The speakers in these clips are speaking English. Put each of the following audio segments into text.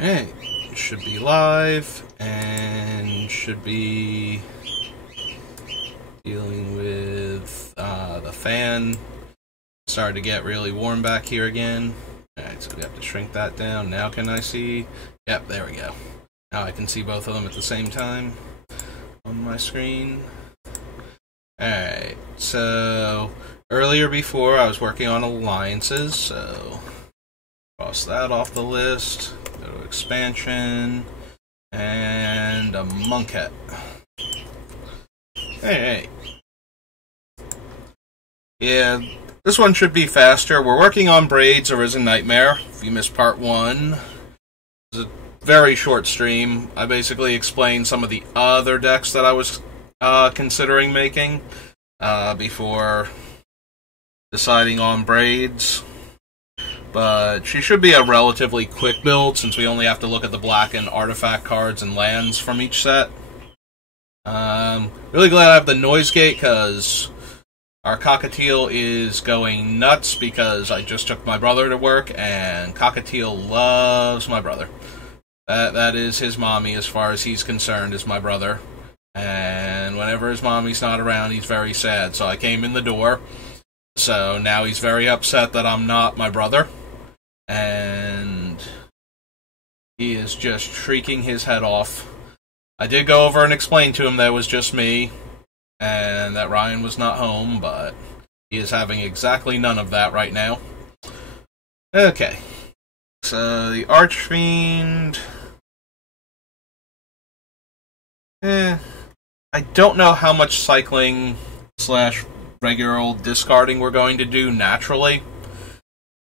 Alright, should be live, and should be dealing with the fan. Started to get really warm back here again. Alright, so we have to shrink that down. Now can I see? Yep, there we go. Now I can see both of them at the same time on my screen. Alright, so earlier before I was working on alliances, so cross that off the list. Go to expansion, and a monkette. Hey. Yeah, this one should be faster. We're working on Braids, Arisen Nightmare. If you missed part 1, it's a very short stream. I basically explained some of the other decks that I was considering making before deciding on Braids. But she should be a relatively quick build, since we only have to look at the black and artifact cards and lands from each set. Really glad I have the noise gate, because our cockatiel is going nuts, because I just took my brother to work, and cockatiel loves my brother. That is his mommy, as far as he's concerned, is my brother. And whenever his mommy's not around, he's very sad. So I came in the door. So now he's very upset that I'm not my brother. And he is just shrieking his head off. I did go over and explain to him that it was just me, and that Ryan was not home, but he is having exactly none of that right now. Okay. So, the Archfiend... I don't know how much cycling / regular old discarding we're going to do naturally.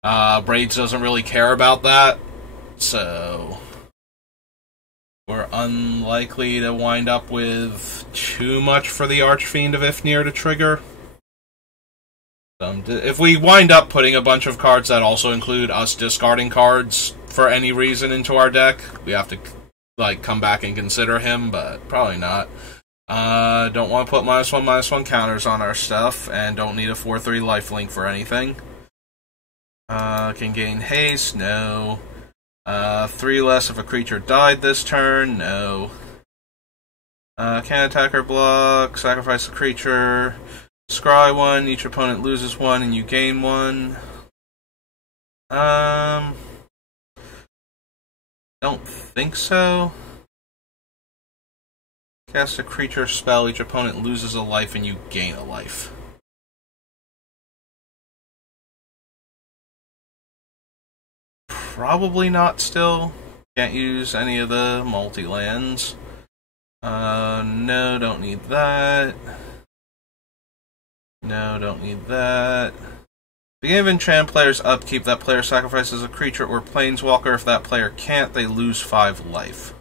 Braids doesn't really care about that, so we're unlikely to wind up with too much for the Archfiend of Ifnir to trigger. If we wind up putting a bunch of cards that also include us discarding cards for any reason into our deck, we have to come back and consider him, but probably not. Don't want to put -1/-1 counters on our stuff, and don't need a 4/3 lifelink for anything. Can gain haste? No. 3 less if a creature died this turn? No. Can attack or block, sacrifice a creature, scry 1, each opponent loses 1 and you gain 1. Don't think so. Cast a creature spell, each opponent loses a life and you gain a life. Probably not still. Can't use any of the multi-lands. No, don't need that. No, don't need that. Beginning of enchant player's upkeep, that player sacrifices a creature or planeswalker. If that player can't, they lose 5 life.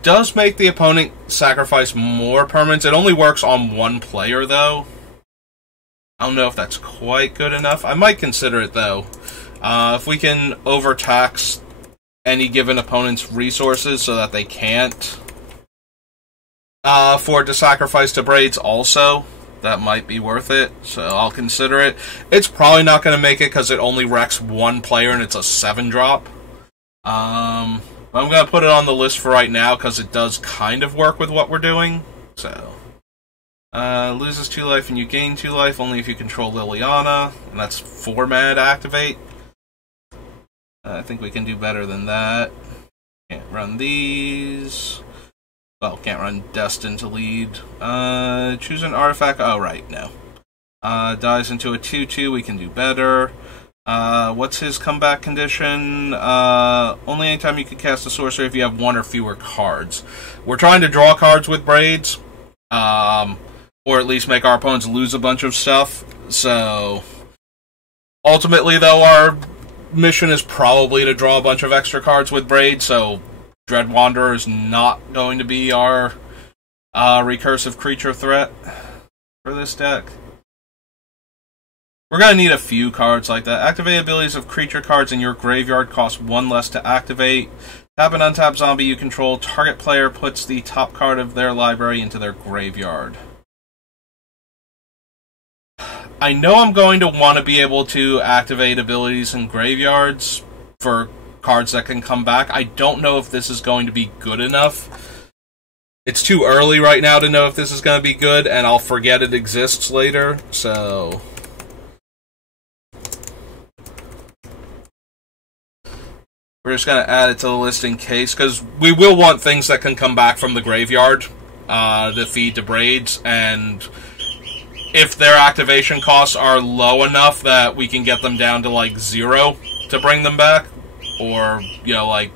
Does make the opponent sacrifice more permanents. It only works on 1 player, though. I don't know if that's quite good enough. I might consider it, though. If we can overtax any given opponent's resources so that they can't afford to sacrifice to Braids also, that might be worth it. So I'll consider it. It's probably not going to make it because it only wrecks 1 player and it's a 7-drop. I'm going to put it on the list for right now because it does kind of work with what we're doing. So... loses 2 life and you gain 2 life only if you control Liliana, and that's 4 mana to activate. I think we can do better than that. Can't run these. Well, can't run Destined to lead. Choose an artifact. Oh, right, no. Dies into a 2/2, we can do better. What's his comeback condition? Only anytime you can cast a sorcery if you have 1 or fewer cards. We're trying to draw cards with Braids. Or at least make our opponents lose a bunch of stuff. So, ultimately, though, our mission is probably to draw a bunch of extra cards with Braids, so Dread Wanderer is not going to be our recursive creature threat for this deck. We're going to need a few cards like that. Activate abilities of creature cards in your graveyard cost 1 less to activate. Tap an untapped zombie you control. Target player puts the top card of their library into their graveyard. I know I'm going to want to be able to activate abilities in graveyards for cards that can come back. I don't know if this is going to be good enough. It's too early right now to know if this is going to be good, and I'll forget it exists later, so... we're just going to add it to the list in case, because we will want things that can come back from the graveyard to feed to Braids, and if their activation costs are low enough that we can get them down to, like, 0 to bring them back, or, you know, like,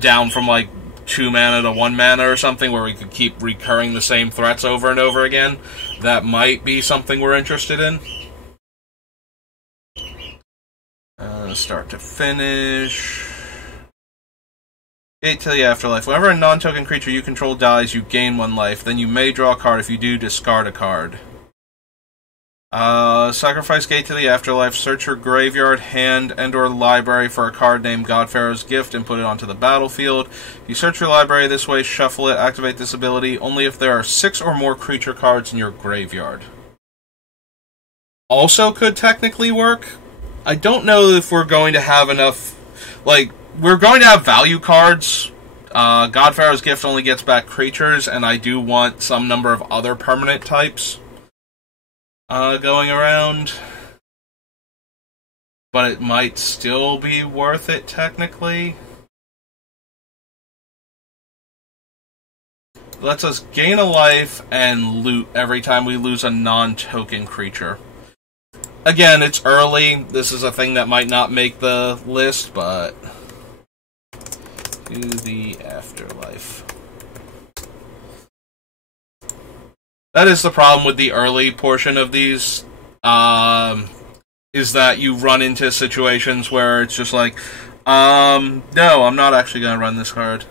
down from, like, 2 mana to 1 mana or something, where we could keep recurring the same threats over and over again, that might be something we're interested in. Start to finish. Gate to the Afterlife. Whenever a non-token creature you control dies, you gain 1 life. Then you may draw a card. If you do, discard a card. Sacrifice Gate to the Afterlife. Search your graveyard, hand, and/or library for a card named Godpharaoh's Gift and put it onto the battlefield. If you search your library this way, shuffle it, activate this ability only if there are 6 or more creature cards in your graveyard. Also could technically work. I don't know if we're going to have enough, like, we're going to have value cards. Godpharaoh's Gift only gets back creatures, and I do want some number of other permanent types going around. But it might still be worth it, technically. It lets us gain a life and loot every time we lose a non-token creature. Again, it's early. This is a thing that might not make the list, but... to the Afterlife. That is the problem with the early portion of these, is that you run into situations where it's just like, no, I'm not actually going to run this card.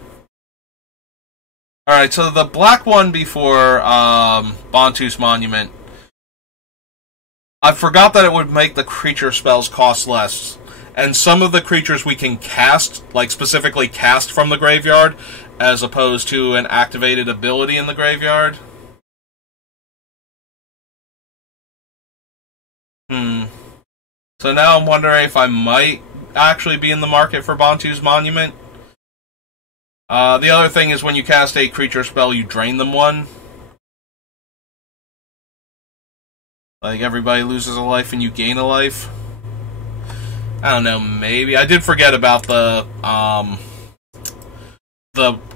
Alright, so the black one before Bantu's Monument, I forgot that it would make the creature spells cost less. And some of the creatures we can cast, like specifically cast from the graveyard, as opposed to an activated ability in the graveyard. So now I'm wondering if I might actually be in the market for Bantu's Monument. The other thing is when you cast a creature spell, you drain them 1. Like, everybody loses a life and you gain a life. I don't know, maybe. I did forget about the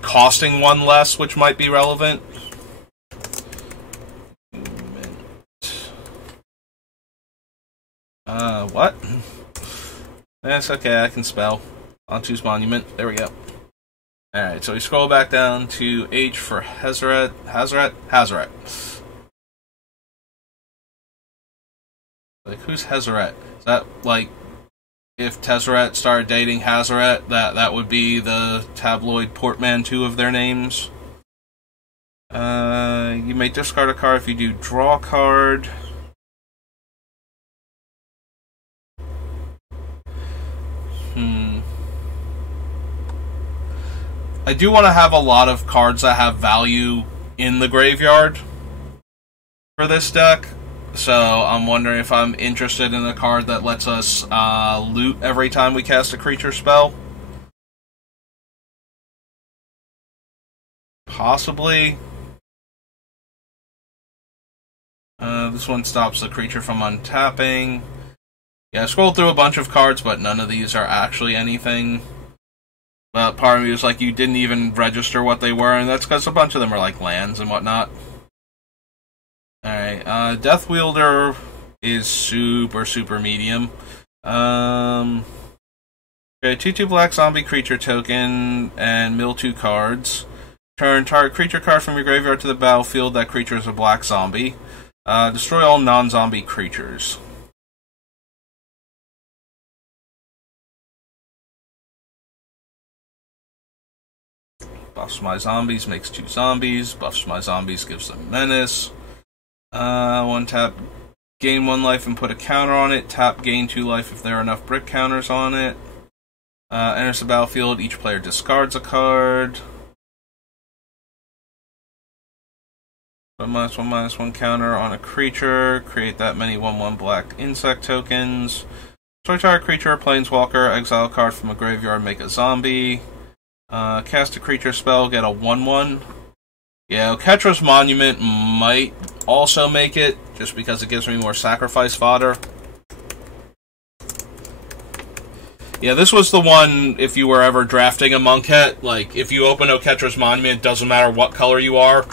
costing 1 less, which might be relevant. What? That's okay, I can spell. Bantu's Monument. There we go. Alright, so we scroll back down to H for Hazoret. Hazoret. Like, who's Hazoret? Is that, like, if Tezzeret started dating Hazoret, that would be the tabloid portmanteau of their names? You may discard a card if you do draw a card. I do want to have a lot of cards that have value in the graveyard for this deck. So I'm wondering if I'm interested in a card that lets us loot every time we cast a creature spell. Possibly. This one stops the creature from untapping. Yeah, I scrolled through a bunch of cards, but none of these are actually anything. But part of me was like, you didn't even register what they were, and that's because a bunch of them are like lands and whatnot. Alright, Death Wielder is super medium. Okay, 2/2 black zombie creature token, and mill 2 cards. Turn target creature card from your graveyard to the battlefield. That creature is a black zombie. Destroy all non-zombie creatures. Buffs my zombies, makes 2 zombies. Buffs my zombies, gives them menace. 1 tap, gain 1 life and put a counter on it. Tap, gain 2 life if there are enough brick counters on it. Enters the battlefield, each player discards a card. Put -1/-1 counter on a creature. Create that many 1/1 black insect tokens. Destroy target creature, planeswalker, exile a card from a graveyard, make a zombie. Cast a creature spell, get a 1/1. Yeah, Ketra's Monument might also make it, just because it gives me more sacrifice fodder. Yeah, this was the one, if you were ever drafting a Monkette, like, if you open Oketra's Monument, doesn't matter what color you are,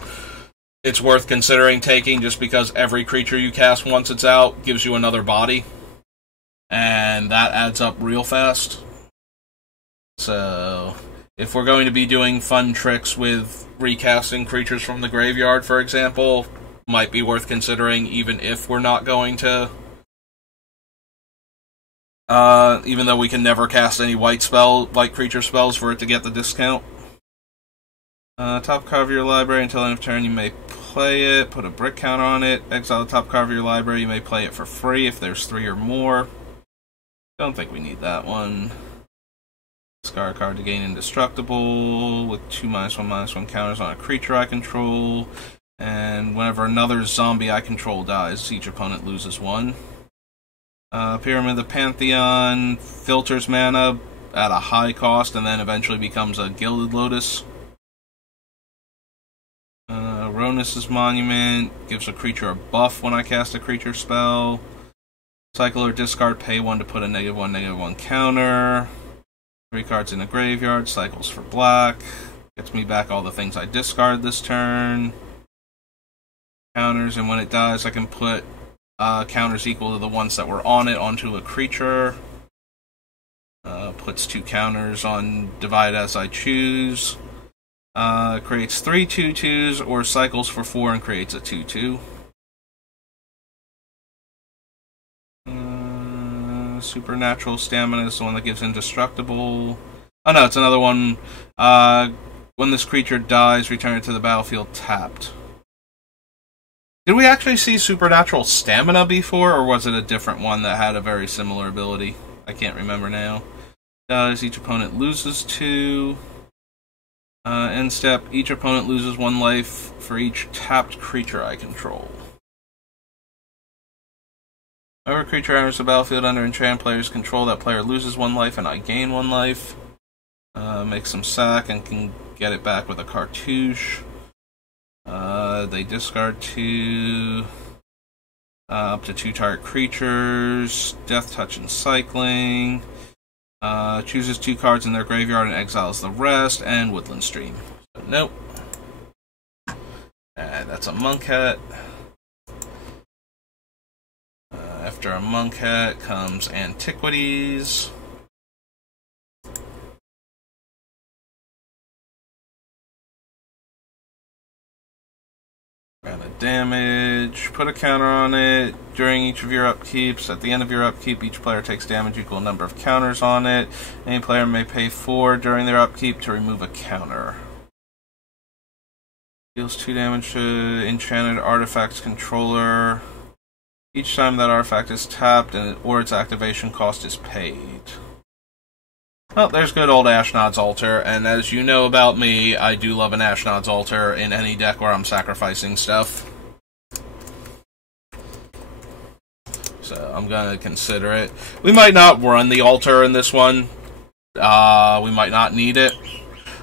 it's worth considering taking, just because every creature you cast once it's out gives you another body. And that adds up real fast. So, if we're going to be doing fun tricks with recasting creatures from the graveyard, for example, might be worth considering, even if we're not going to... even though we can never cast any white creature spells for it to get the discount. Top card of your library until end of turn, you may play it. Put a brick counter on it. Exile the top card of your library, you may play it for free if there's 3 or more. Don't think we need that one. Discard a card to gain indestructible with 2 -1/-1 counters on a creature I control. And whenever another zombie I control dies, each opponent loses 1. Pyramid of the Pantheon filters mana at a high cost and then eventually becomes a Gilded Lotus. Ronus' Monument gives a creature a buff when I cast a creature spell. Cycle or discard, pay 1 to put a -1/-1 counter. 3 cards in the graveyard, cycles for black. Gets me back all the things I discard this turn. Counters, and when it dies, I can put counters equal to the ones that were on it onto a creature. Puts 2 counters on Divide as I choose. Creates 3 2/2s or cycles for 4 and creates a 2/2. Supernatural Stamina is the one that gives indestructible. Oh no, it's another one. When this creature dies, return it to the battlefield tapped. Did we actually see Supernatural Stamina before, or was it a different one that had a very similar ability? I can't remember now. Dies, each opponent loses 2. End step, each opponent loses 1 life for each tapped creature I control. Whenever a creature enters the battlefield under enchant player's control, that player loses 1 life and I gain 1 life. Make some sack and can get it back with a cartouche. They discard 2. Up to 2 target creatures. Death Touch and Cycling. Chooses 2 cards in their graveyard and exiles the rest. And Woodland Stream. So, nope. That's a Monkette. After a Monkette comes Antiquities. Round of damage. Put a counter on it. During each of your upkeeps, at the end of your upkeep, each player takes damage equal number of counters on it. Any player may pay 4 during their upkeep to remove a counter. Deals 2 damage to Enchanted Artifacts controller. Each time that artifact is tapped or its activation cost is paid. Well, there's good old Ashnod's Altar, and as you know about me, I do love an Ashnod's Altar in any deck where I'm sacrificing stuff. So I'm gonna consider it. We might not run the altar in this one. We might not need it.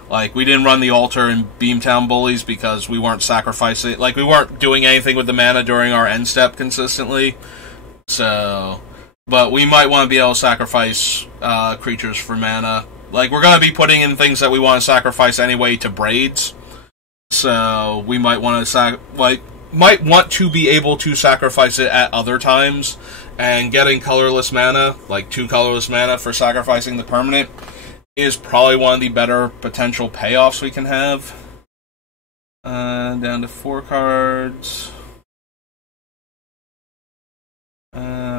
Like, we didn't run the altar in Beamtown Bullies because we weren't sacrificing... Like, we weren't doing anything with the mana during our end step consistently. So... But we might want to be able to sacrifice creatures for mana. Like, we're going to be putting in things that we want to sacrifice anyway to Braids. So, we might want to might want to be able to sacrifice it at other times. And getting colorless mana, like 2 colorless mana for sacrificing the permanent, is probably one of the better potential payoffs we can have. Down to 4 cards.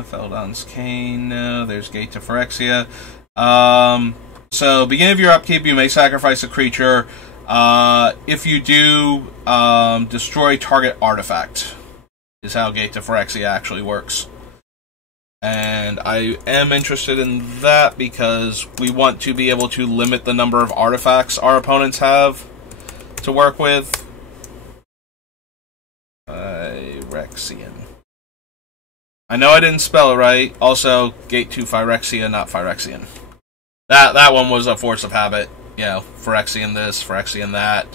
Feldon's Cane, no. There's Gate to Phyrexia. So, beginning of your upkeep, you may sacrifice a creature. If you do, destroy target artifact, is how Gate to Phyrexia actually works. And I am interested in that because we want to be able to limit the number of artifacts our opponents have to work with. Phyrexian. I know I didn't spell it right. Also, Gate 2 Phyrexia, not Phyrexian. That one was a force of habit. You know, Phyrexian this, Phyrexian that.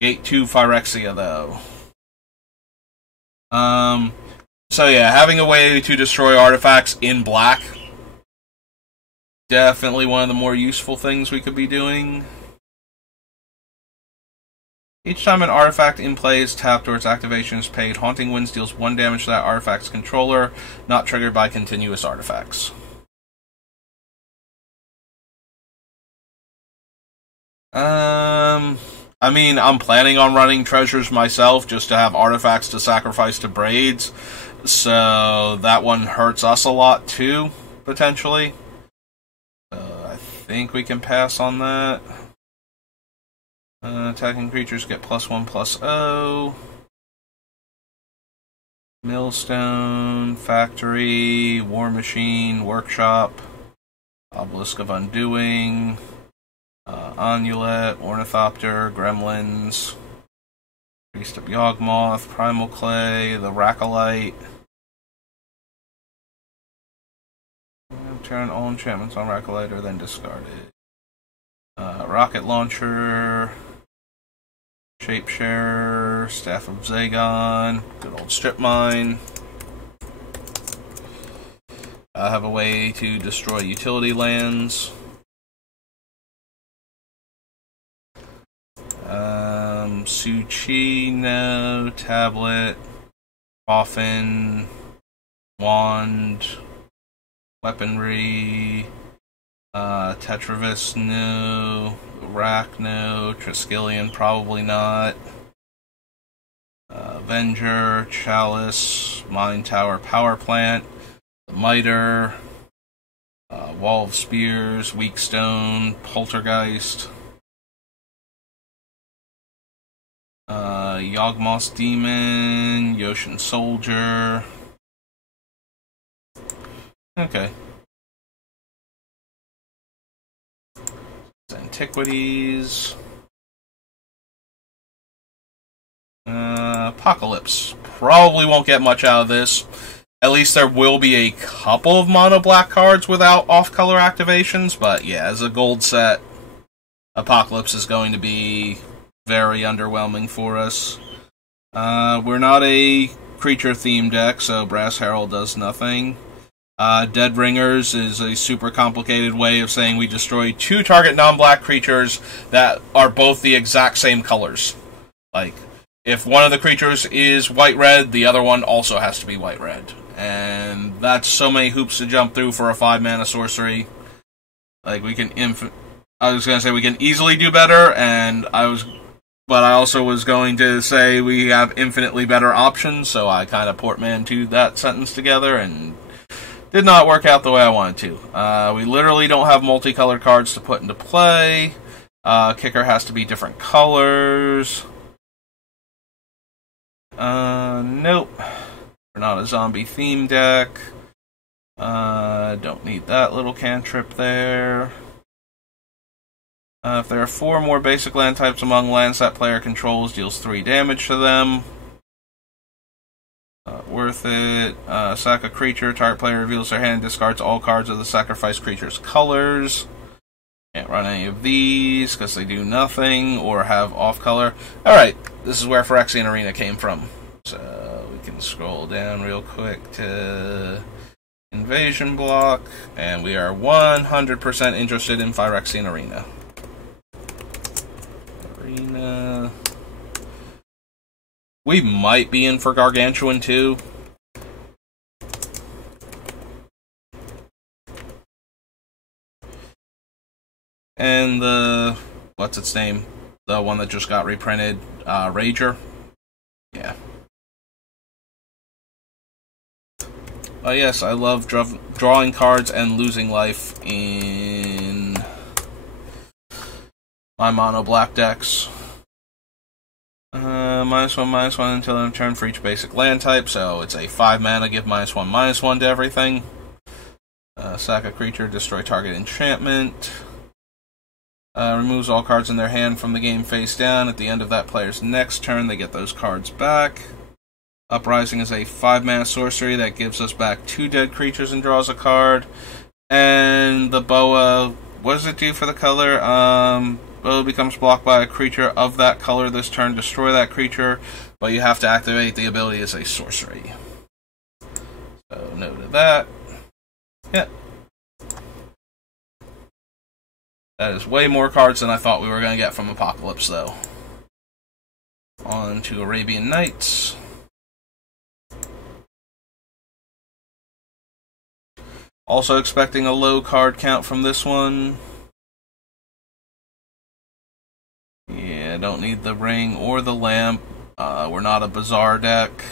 Gate 2 Phyrexia, though. So yeah, having a way to destroy artifacts in black. Definitely one of the more useful things we could be doing. Each time an artifact in play is tapped or its activation is paid, Haunting Winds deals 1 damage to that artifact's controller, not triggered by continuous artifacts. I mean, I'm planning on running treasures myself just to have artifacts to sacrifice to Braids, so that one hurts us a lot too, potentially. I think we can pass on that. Attacking creatures get +1/+0. Millstone, Factory, War Machine, Workshop, Obelisk of Undoing, Onulet, Ornithopter, Gremlins, Priest of Yawgmoth, Primal Clay, the Racolite. Turn all enchantments on Racolite are then discarded. Rocket Launcher, Shapesharer, Staff of Zagon, good old Strip Mine. I have a way to destroy utility lands. Suchi, no. Tablet, Coffin, Wand, Weaponry, Tetravis, no. Rack, no. Triskelion, probably not. Avenger, Chalice, Mine Tower, Power Plant, the Miter, Wall of Spears, Weak Stone, Poltergeist, Yawgmoth's Demon, Yoshin Soldier. Okay. Antiquities. Apocalypse. Probably won't get much out of this. At least there will be a couple of mono black cards without off-color activations, but yeah, as a gold set, Apocalypse is going to be very underwhelming for us. We're not a creature-themed deck, so Brass Herald does nothing. Dead Ringers is a super complicated way of saying we destroy 2 target non-black creatures that are both the exact same colors. Like, if one of the creatures is white-red, the other one also has to be white-red. And that's so many hoops to jump through for a 5-mana sorcery. Like, we can I was going to say we can easily do better, but I also was going to say we have infinitely better options, so I kind of portmanteaued that sentence together, and did not work out the way I wanted to. We literally don't have multicolored cards to put into play. Kicker has to be different colors. Nope. We're not a zombie theme deck. Don't need that little cantrip there. If there are 4 more basic land types among lands that player controls, deals 3 damage to them. Worth it. Sack a creature. Target player reveals their hand and discards all cards of the sacrificed creature's colors. Can't run any of these because they do nothing or have off color. Alright, this is where Phyrexian Arena came from. So we can scroll down real quick to Invasion Block, and we are 100% interested in Phyrexian Arena. We might be in for Gargantuan too. And the... what's its name? The one that just got reprinted, Rager? Yeah. Oh yes, I love drawing cards and losing life in my mono black decks. -1/-1 until end of turn for each basic land type, so it's a 5 mana, give -1/-1 to everything. Sack a creature, destroy target enchantment. Removes all cards in their hand from the game face down. At the end of that player's next turn, they get those cards back. Uprising is a 5-mana sorcery that gives us back 2 dead creatures and draws a card. And the Boa, what does it do for the color? Boa becomes blocked by a creature of that color this turn. Destroy that creature, but you have to activate the ability as a sorcery. So, noted that. Yeah. That is way more cards than I thought we were going to get from Apocalypse, though. On to Arabian Nights. Also expecting a low card count from this one. Yeah, don't need the ring or the lamp. We're not a Bazaar deck.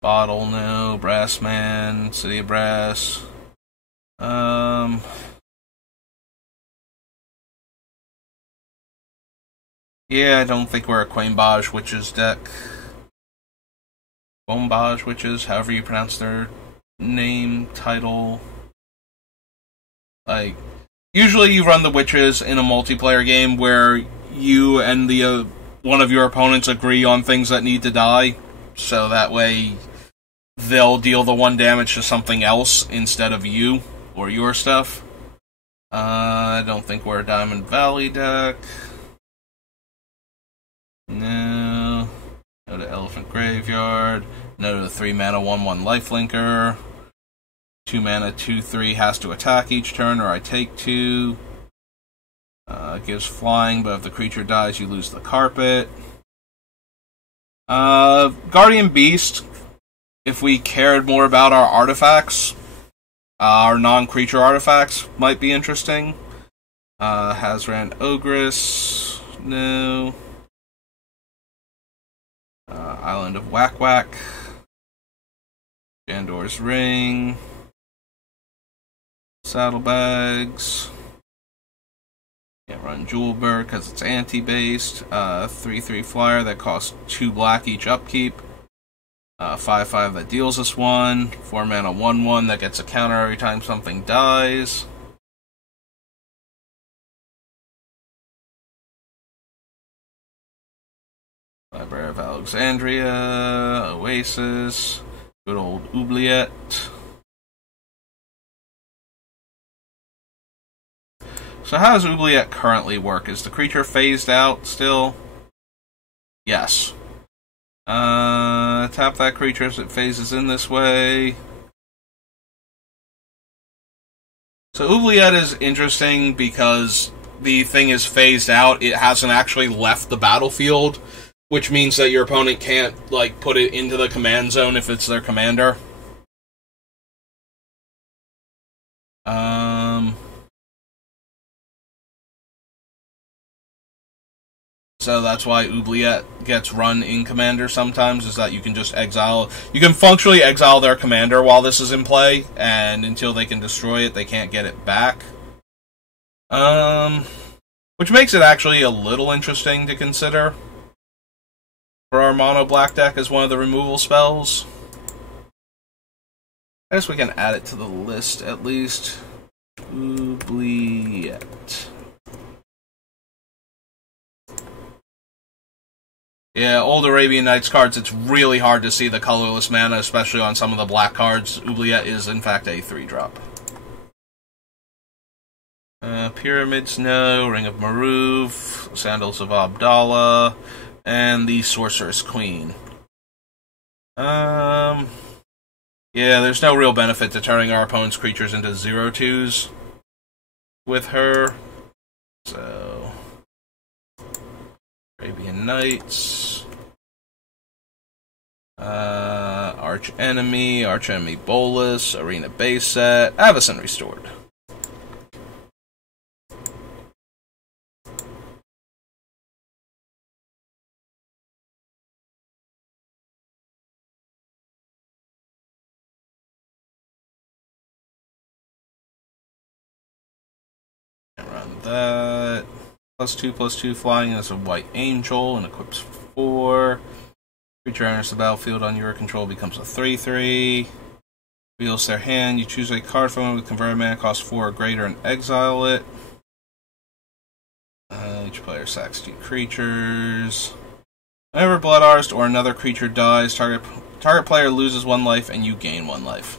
Bottle, no. Brass Man, City of Brass. Yeah, I don't think we're a Quaimbage Witches deck. Quaimbage Witches, however you pronounce their name, title. Like, usually you run the Witches in a multiplayer game where you and the one of your opponents agree on things that need to die, so that way they'll deal the 1 damage to something else instead of you or your stuff. I don't think we're a Diamond Valley deck. No. No to Elephant Graveyard. No to the 3-mana 1/1 Lifelinker. 2-mana 2/3 has to attack each turn, or I take 2. Gives flying, but if the creature dies, you lose the carpet. Guardian Beast, if we cared more about our artifacts, our non-creature artifacts might be interesting. Hazran Ogress. No. Island of Whack Whack. Jandor's Ring. Saddlebags. Can't run Jewelbird because it's anti-based. 3/3 flyer that costs 2 black each upkeep. 5/5 that deals us 1. 4-mana 1/1 that gets a counter every time something dies. Library of Alexandria, Oasis, good old Oubliette. So how does Oubliette currently work? Is the creature phased out still? Yes. Tap that creature as it phases in this way. So Oubliette is interesting because the thing is phased out. It hasn't actually left the battlefield, which means that your opponent can't, like, put it into the command zone if it's their commander. So that's why Oubliette gets run in Commander sometimes, is that you can just exile... You can functionally exile their commander while this is in play, and until they can destroy it, they can't get it back. Which makes it actually a little interesting to consider for our mono black deck as one of the removal spells. I guess we can add it to the list at least. Oubliette. Yeah, old Arabian Nights cards, it's really hard to see the colorless mana, especially on some of the black cards. Oubliette is, in fact, a 3-drop. Pyramids, no. Ring of Maruf, Sandals of Abdallah, and the Sorceress Queen. Yeah, there's no real benefit to turning our opponent's creatures into 0/2s with her. So, Arabian Nights. Arch Enemy Bolus, Arena base set, Avacyn Restored. Around that. +2/+2 flying as a white angel and equips 4. Creature enters the battlefield on your control becomes a 3/3. Reveals their hand. You choose a card from it with converted mana cost 4 or greater and exile it. Each player sacks 2 creatures. Whenever Blood Artist or another creature dies, target player loses 1 life and you gain 1 life.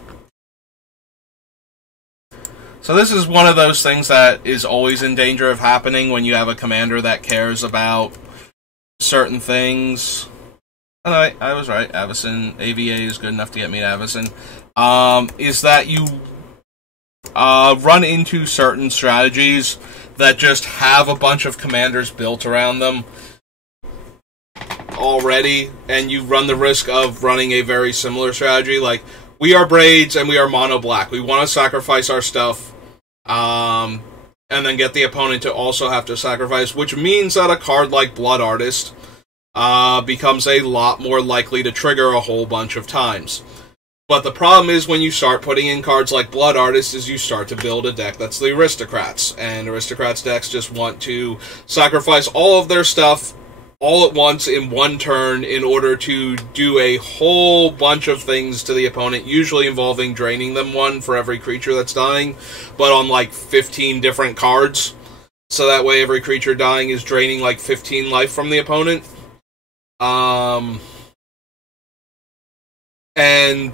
So this is one of those things that is always in danger of happening when you have a commander that cares about certain things. Alright, I was right. Arisen, AVA is good enough to get me to Arisen. Is that you run into certain strategies that just have a bunch of commanders built around them already, and you run the risk of running a very similar strategy. Like, we are Braids and we are mono black. We want to sacrifice our stuff, and then get the opponent to also have to sacrifice, which means that a card like Blood Artist becomes a lot more likely to trigger a whole bunch of times. But the problem is when you start putting in cards like Blood Artist is you start to build a deck that's the Aristocrats, and Aristocrats decks just want to sacrifice all of their stuff all at once in one turn in order to do a whole bunch of things to the opponent, usually involving draining them 1 for every creature that's dying, but on like 15 different cards. So that way every creature dying is draining like 15 life from the opponent. And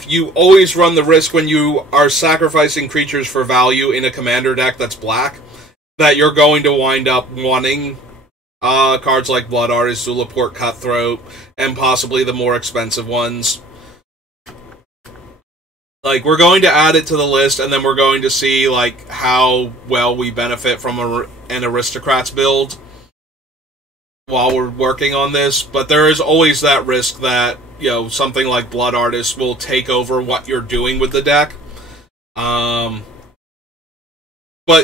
you always run the risk when you are sacrificing creatures for value in a commander deck that's black, that you're going to wind up wanting cards like Blood Artist, Zulaport, Cutthroat, and possibly the more expensive ones. Like, we're going to add it to the list, and then we're going to see, like, how well we benefit from an Aristocrats build while we're working on this. But there is always that risk that, you know, something like Blood Artist will take over what you're doing with the deck. But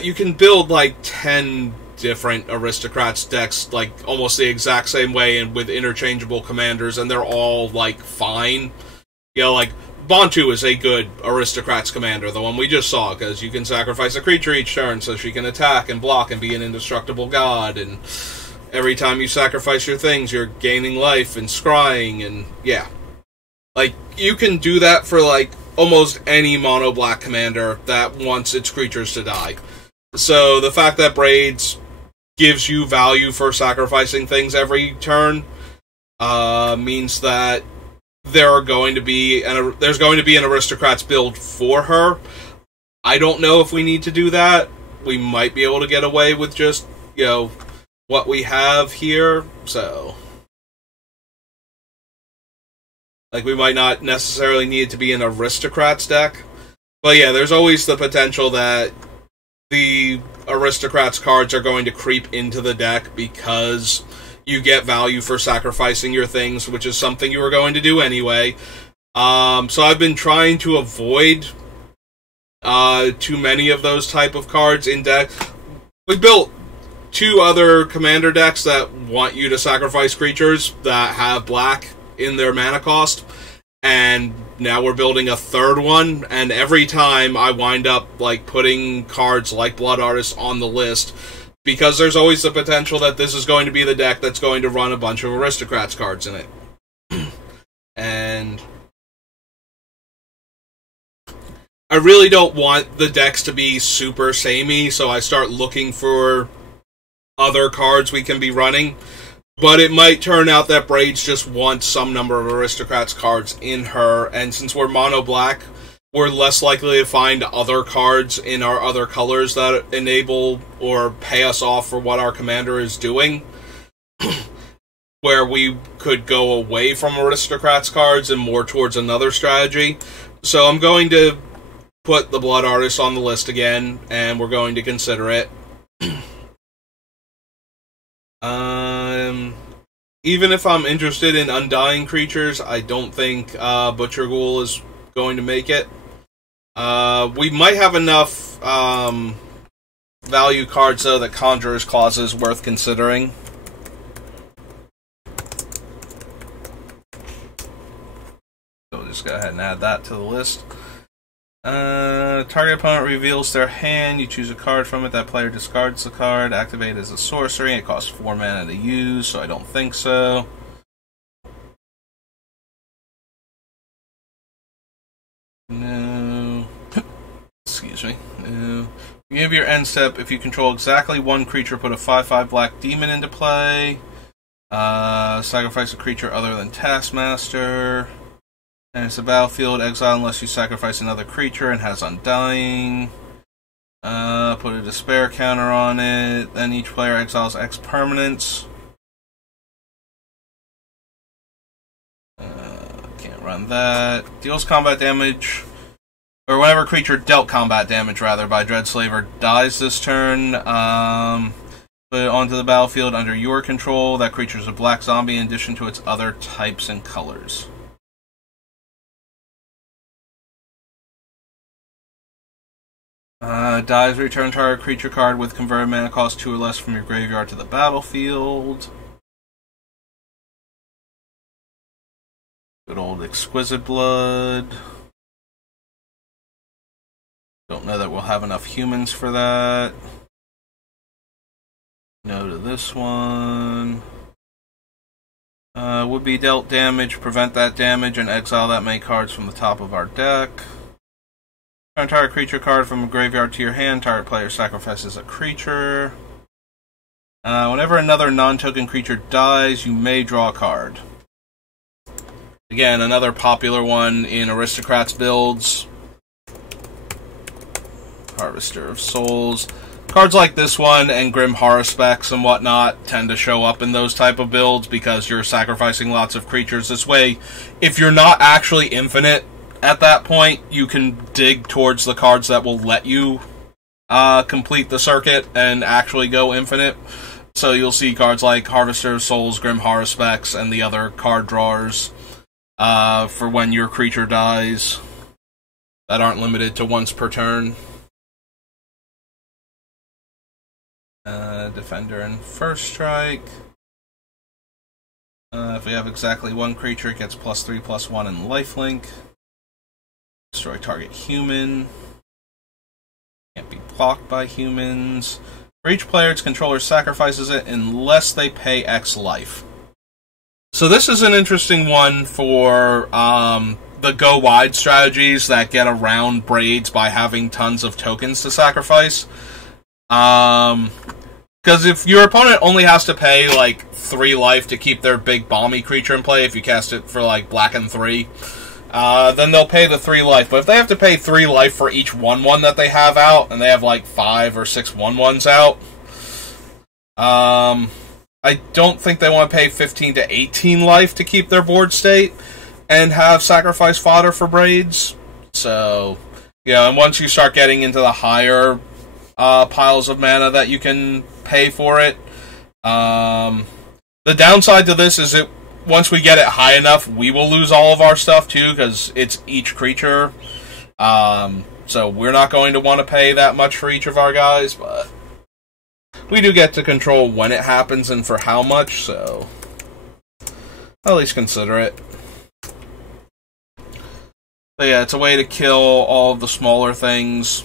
you can build, like, 10 different Aristocrats decks, like, almost the exact same way and with interchangeable commanders, and they're all, like, fine. You know, like, Bantu is a good Aristocrats commander, the one we just saw, because you can sacrifice a creature each turn so she can attack and block and be an indestructible god, and every time you sacrifice your things, you're gaining life and scrying, and yeah. Like, you can do that for, like, almost any mono-black commander that wants its creatures to die. So the fact that Braids gives you value for sacrificing things every turn means that there's going to be an Aristocrats build for her. I don't know if we need to do that. We might be able to get away with just, you know, what we have here. So, like, we might not necessarily need it to be an Aristocrats deck. But yeah, there's always the potential that the Aristocrats cards are going to creep into the deck because you get value for sacrificing your things, which is something you were going to do anyway. So I've been trying to avoid too many of those type of cards in deck. We built 2 other commander decks that want you to sacrifice creatures that have black in their mana cost, and now we're building a 3rd one, and every time I wind up, like, putting cards like Blood Artist on the list, because there's always the potential that this is going to be the deck that's going to run a bunch of Aristocrats cards in it. And I really don't want the decks to be super samey, so I start looking for other cards we can be running. But it might turn out that Braids just wants some number of Aristocrats cards in her, and since we're mono-black, we're less likely to find other cards in our other colors that enable or pay us off for what our commander is doing, where we could go away from Aristocrats cards and more towards another strategy. So I'm going to put the Blood Artist on the list again, and we're going to consider it. Even if I'm interested in Undying creatures, I don't think Butcher Ghoul is going to make it. We might have enough value cards, though, that Conjurer's Clause is worth considering. So we'll just go ahead and add that to the list. Target opponent reveals their hand. You choose a card from it. That player discards the card. Activate as a sorcery. It costs 4 mana to use, so I don't think so. No. Excuse me. No. You give your end step. If you control exactly one creature, put a 5/5 black demon into play. Sacrifice a creature other than Taskmaster. And it's a battlefield, exile unless you sacrifice another creature and has Undying. Put a despair counter on it. Then each player exiles X permanents. Can't run that. Deals combat damage, or whenever creature dealt combat damage, rather, by Dreadslaver dies this turn. Put it onto the battlefield under your control. That creature is a black zombie in addition to its other types and colors. Dies, return target creature card with converted mana cost 2 or less from your graveyard to the battlefield. Good old Exquisite Blood. Don't know that we'll have enough humans for that. No to this one. Would be dealt damage, prevent that damage, and exile that many cards from the top of our deck. Turn target creature card from a graveyard to your hand. Target player sacrifices a creature. Whenever another non-token creature dies, you may draw a card. Again, another popular one in Aristocrats builds. Harvester of Souls. Cards like this one and Grim Haruspex and whatnot tend to show up in those type of builds because you're sacrificing lots of creatures. This way, if you're not actually infinite at that point, you can dig towards the cards that will let you complete the circuit and actually go infinite. So you'll see cards like Harvester of Souls, Grim Haruspex, and the other card drawers for when your creature dies that aren't limited to once per turn. Defender and First Strike. If we have exactly one creature, it gets +3/+1 in lifelink. Destroy target human. Can't be blocked by humans. For each player, its controller sacrifices it unless they pay X life. So this is an interesting one for the go wide strategies that get around Braids by having tons of tokens to sacrifice. Because if your opponent only has to pay like 3 life to keep their big balmy creature in play, if you cast it for like black and 3, then they'll pay the 3 life. But if they have to pay 3 life for each 1/1 that they have out, and they have like 5 or 6 1/1s out, I don't think they want to pay 15 to 18 life to keep their board state and have sacrifice fodder for Braids. So, yeah, and once you start getting into the higher piles of mana that you can pay for it, the downside to this is that once we get it high enough, we will lose all of our stuff too, because it's each creature. So we're not going to want to pay that much for each of our guys, but we do get to control when it happens and for how much, so at least consider it. But yeah, it's a way to kill all of the smaller things,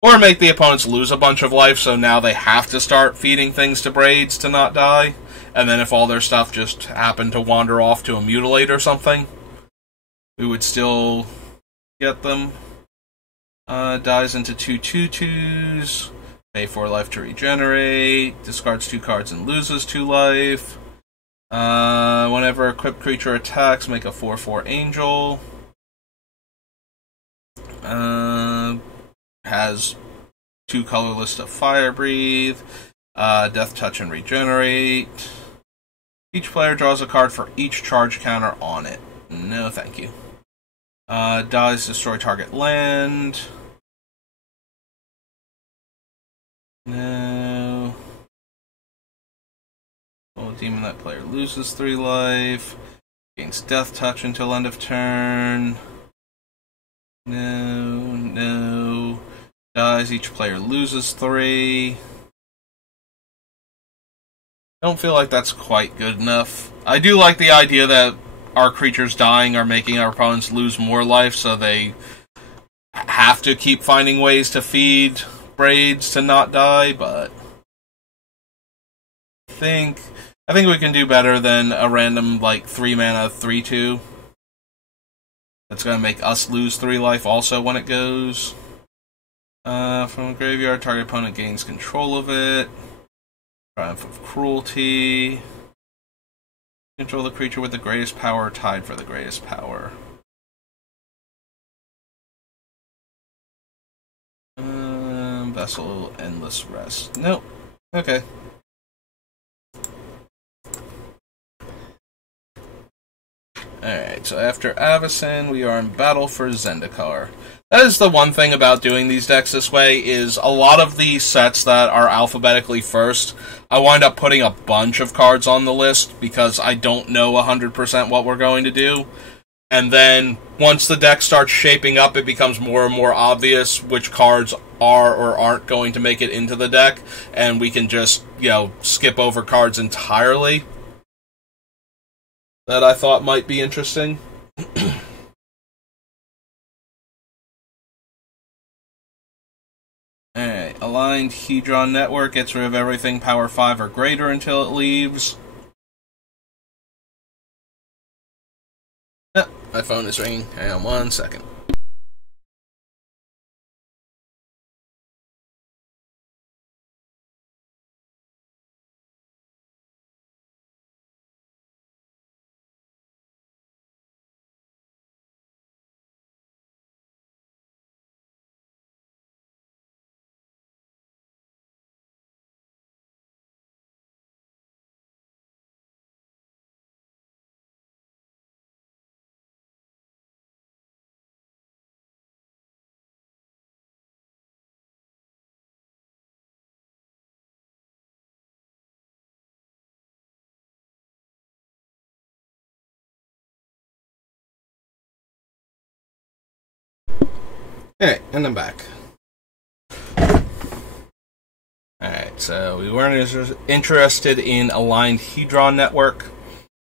or make the opponents lose a bunch of life, so now they have to start feeding things to Braids to not die. And then if all their stuff just happened to wander off to a Mutilate or something, we would still get them. Dies into 2/2/2s. Pay 4 life to regenerate. Discards 2 cards and loses 2 life. Whenever equipped creature attacks, make a 4/4 Angel. Has 2 colorless to Fire Breathe. Death Touch and Regenerate. Each player draws a card for each charge counter on it. No, thank you. Dies, destroy target land. No. Oh, demon, that player loses 3 life. Gains Death Touch until end of turn. No. Dies, each player loses 3. Don't feel like that's quite good enough. I do like the idea that our creatures dying are making our opponents lose more life, so they have to keep finding ways to feed Braids to not die, but I think we can do better than a random like 3 mana 3/2. That's gonna make us lose 3 life also when it goes. From a graveyard, target opponent gains control of it. Triumph of Cruelty. Control the creature with the greatest power, tied for the greatest power. Vessel, Endless Rest. Nope. Okay. Alright, so after Arisen, we are in battle for Zendikar. That is the one thing about doing these decks this way, is a lot of the sets that are alphabetically first, I wind up putting a bunch of cards on the list, because I don't know 100% what we're going to do. And then, once the deck starts shaping up, it becomes more and more obvious which cards are or aren't going to make it into the deck, and we can just, skip over cards entirely that I thought might be interesting. Alright, Aligned Hedron Network gets rid of everything power 5 or greater until it leaves. My phone is ringing. Hang on 1 second. Alright, and I'm back. Alright, so we weren't interested in Aligned Hedron Network.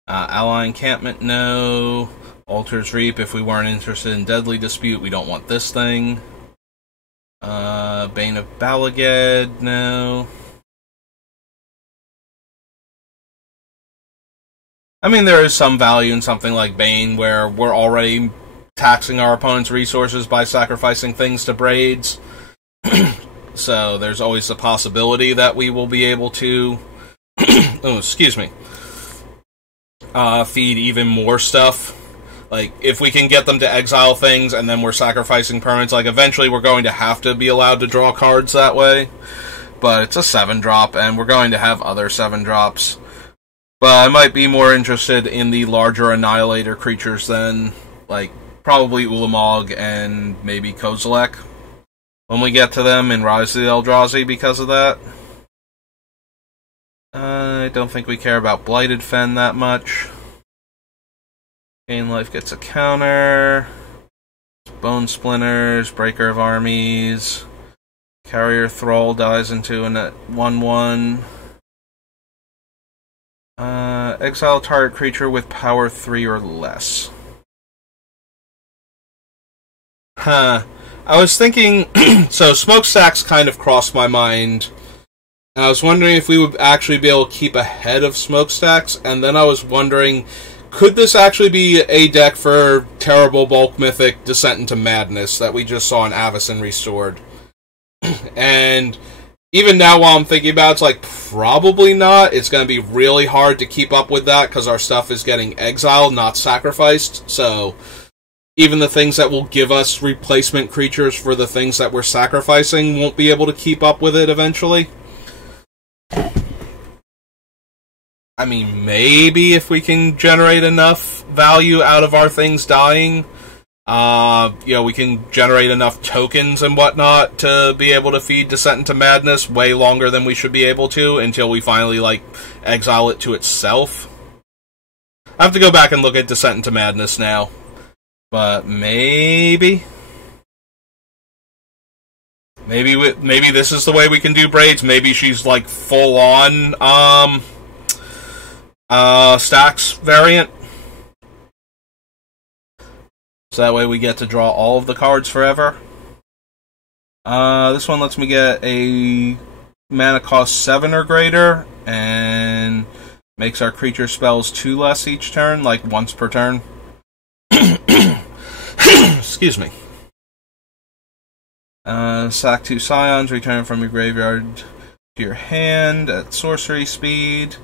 Ally Encampment, no. Altar's Reap, if we weren't interested in Deadly Dispute, we don't want this thing. Bane of Balaged, no. I mean, there is some value in something like Bane, where we're already taxing our opponent's resources by sacrificing things to Braids. So there's always the possibility that we will be able to feed even more stuff. Like, if we can get them to exile things and then we're sacrificing permanents, like, eventually we're going to have to be allowed to draw cards that way. But it's a 7-drop, and we're going to have other 7-drops. But I might be more interested in the larger Annihilator creatures than, like, probably Ulamog and maybe Kozilek when we get to them in Rise of the Eldrazi because of that. I don't think we care about Blighted Fen that much. Gain Life gets a counter. Bone Splinters, Breaker of Armies. Carrier Thrall dies into a 1/1. Exile target creature with power 3 or less. I was thinking, so Smokestacks kind of crossed my mind. And I was wondering if we would actually be able to keep ahead of Smokestacks, and then I was wondering, could this actually be a deck for Terrible Bulk Mythic Descent into Madness that we just saw in Avacyn Restored? And even now, while I'm thinking about it, it's like, probably not. It's going to be really hard to keep up with that, because our stuff is getting exiled, not sacrificed, so even the things that will give us replacement creatures for the things that we're sacrificing won't be able to keep up with it eventually. I mean, maybe if we can generate enough value out of our things dying, we can generate enough tokens and whatnot to be able to feed Descent into Madness way longer than we should be able to until we finally, exile it to itself. I have to go back and look at Descent into Madness now. But maybe this is the way we can do Braids. Maybe she's full on stacks variant. So that way we get to draw all of the cards forever. This one lets me get a mana cost 7 or greater and makes our creature spells 2 less each turn, once per turn. Excuse me. Sack 2 Scions, return from your graveyard to your hand at sorcery speed.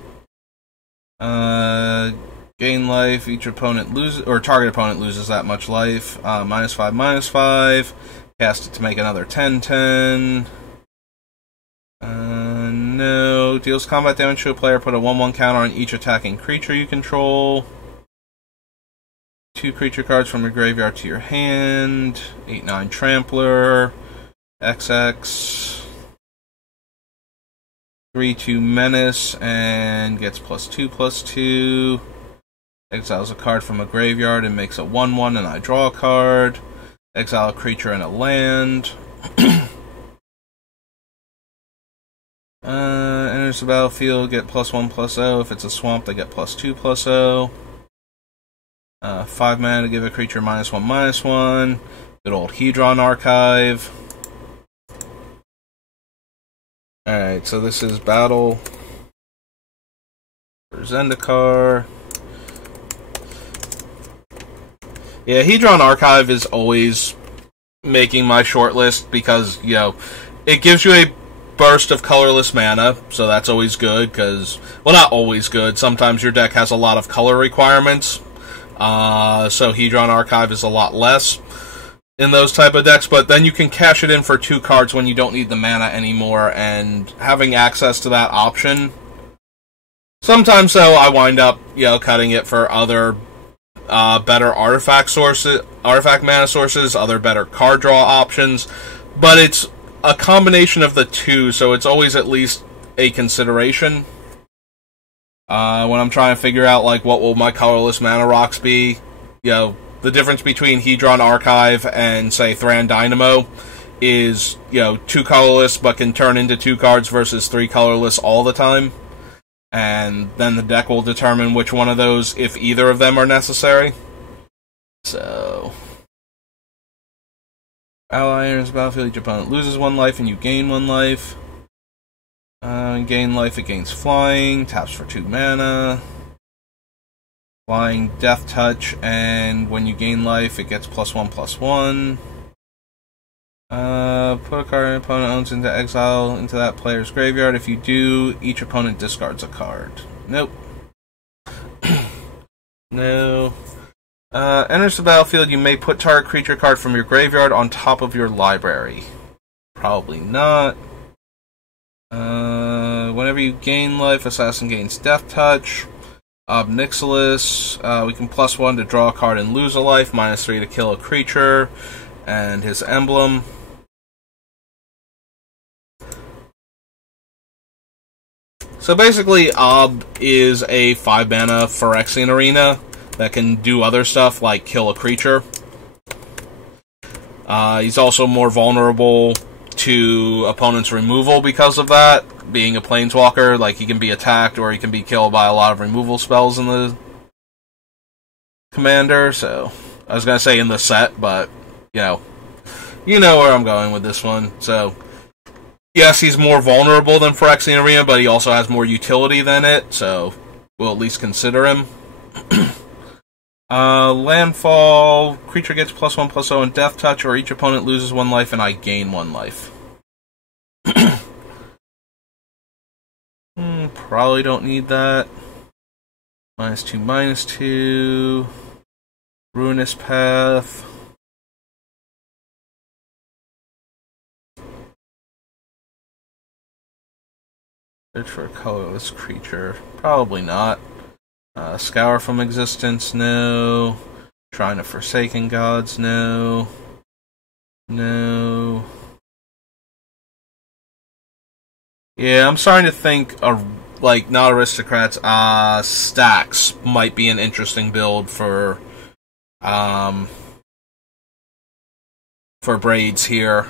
Gain life. Each opponent loses, or target opponent loses that much life. -5, -5. Cast it to make another 10/10. No. Deals combat damage to a player. Put a 1/1 counter on each attacking creature you control. 2 creature cards from your graveyard to your hand. 8/9 Trampler. XX. 3/2 Menace, and gets +2/+2. Exiles a card from a graveyard and makes a 1/1, and I draw a card. Exile a creature and a land. Enters the battlefield, get +1/+0. If it's a swamp, they get +2/+0. 5 mana to give a creature -1/-1. Good old Hedron Archive. Alright, so this is Battle for Zendikar. Yeah, Hedron Archive is always making my shortlist because, you know, it gives you a burst of colorless mana, so that's always good, because, well, not always good, sometimes your deck has a lot of color requirements, so Hedron Archive is a lot less in those type of decks, but then you can cash it in for 2 cards when you don't need the mana anymore, and having access to that option, sometimes, though, I wind up, you know, cutting it for other better artifact mana sources, other better card draw options, but it's a combination of the two, so it's always at least a consideration. When I'm trying to figure out, like, what will my colorless mana rocks be, you know, the difference between Hedron Archive and, say, Thran Dynamo is, you know, 2 colorless but can turn into 2 cards versus 3 colorless all the time. And then the deck will determine which one of those, if either of them are necessary. So, ally enters the battlefield, each opponent loses 1 life and you gain 1 life. Gain life, it gains flying, taps for 2 mana. Flying, Death Touch, and when you gain life, it gets +1/+1. Put a card an opponent owns into exile into that player's graveyard. If you do, each opponent discards a card. Nope. No. Enters the battlefield, you may put target creature card from your graveyard on top of your library. Probably not. Whenever you gain life, Assassin gains Death Touch. Obnixilis, we can +1 to draw a card and lose a life, -3 to kill a creature, and his emblem. So basically, Ob is a 5 mana Phyrexian Arena that can do other stuff like kill a creature. He's also more vulnerable to opponents' removal because of that. Being a planeswalker, like, he can be attacked or he can be killed by a lot of removal spells in the commander, so I was gonna say in the set, but you know where I'm going with this one. So yes, he's more vulnerable than Phyrexian Arena, but he also has more utility than it, so we'll at least consider him. Landfall, creature gets +1/+0 and Death Touch, or each opponent loses 1 life and I gain 1 life. Probably don't need that. -2/-2. Ruinous Path. Search for a colorless creature. Probably not. Scour from Existence, no. Shrine of Forsaken Gods, no. No. Yeah, I'm starting to think of, like, not Aristocrats, Stacks might be an interesting build for Braids here.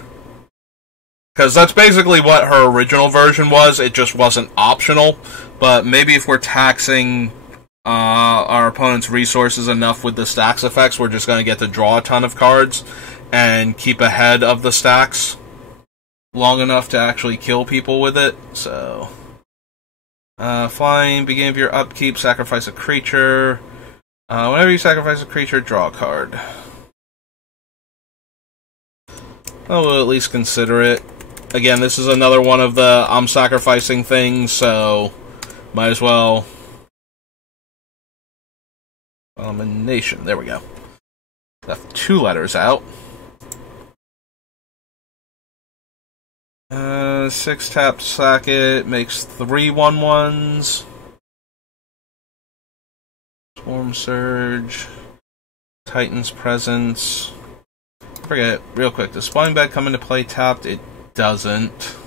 Because that's basically what her original version was, it just wasn't optional. But maybe if we're taxing our opponent's resources enough with the Stacks effects, we're just going to get to draw a ton of cards and keep ahead of the Stacks long enough to actually kill people with it. So, flying, beginning of your upkeep, sacrifice a creature. Whenever you sacrifice a creature, draw a card. We'll at least consider it. Again, this is another one of the I'm sacrificing things, so might as well Combination. There we go. Left 2 letters out. 6 tap to sack it. Makes 3 1/1s. Storm Surge. Titan's Presence. I forget, real quick, does Spawning Bed come into play tapped? It doesn't.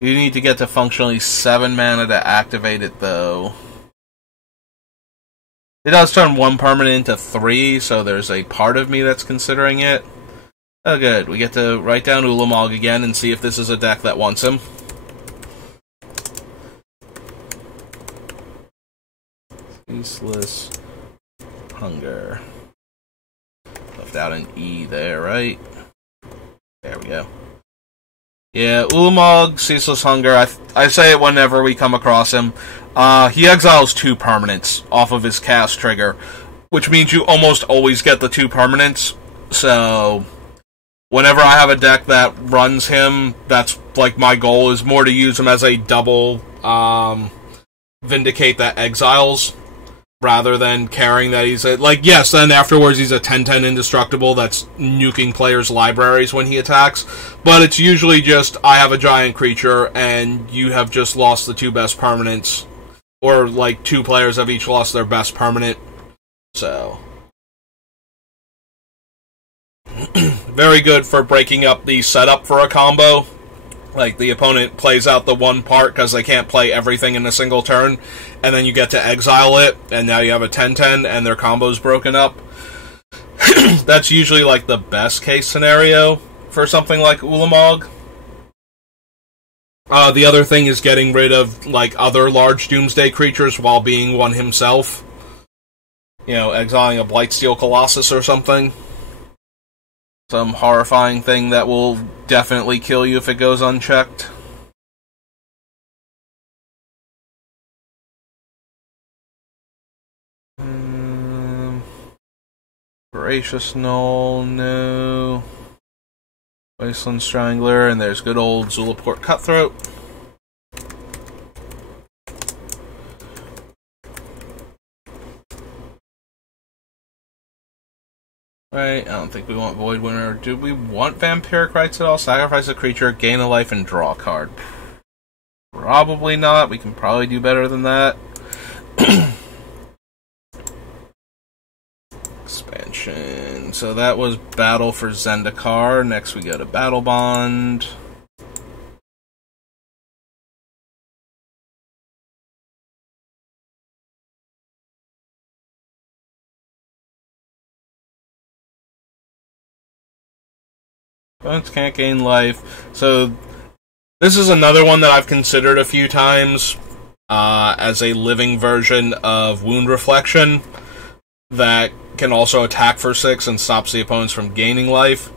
You need to get to functionally 7 mana to activate it, though. It does turn 1 permanent into 3, so there's a part of me that's considering it. Oh, good. We get to write down Ulamog again and see if this is a deck that wants him. Ceaseless Hunger. Left out an E there, right? There we go. Yeah, Ulamog, Ceaseless Hunger. I say it whenever we come across him. He exiles 2 permanents off of his cast trigger, which means you almost always get the 2 permanents. So, whenever I have a deck that runs him, that's like my goal is more to use him as a double Vindicate that exiles, rather than caring that he's a, like, yes, then afterwards he's a 10/10 indestructible that's nuking players' libraries when he attacks, but it's usually just, I have a giant creature, and you have just lost the 2 best permanents, or, like, 2 players have each lost their best permanent, so. Very good for breaking up the setup for a combo. Like, the opponent plays out the one part because they can't play everything in a single turn, and then you get to exile it, and now you have a 10/10, and their combo's broken up. That's usually, like, the best case scenario for something like Ulamog. The other thing is getting rid of, like, other large Doomsday creatures while being one himself. You know, exiling a Blightsteel Colossus or something. Some horrifying thing that will definitely kill you if it goes unchecked. Gracious Null, no. Wasteland Strangler, and there's good old Zulaport Cutthroat. Right, I don't think we want Void Winter. Do we want Vampiric Rites at all? Sacrifice a creature, gain a life, and draw a card. Probably not. We can probably do better than that. Expansion. So that was Battle for Zendikar. Next we go to Battle Bond. Opponents can't gain life. So, this is another one that I've considered a few times as a living version of Wound Reflection that can also attack for 6 and stops the opponents from gaining life.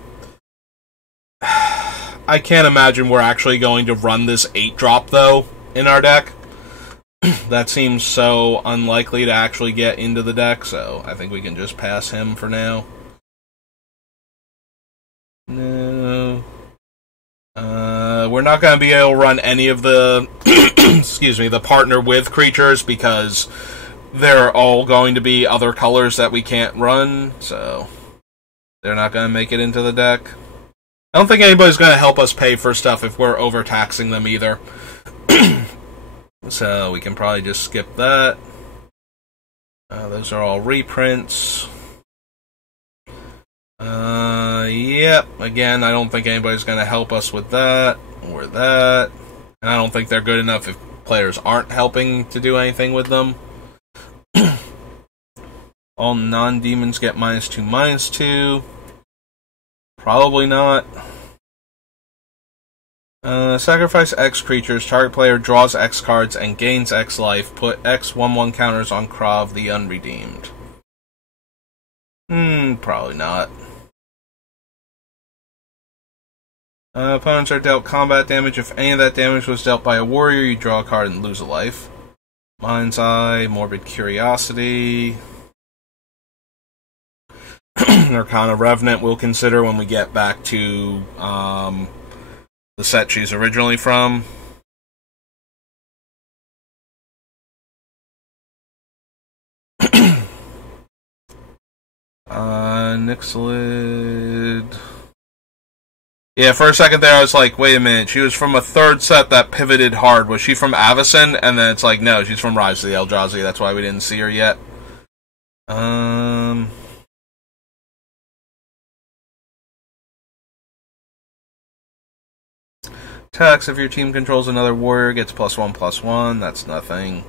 I can't imagine we're actually going to run this 8-drop, though, in our deck. That seems so unlikely to actually get into the deck, so I think we can just pass him for now. No. We're not going to be able to run any of the, excuse me, the partner with creatures because they're all going to be other colors that we can't run, so they're not going to make it into the deck. I don't think anybody's going to help us pay for stuff if we're overtaxing them either. So we can probably just skip that. Those are all reprints. Yep, again, I don't think anybody's going to help us with that, or that. And I don't think they're good enough if players aren't helping to do anything with them. All non-demons get -2/-2. Probably not. Sacrifice X creatures. Target player draws X cards and gains X life. Put X 1/1 counters on Krav the Unredeemed. Probably not. Opponents are dealt combat damage. If any of that damage was dealt by a warrior, you draw a card and lose a life. Mind's Eye, Morbid Curiosity. Arcana Revenant we'll consider when we get back to the set she's originally from. Nixlid. Yeah, for a second there I was like, wait a minute, she was from a third set that pivoted hard. Was she from Arisen? And then it's like, no, she's from Rise of the Eldrazi. That's why we didn't see her yet. Attacks, if your team controls another warrior, gets +1/+1. That's nothing.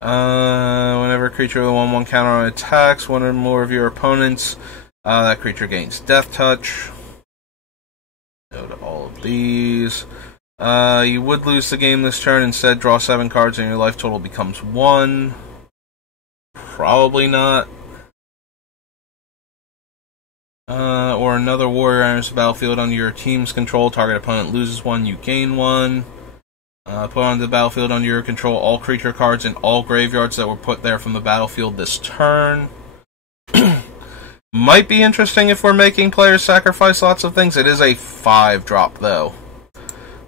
Whenever a creature with a 1/1 counter on attacks, one or more of your opponents, that creature gains Death Touch. No to all of these. You would lose the game this turn. Instead, draw 7 cards and your life total becomes 1. Probably not. Or another warrior enters the battlefield under your team's control. Target opponent loses 1, you gain 1. Put onto the battlefield under your control all creature cards in all graveyards that were put there from the battlefield this turn. Might be interesting if we're making players sacrifice lots of things. It is a 5-drop, though.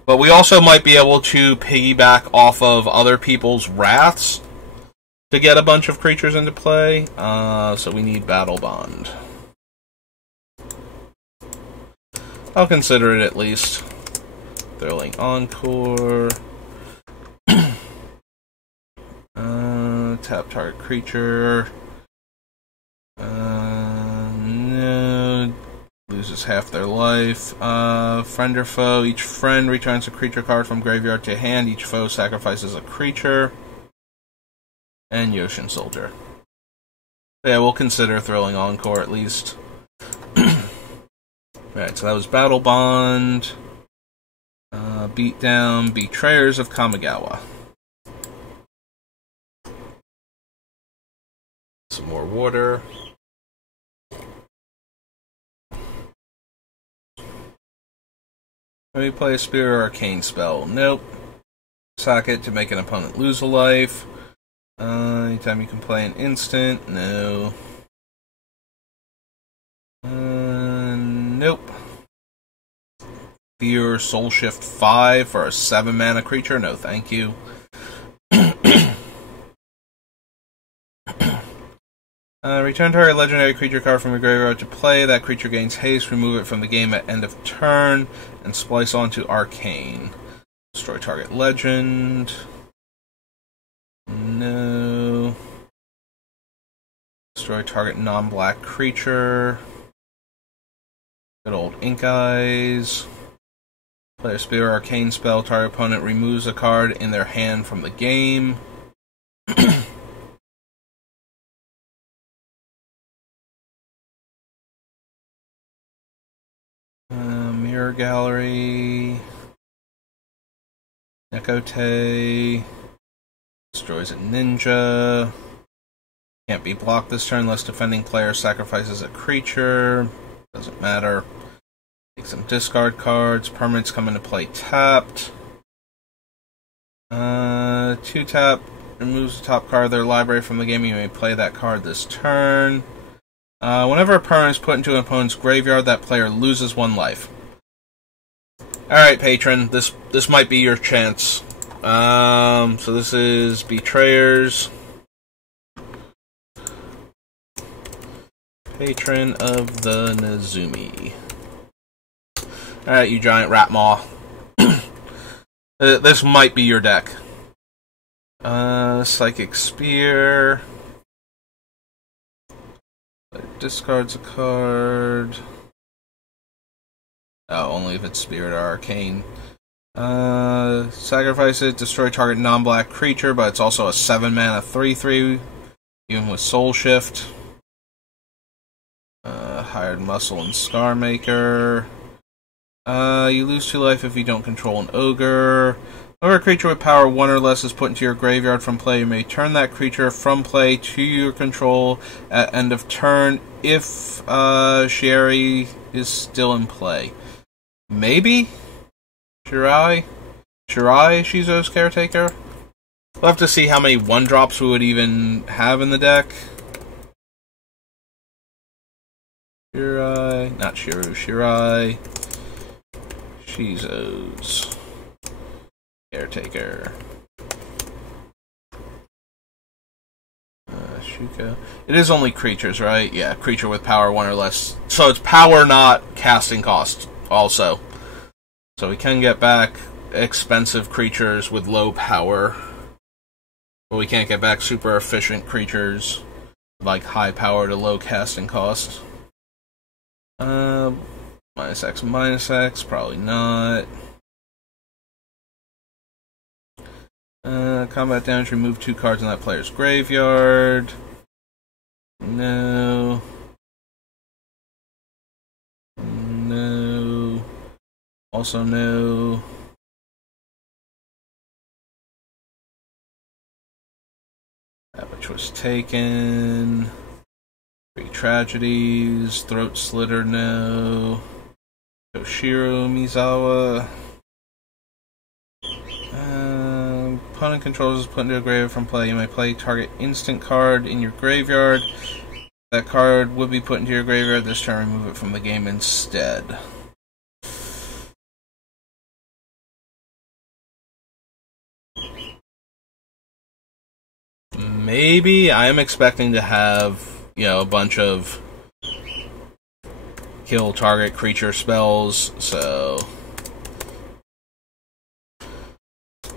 But we also might be able to piggyback off of other people's wraths to get a bunch of creatures into play. So we need Battle Bond. I'll consider it at least. Thrilling Encore. Tap target creature. No. Loses half their life. Friend or foe. Each friend returns a creature card from graveyard to hand. Each foe sacrifices a creature. And Yoshin Soldier. Yeah, we'll consider Thrilling Encore at least. Alright, so that was Battle Bond. Beatdown. Betrayers of Kamigawa. Some more water. Maybe play a Spirit or Arcane spell. Nope. Sack it to make an opponent lose a life. Anytime you can play an instant. No. Nope. Fear Soul Shift 5 for a 7-mana creature. No, thank you. Return target legendary creature card from your graveyard to play. That creature gains haste. Remove it from the game at end of turn and splice onto Arcane. Destroy target legend. No. Destroy target non-black creature. Good old Ink Eyes. Play a Spirit Arcane spell. Target opponent removes a card in their hand from the game. Mirror Gallery. Nekote. Destroys a ninja. Can't be blocked this turn unless defending player sacrifices a creature. Doesn't matter. Take some discard cards. Permanents come into play tapped. 2-tap. Removes the top card of their library from the game. You may play that card this turn. Whenever a permanent is put into an opponent's graveyard, that player loses 1 life. Alright, patron. This might be your chance. So this is Betrayers. Patron of the Nezumi. Alright, you giant rat maw. This might be your deck. Psychic Spear. Discards a card. Oh, only if it's Spirit or Arcane. Sacrifice it, destroy target non-black creature, but it's also a 7-mana 3/3, even with Soul Shift. Hired Muscle and Scarmaker. You lose 2 life if you don't control an ogre. Whenever a creature with power 1 or less is put into your graveyard from play, you may turn that creature from play to your control at end of turn if Shirai is still in play. Maybe? Shirai, Shizuo's Caretaker? We'll have to see how many 1-drops we would even have in the deck. Shirai, not Shiru, Shirai. Shizuo's Caretaker. Shuko. It is only creatures, right? Yeah, creature with power 1 or less. So it's power, not casting cost, also. So we can get back expensive creatures with low power. But we can't get back super efficient creatures like high power to low casting cost. -X, probably not. Combat damage, remove 2 cards in that player's graveyard. No. No. Also no. That which was taken. 3 tragedies. Throat Slitter, no. Toshiro Mizawa. Opponent controls is put into a graveyard from play. You may play target instant card in your graveyard. That card would be put into your graveyard this turn. Remove it from the game instead. Maybe. I am expecting to have, a bunch of kill target creature spells, so...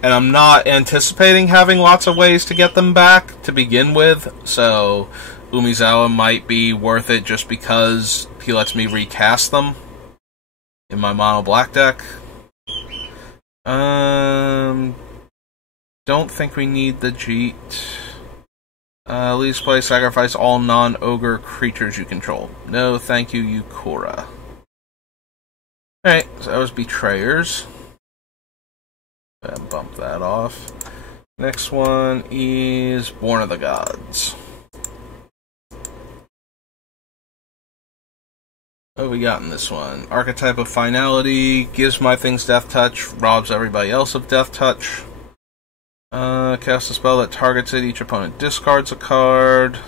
And I'm not anticipating having lots of ways to get them back to begin with, so Umezawa might be worth it just because he lets me recast them in my mono black deck. Don't think we need the Jeet. Leaves play, sacrifice all non-ogre creatures you control. No, thank you, Yukora. Alright, so that was Betrayers. And bump that off. Next one is Born of the Gods. What have we got in this one? Archetype of Finality. Gives my things Death Touch. Robs everybody else of Death Touch. Cast a spell that targets it. Each opponent discards a card.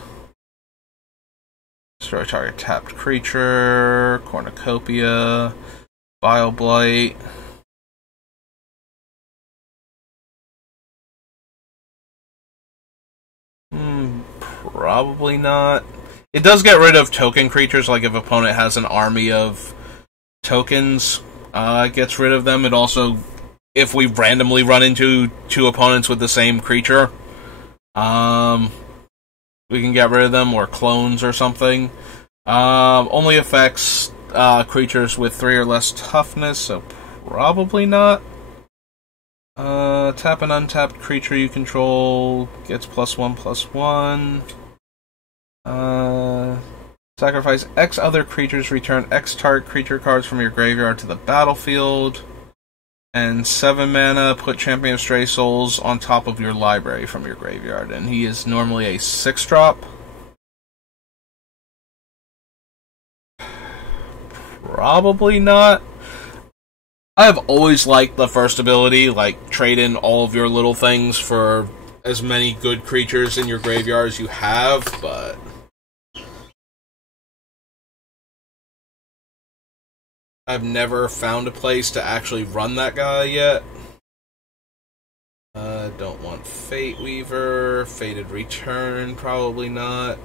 Destroy target tapped creature. Cornucopia. Vile Blight. Probably not. It does get rid of token creatures, like if opponent has an army of tokens, it gets rid of them. It also, if we randomly run into 2 opponents with the same creature, we can get rid of them, or clones or something. Only affects creatures with 3 or less toughness, so probably not. Tap an untapped creature you control, gets +1/+1. Sacrifice X other creatures, return X target creature cards from your graveyard to the battlefield. And 7 mana, put Champion of Stray Souls on top of your library from your graveyard. And he is normally a 6-drop. Probably not. I have always liked the first ability, like trade in all of your little things for as many good creatures in your graveyard as you have, but I've never found a place to actually run that guy yet. Don't want Fate Weaver, Fated Return, probably not.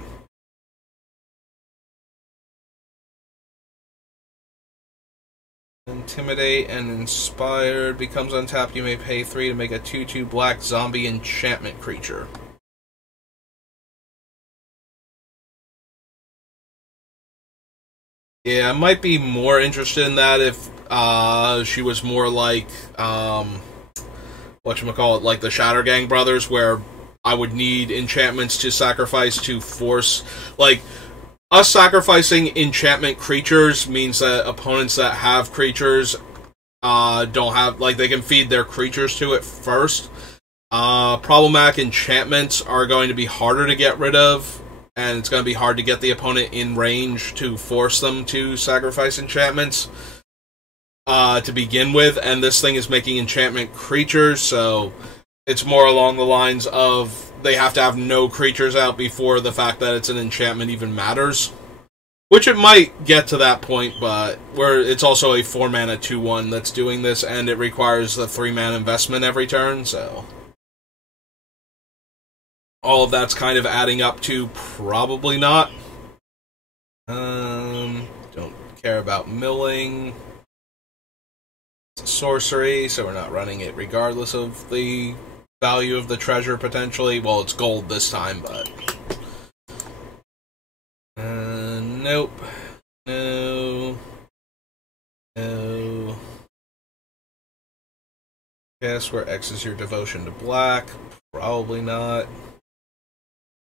Intimidate and Inspired. Becomes untapped, you may pay 3 to make a 2/2 black zombie enchantment creature. Yeah, I might be more interested in that if she was more like, whatchamacallit, like the Shattergang Brothers, where I would need enchantments to sacrifice to force, like, us sacrificing enchantment creatures means that opponents that have creatures don't have, like, they can feed their creatures to it first. Problematic enchantments are going to be harder to get rid of, and it's going to be hard to get the opponent in range to force them to sacrifice enchantments to begin with, and this thing is making enchantment creatures, so it's more along the lines of they have to have no creatures out before the fact that it's an enchantment even matters. Which it might get to that point, but where it's also a 4-mana 2/1 that's doing this, and it requires a 3-mana investment every turn, so... all of that's kind of adding up to probably not. Don't care about milling. It's a sorcery, so we're not running it regardless of the value of the treasure, potentially. Well, it's gold this time, but... nope. No. No. Guess where X is your devotion to black. Probably not.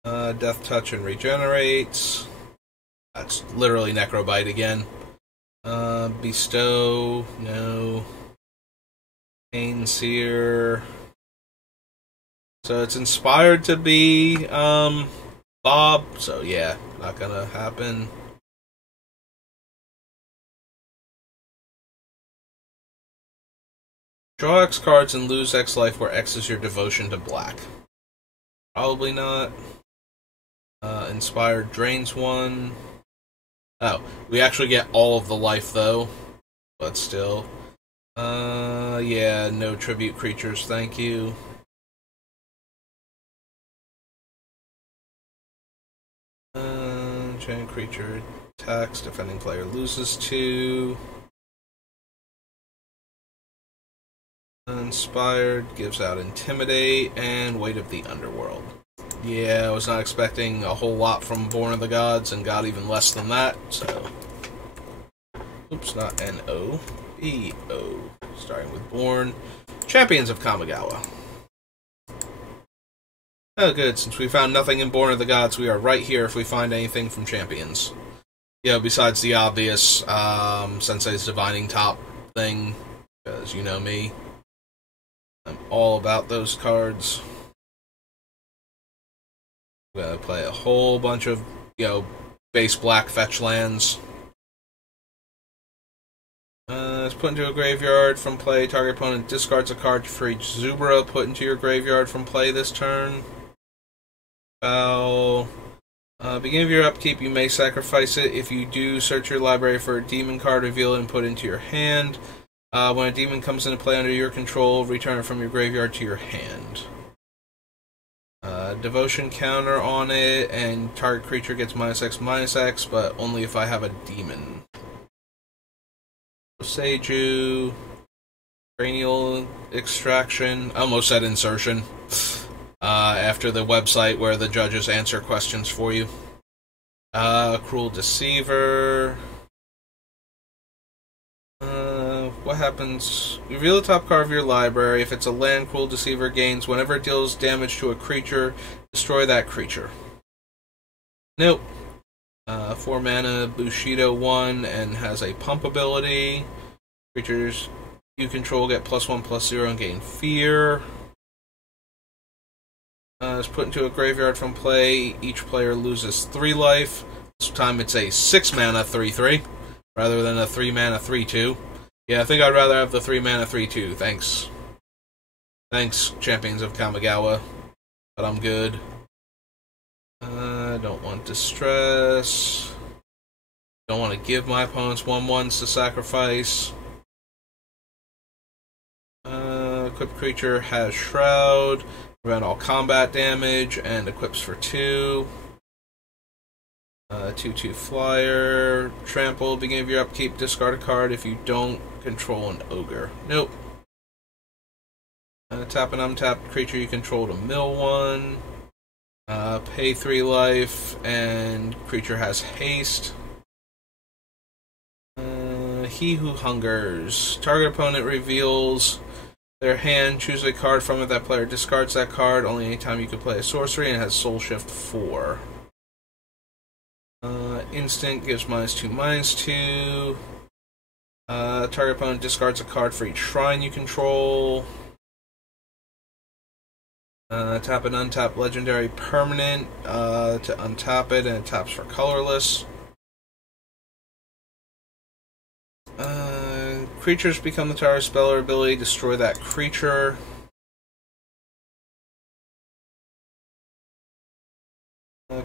Death Touch and Regenerates. That's literally Necrobite again. Bestow. No. Pain Seer. So it's inspired to be Bob, so yeah, not gonna happen. Draw X cards and lose X life where X is your devotion to black. Probably not. Inspired drains 1. Oh, we actually get all of the life though, but still. Yeah, no tribute creatures, thank you. Giant creature attacks, defending player loses 2. Inspired gives out Intimidate and Weight of the Underworld. Yeah, I was not expecting a whole lot from Born of the Gods and got even less than that, so. Oops, not N-O. B-O. Starting with Born. Champions of Kamigawa. Oh, good. Since we found nothing in Born of the Gods, we are right here if we find anything from Champions. You know, besides the obvious Sensei's Divining Top thing, because you know me. I'm all about those cards. I'm gonna play a whole bunch of, you know, base black fetch lands. It's put into a graveyard from play. Target opponent discards a card for each Zubra put into your graveyard from play this turn. Foul. Beginning of your upkeep, you may sacrifice it. If you do, search your library for a demon card, reveal it, and put it into your hand. When a demon comes into play under your control, return it from your graveyard to your hand. Devotion counter on it, and target creature gets -X/-X, but only if I have a demon. Seiju, Cranial Extraction, I almost said insertion, after the website where the judges answer questions for you. Cruel Deceiver. What happens? Reveal the top card of your library. If it's a land, Cruel Deceiver gains whenever it deals damage to a creature, destroy that creature. Nope. 4 mana, Bushido 1, and has a pump ability. Creatures you control get +1/+0 and gain fear. It's put into a graveyard from play. Each player loses 3 life. This time it's a 6 mana 3/3 rather than a 3 mana 3/2. Yeah, I think I'd rather have the 3 mana 3/2. Thanks. Thanks, Champions of Kamigawa. But I'm good. I don't want Distress. Don't want to give my opponents 1/1s to sacrifice. Equipped creature has Shroud. Prevent all combat damage and equips for 2. 2/2 flyer. Trample. Beginning of your upkeep, discard a card if you don't control an ogre. Nope. Tap an untapped creature you control to mill 1. Pay 3 life, and creature has haste. He Who Hungers. Target opponent reveals their hand, choose a card from it, that player discards that card only anytime you can play a sorcery, and it has Soul Shift 4. Instant gives -2/-2. Target opponent discards a card for each shrine you control. Tap an untapped legendary permanent to untap it, and it taps for colorless. Creatures become the tower spell or ability, destroy that creature.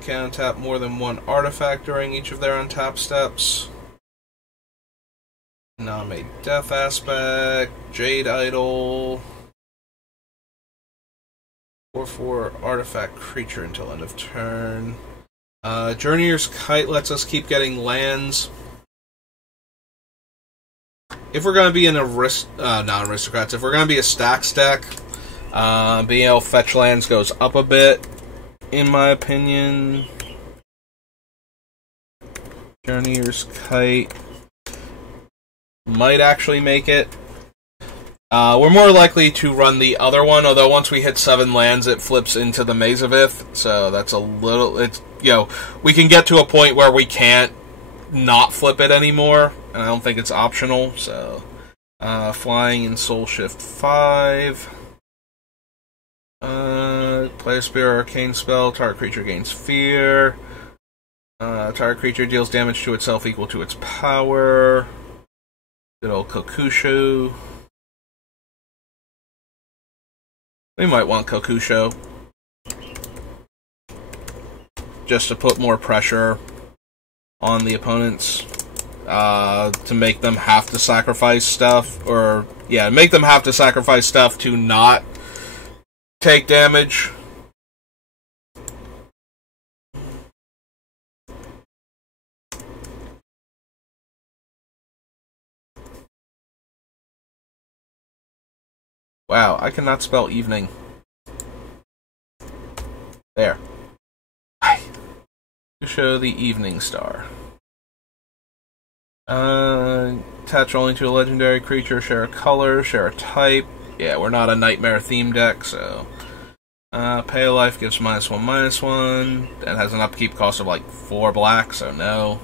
Can untap more than 1 artifact during each of their untap steps. Name Death Aspect, Jade Idol. 4/4 artifact creature until end of turn. Journeyer's Kite lets us keep getting lands. If we're going to be an not aristocrats, if we're going to be a stacks deck, being able to fetch lands goes up a bit, in my opinion. Journeyer's Kite might actually make it. We're more likely to run the other one, although once we hit 7 lands, it flips into the Maze of Ith, so that's a little... we can get to a point where we can't not flip it anymore, and I don't think it's optional, so... flying in Soul Shift 5. Play a Spear Arcane Spell, target creature gains Fear. Target creature deals damage to itself equal to its power. Good old Kokusho. We might want Kokusho. Just to put more pressure on the opponents. To make them have to sacrifice stuff. Make them have to sacrifice stuff to not take damage. Wow, I cannot spell evening. There. To show the evening star. Attach only to a legendary creature, share a color, share a type. Yeah, we're not a nightmare theme deck, so... pay a life gives -1/-1. That has an upkeep cost of like 4 black, so no.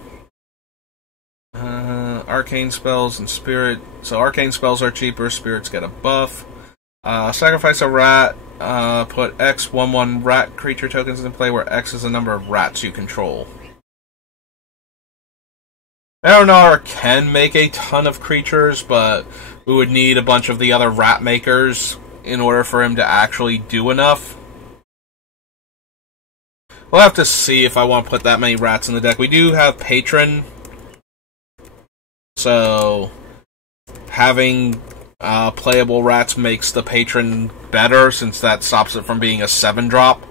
Arcane spells and spirit. So arcane spells are cheaper, spirits get a buff. Sacrifice a rat, put X 1/1 rat creature tokens into play where X is the number of rats you control. Aronar can make a ton of creatures, but we would need a bunch of the other rat makers in order for him to actually do enough. We'll have to see if I want to put that many rats in the deck. We do have Patron, so having playable rats makes the Patron better, since that stops it from being a 7-drop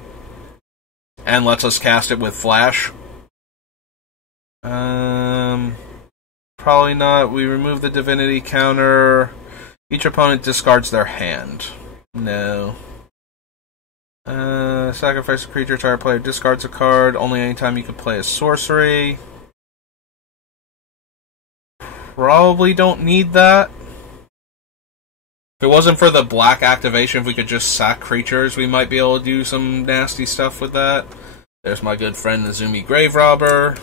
and lets us cast it with Flash. Probably not. We remove the divinity counter. Each opponent discards their hand. No. Sacrifice a creature, target player discards a card. Only anytime you can play a sorcery. Probably don't need that. If it wasn't for the black activation, if we could just sack creatures, we might be able to do some nasty stuff with that. There's my good friend Nezumi Grave Robber.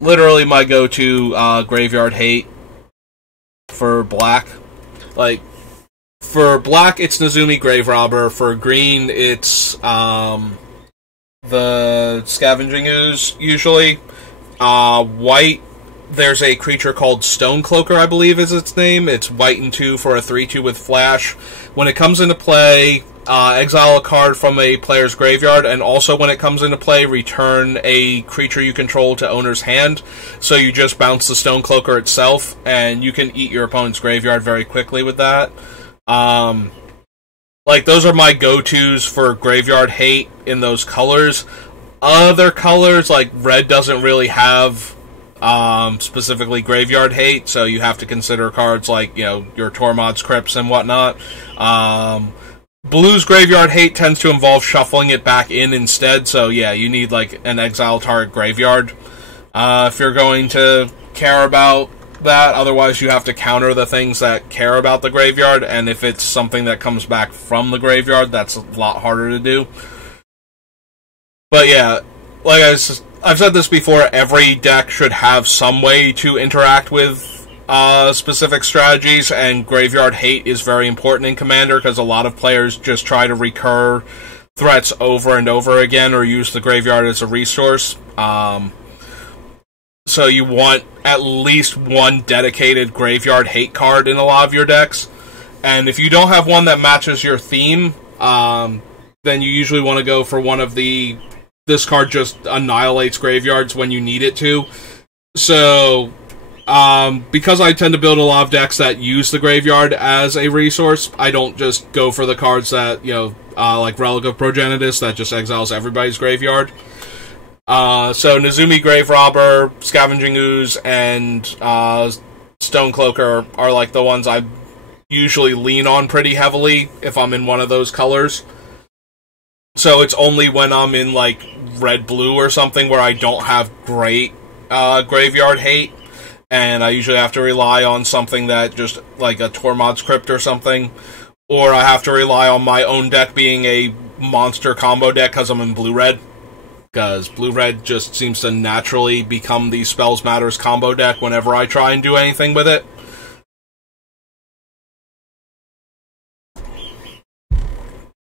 Literally my go-to Graveyard Hate for black. Like, for black, it's Nezumi Grave Robber. For green, it's the Scavenging Ooze, usually. White, there's a creature called Stonecloaker, I believe is its name. It's white and 2 for a 3/2 with Flash. When it comes into play, exile a card from a player's graveyard, and also when it comes into play, return a creature you control to owner's hand. So you just bounce the Stonecloaker itself, and you can eat your opponent's graveyard very quickly with that. Those are my go-tos for Graveyard Hate in those colors. Other colors, like red, doesn't really have specifically Graveyard Hate, so you have to consider cards like, your Tormod's Crypts and whatnot. Blue's Graveyard Hate tends to involve shuffling it back in instead, so yeah, you need like an exile target graveyard if you're going to care about that. Otherwise, you have to counter the things that care about the graveyard, and if it's something that comes back from the graveyard, that's a lot harder to do. But yeah, like I've said this before, every deck should have some way to interact with specific strategies, and Graveyard Hate is very important in Commander, because a lot of players just try to recur threats over and over again, or use the graveyard as a resource. So you want at least one dedicated Graveyard Hate card in a lot of your decks, and if you don't have one that matches your theme, then you usually want to go for one of the... This card just annihilates graveyards when you need it to. So, because I tend to build a lot of decks that use the graveyard as a resource, I don't just go for the cards that, like Relic of Progenitus, that just exiles everybody's graveyard. So Nezumi Grave Robber, Scavenging Ooze, and Stonecloaker are like the ones I usually lean on pretty heavily if I'm in one of those colors. So it's only when I'm in like red-blue or something where I don't have great graveyard hate, and I usually have to rely on something that just, like a Tormod's Crypt or something, or I have to rely on my own deck being a monster combo deck because I'm in blue-red, because blue-red just seems to naturally become the Spells Matters combo deck whenever I try and do anything with it.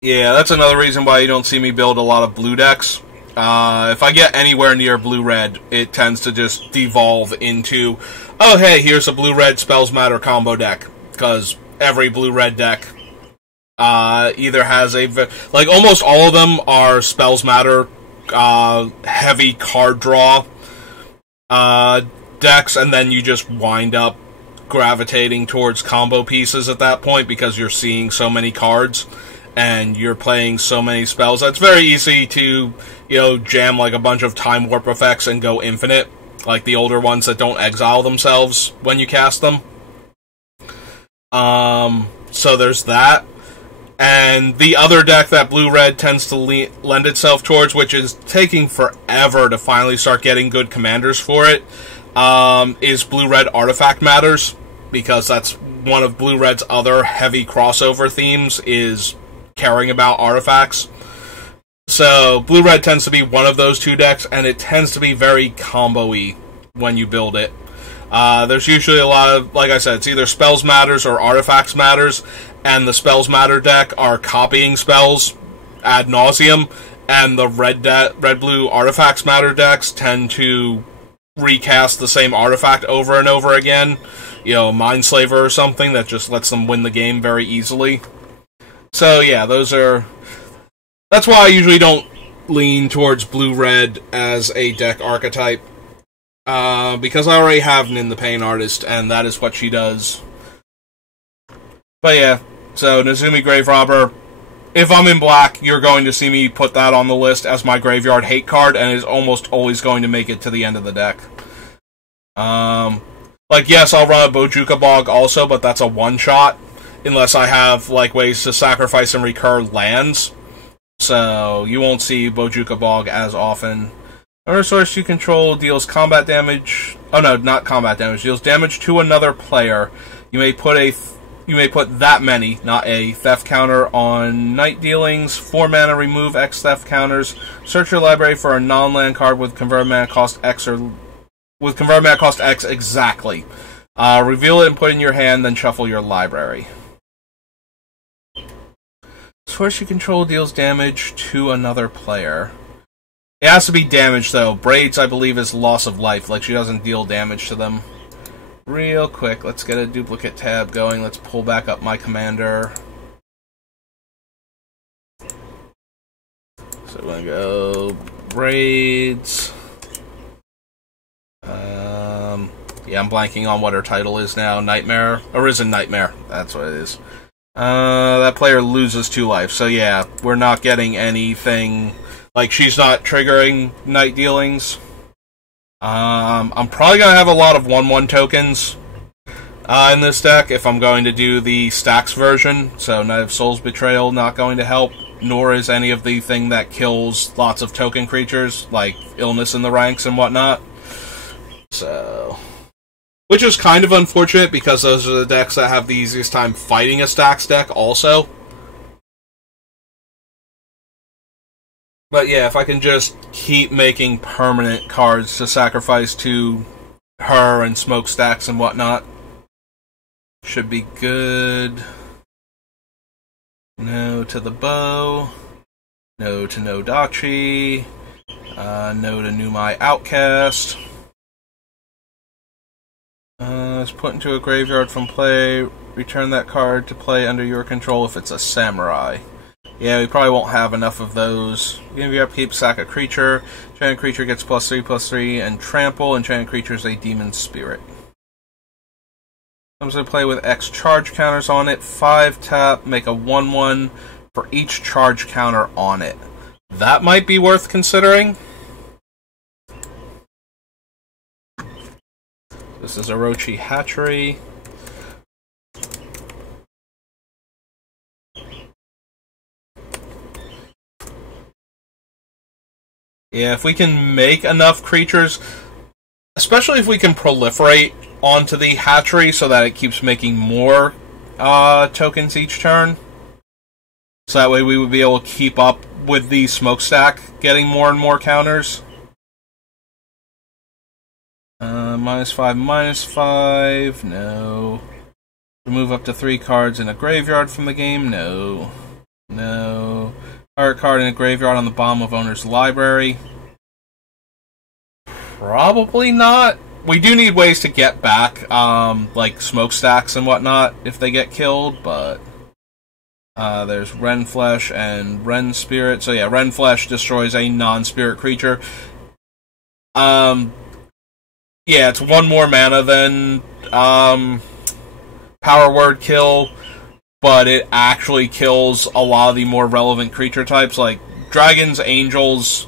Yeah, that's another reason why you don't see me build a lot of blue decks. If I get anywhere near blue-red, it tends to just devolve into, oh hey, here's a blue-red Spells Matter combo deck. Because every blue-red deck either has a... Like, almost all of them are Spells Matter heavy card draw decks, and then you just wind up gravitating towards combo pieces at that point because you're seeing so many cards and you're playing so many spells. It's very easy to, jam like a bunch of Time Warp effects and go infinite, like the older ones that don't exile themselves when you cast them. So there's that. And the other deck that blue-red tends to lend itself towards, which is taking forever to finally start getting good commanders for it, is blue-red Artifact Matters, because that's one of blue-red's other heavy crossover themes, is caring about artifacts. So blue-red tends to be one of those two decks, and it tends to be very combo-y when you build it. There's usually a lot of, like I said, it's either Spells Matters or Artifacts Matters, and the Spells Matter deck are copying spells ad nauseum, and the red-blue Artifacts Matter decks tend to recast the same artifact over and over again. Mindslaver or something that just lets them win the game very easily. So yeah, that's why I usually don't lean towards blue-red as a deck archetype. Because I already have Nin the Pain Artist, and that is what she does. But yeah, so Nezumi Grave Robber, if I'm in black, you're going to see me put that on the list as my graveyard hate card, and is almost always going to make it to the end of the deck. Yes, I'll run a Bojuka Bog also, but that's a one-shot, unless I have, ways to sacrifice and recur lands. So, you won't see Bojuka Bog as often. A resource you control deals combat damage... Oh no, not combat damage. Deals damage to another player. You may put that many, not a theft counter, on night dealings. 4 mana, remove X theft counters. Search your library for a non-land card with convert mana cost X or... With convert mana cost X exactly. Reveal it and put it in your hand, then shuffle your library. Source you control deals damage to another player. It has to be damage, though. Braids, I believe, is loss of life. She doesn't deal damage to them. Real quick, let's get a duplicate tab going. Let's pull back up my commander. So we're going to go Braids. Yeah, I'm blanking on what her title is now. Nightmare? Arisen Nightmare. That's what it is. That player loses 2 life. So yeah, we're not getting anything... she's not triggering night dealings. I'm probably going to have a lot of 1/1 tokens in this deck if I'm going to do the stacks version. So Knight of Souls Betrayal not going to help, nor is any of the thing that kills lots of token creatures, like Illness in the Ranks and whatnot. So... Which is kind of unfortunate, because those are the decks that have the easiest time fighting a stacks deck also. But yeah, if I can just keep making permanent cards to sacrifice to her and smokestacks and whatnot, should be good. No to the bow. No to Nodachi. No to Numai Outcast. It's put into a graveyard from play. Return that card to play under your control if it's a samurai. Yeah, we probably won't have enough of those. Give your upkeep, sack a creature. Enchanted creature gets +3/+3 and trample. Enchanted creature is a demon spirit. I'm going to play with X charge counters on it. 5 tap, make a 1/1 for each charge counter on it. That might be worth considering. This is Orochi Hatchery. Yeah, if we can make enough creatures, especially if we can proliferate onto the hatchery so that it keeps making more tokens each turn. So that way we would be able to keep up with the smokestack, getting more and more counters. -5, -5, no. Remove up to 3 cards in a graveyard from the game, no. No. Target card in a graveyard on the bottom of owner's library. Probably not. We do need ways to get back, like smokestacks and whatnot if they get killed, but there's Ren Flesh and Ren Spirit. So yeah, Ren Flesh destroys a non-spirit creature. Yeah, it's 1 more mana than Power Word Kill, but it actually kills a lot of the more relevant creature types, like dragons, angels,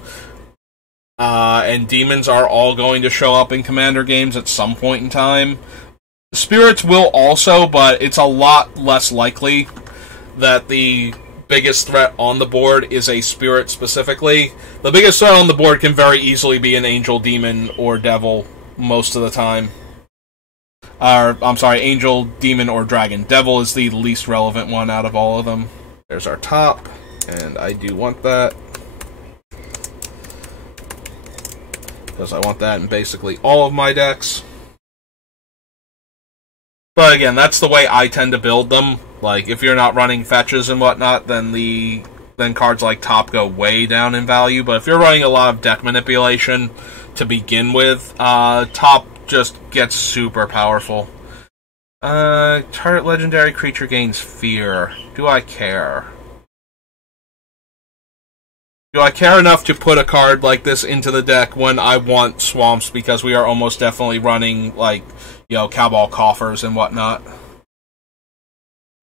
and demons are all going to show up in Commander games at some point in time. Spirits will also, but it's a lot less likely that the biggest threat on the board is a spirit specifically. The biggest threat on the board can very easily be an angel, demon, or devil most of the time. I'm sorry, angel, demon, or dragon. Devil is the least relevant one out of all of them. There's our top, and I do want that. Because I want that in basically all of my decks. But again, that's the way I tend to build them. Like, if you're not running fetches and whatnot, then cards like top go way down in value. But if you're running a lot of deck manipulation to begin with, top just gets super powerful. Target legendary creature gains fear. Do I care? Do I care enough to put a card like this into the deck when I want swamps because we are almost definitely running, like, cowball coffers and whatnot?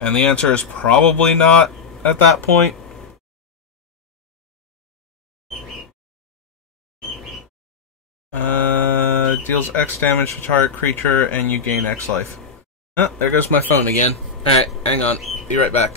And the answer is probably not at that point. Deals X damage to target creature and you gain X life. Oh, there goes my phone again. Alright, hang on. Be right back.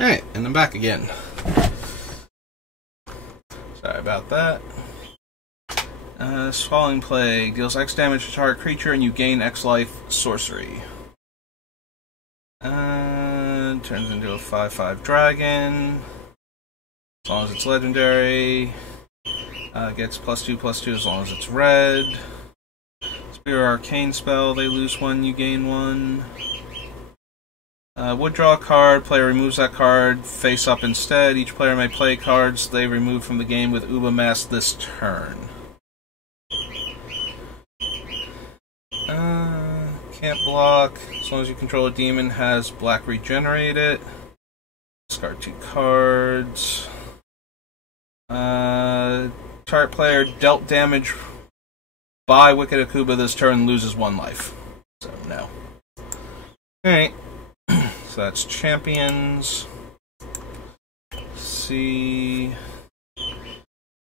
Alright, and I'm back again. Sorry about that. Swallowing Plague deals X damage to target creature and you gain X life sorcery. Turns into a 5/5 dragon. As long as it's legendary. Gets +2/+2 as long as it's red. Spear Arcane spell, they lose 1, you gain 1. Would draw a card, player removes that card, face up instead. Each player may play cards they remove from the game with Uba Mask this turn. Can't block. As long as you control a demon, has black regenerate it. Discard 2 cards. Target player dealt damage by Wicked Akuba this turn loses 1 life. So, no. Alright. So that's Champions. C.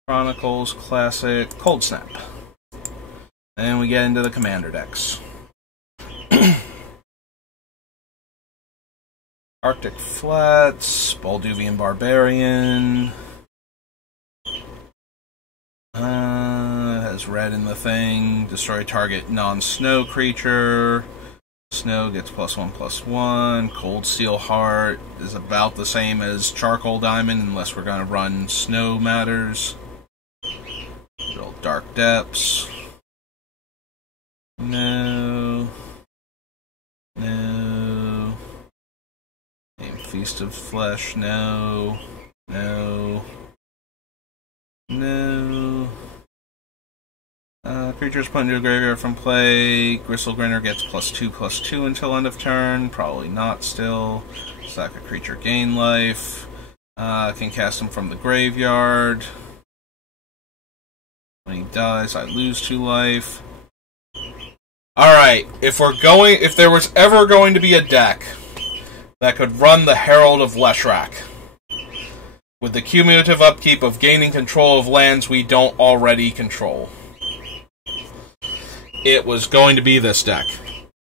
Chronicles, Classic, Cold Snap. And we get into the Commander decks. Arctic Flats, Balduvian Barbarian. Has red in the thing. Destroy target non-snow creature. Snow gets +1/+1. Cold Steel Heart is about the same as Charcoal Diamond, unless we're going to run Snow Matters. Little Dark Depths. No. No. Feast of Flesh. No. No. No. Creatures put into a graveyard from play. Gristlegrinner gets +2/+2 until end of turn. Probably not still. Sack a creature, gain life. Can cast him from the graveyard. When he dies, I lose 2 life. Alright, if there was ever going to be a deck that could run the Herald of Leshrac, with the cumulative upkeep of gaining control of lands we don't already control, it was going to be this deck.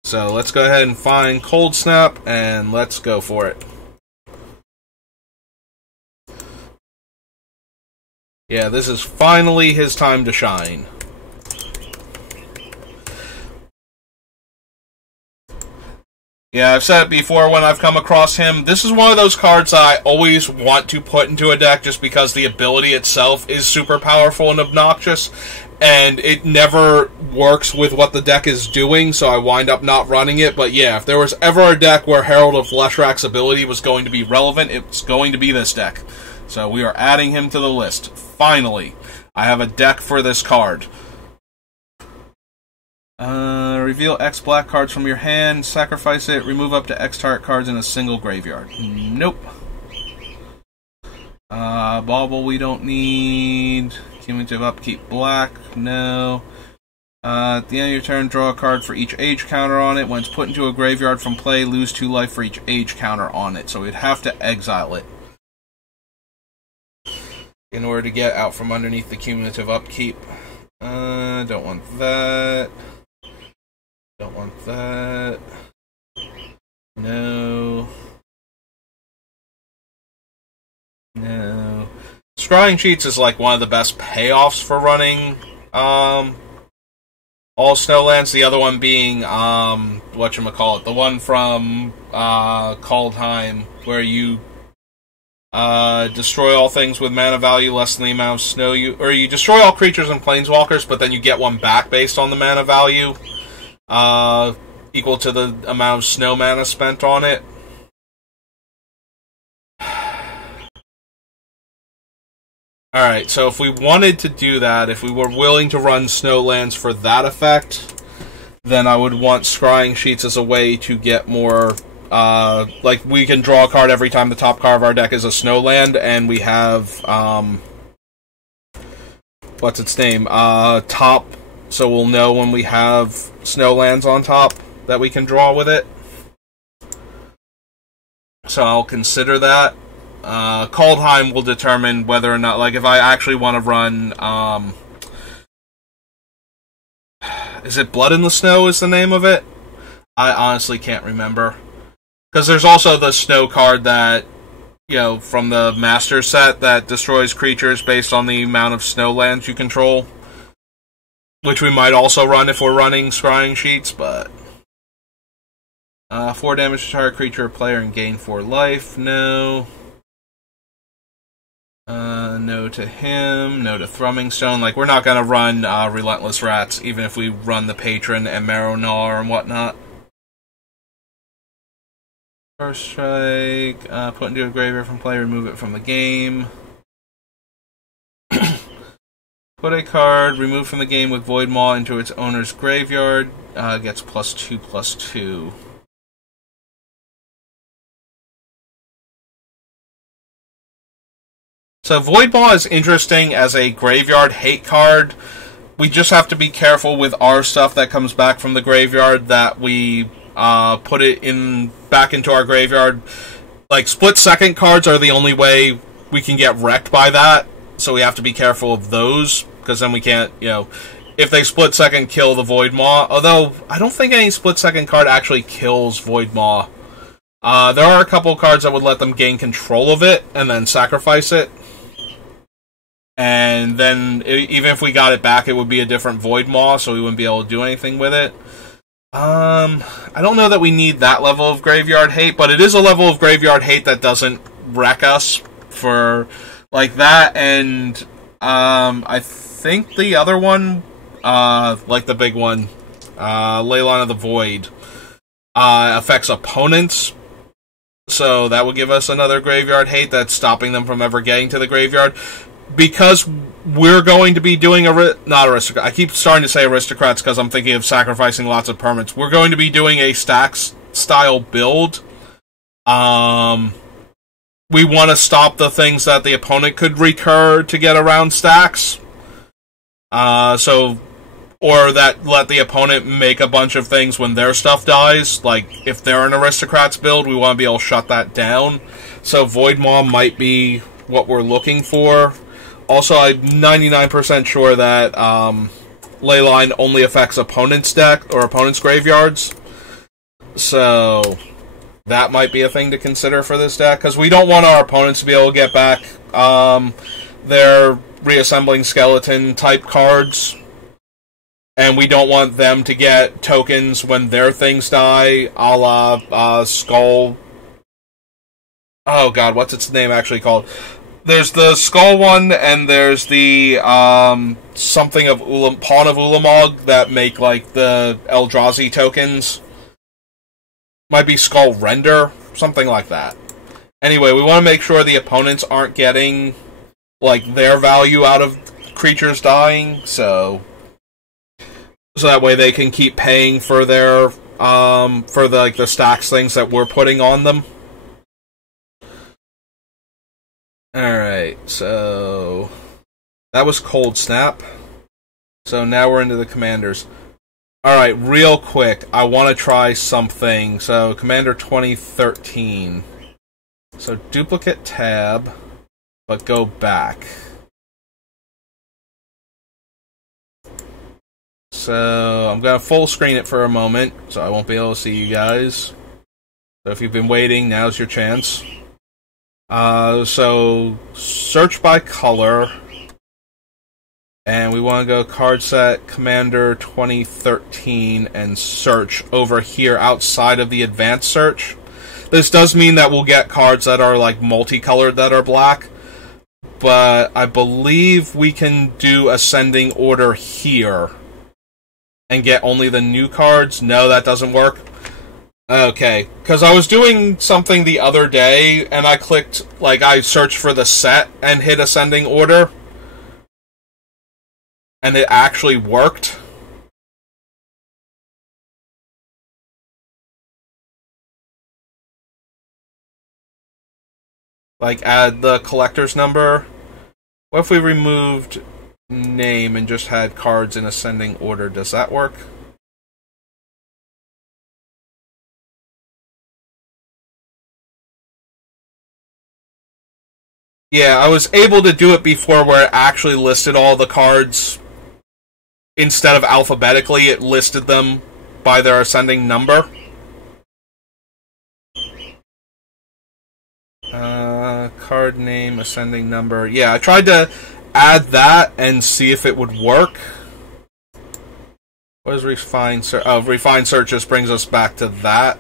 So let's go ahead and find Cold Snap, and let's go for it. Yeah, this is finally his time to shine. Yeah, I've said it before when I've come across him. This is one of those cards that I always want to put into a deck just because the ability itself is super powerful and obnoxious, and it never works with what the deck is doing, so I wind up not running it. But yeah, if there was ever a deck where Herald of Leshrac's ability was going to be relevant, it's going to be this deck. So we are adding him to the list. Finally, I have a deck for this card. Reveal X black cards from your hand, sacrifice it, remove up to X target cards in a single graveyard. Nope. Bauble we don't need. Cumulative upkeep black, no. At the end of your turn, draw a card for each age counter on it. When it's put into a graveyard from play, lose 2 life for each age counter on it. So we'd have to exile it in order to get out from underneath the cumulative upkeep. Don't want that. Don't want that. No. No. Scrying Sheets is like one of the best payoffs for running all Snowlands. The other one being whatchamacallit, the one from Kaldheim, where you destroy all things with mana value less than the amount of snow you destroy all creatures and planeswalkers, but then you get one back based on the mana value equal to the amount of snow mana spent on it. Alright, so if we wanted to do that, if we were willing to run Snowlands for that effect, then I would want Scrying Sheets as a way to get more, like, we can draw a card every time the top card of our deck is a Snowland, and we have, what's its name? Top, so we'll know when we have Snowlands on top that we can draw with it. So I'll consider that. Kaldheim will determine whether or not, like, if I actually want to run, is it Blood in the Snow is the name of it? I honestly can't remember. Because there's also the snow card that from the master set that destroys creatures based on the amount of snowlands you control. Which we might also run if we're running scrying sheets, but 4 damage to target creature or player and gain 4 life. No. No to him. No to Thrumming Stone. Like, we're not going to run Relentless Rats, even if we run the Patron and Marrow-Gnawer and whatnot. First strike. Put into a graveyard from play, remove it from the game. Put a card removed from the game with Void Maw into its owner's graveyard. Gets +2/+2. So Void Maw is interesting as a graveyard hate card. We just have to be careful with our stuff that comes back from the graveyard that we put it back into our graveyard. Like, split second cards are the only way we can get wrecked by that. So we have to be careful of those, because then we can't, if they split second, kill the Void Maw. Although, I don't think any split second card actually kills Void Maw. There are a couple cards that would let them gain control of it, and then sacrifice it. And then, even if we got it back, it would be a different Void Maw, so we wouldn't be able to do anything with it. I don't know that we need that level of graveyard hate, but it is a level of graveyard hate that doesn't wreck us for... like that, and I think the other one, like the big one, Leyline of the Void, affects opponents. So that would give us another graveyard hate that's stopping them from ever getting to the graveyard. Because we're going to be doing not aristocrat. I keep starting to say aristocrats because I'm thinking of sacrificing lots of permanents. We're going to be doing a stacks style build. We want to stop the things that the opponent could recur to get around stacks. Or that let the opponent make a bunch of things when their stuff dies. Like, if they're an Aristocrats build, we want to be able to shut that down. So Void Maw might be what we're looking for. Also, I'm 99% sure that Leyline only affects opponent's deck, or opponent's graveyards. So... that might be a thing to consider for this deck, because we don't want our opponents to be able to get back their reassembling skeleton type cards, and we don't want them to get tokens when their things die, a la Skull. Oh god, what's its name actually called? There's the Skull one, and there's the something of Pawn of Ulamog that make like the Eldrazi tokens. Might be Skull Render, something like that. Anyway, we want to make sure the opponents aren't getting, like, their value out of creatures dying, so that way they can keep paying for their, for the stacks things that we're putting on them. Alright, so that was Cold Snap. So now we're into the commanders. Alright, real quick, I want to try something. So, Commander 2013. So, duplicate tab, but go back. So, I'm going to full screen it for a moment, so I won't be able to see you guys. So, if you've been waiting, now's your chance. So, search by color. And we want to go card set Commander 2013 and search over here outside of the advanced search. This does mean that we'll get cards that are like multicolored that are black. But I believe we can do ascending order here and get only the new cards. No, that doesn't work. Okay, because I was doing something the other day and I clicked, like I searched for the set and hit ascending order. And it actually worked. Like, add the collector's number. What if we removed name and just had cards in ascending order? Does that work? Yeah, I was able to do it before where it actually listed all the cards. Instead of alphabetically, it listed them by their ascending number. Card name, ascending number. Yeah, I tried to add that and see if it would work. What is refine search? Oh, refine search just brings us back to that.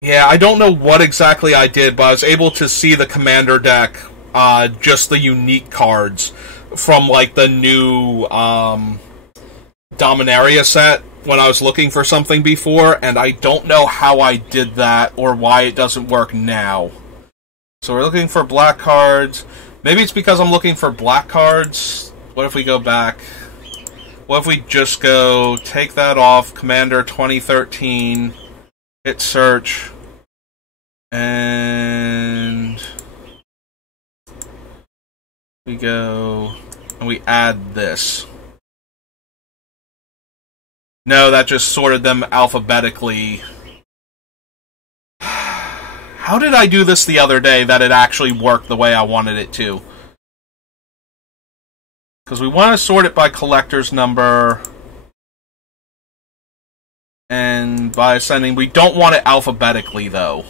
Yeah, I don't know what exactly I did, but I was able to see the commander deck, just the unique cards from like the new Dominaria set when I was looking for something before, and I don't know how I did that or why it doesn't work now. So we're looking for black cards. Maybe it's because I'm looking for black cards. What if we go back? What if we just go, take that off, Commander 2013, hit search, and we go, and we add this. No, that just sorted them alphabetically. How did I do this the other day that it actually worked the way I wanted it to? Because we want to sort it by collector's number and by ascending. We don't want it alphabetically, though.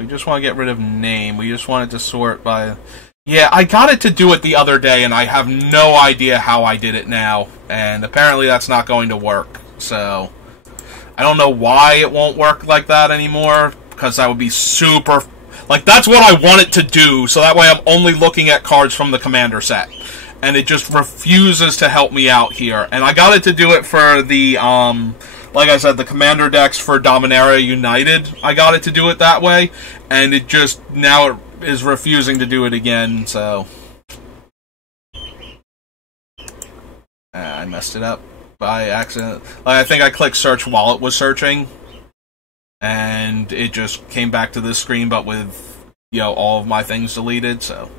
We just want to get rid of name. We just want it to sort by... Yeah, I got it to do it the other day, and I have no idea how I did it now. And apparently that's not going to work. So, I don't know why it won't work like that anymore, because that would be super... Like, that's what I want it to do, so that way I'm only looking at cards from the commander set. And it just refuses to help me out here. And I got it to do it for the, like I said, the commander decks for Dominaria United. I got it to do it that way, and it just, now it is refusing to do it again, so... I messed it up by accident. Like, I think I clicked search while it was searching, and it just came back to this screen, but with, you know, all of my things deleted, so...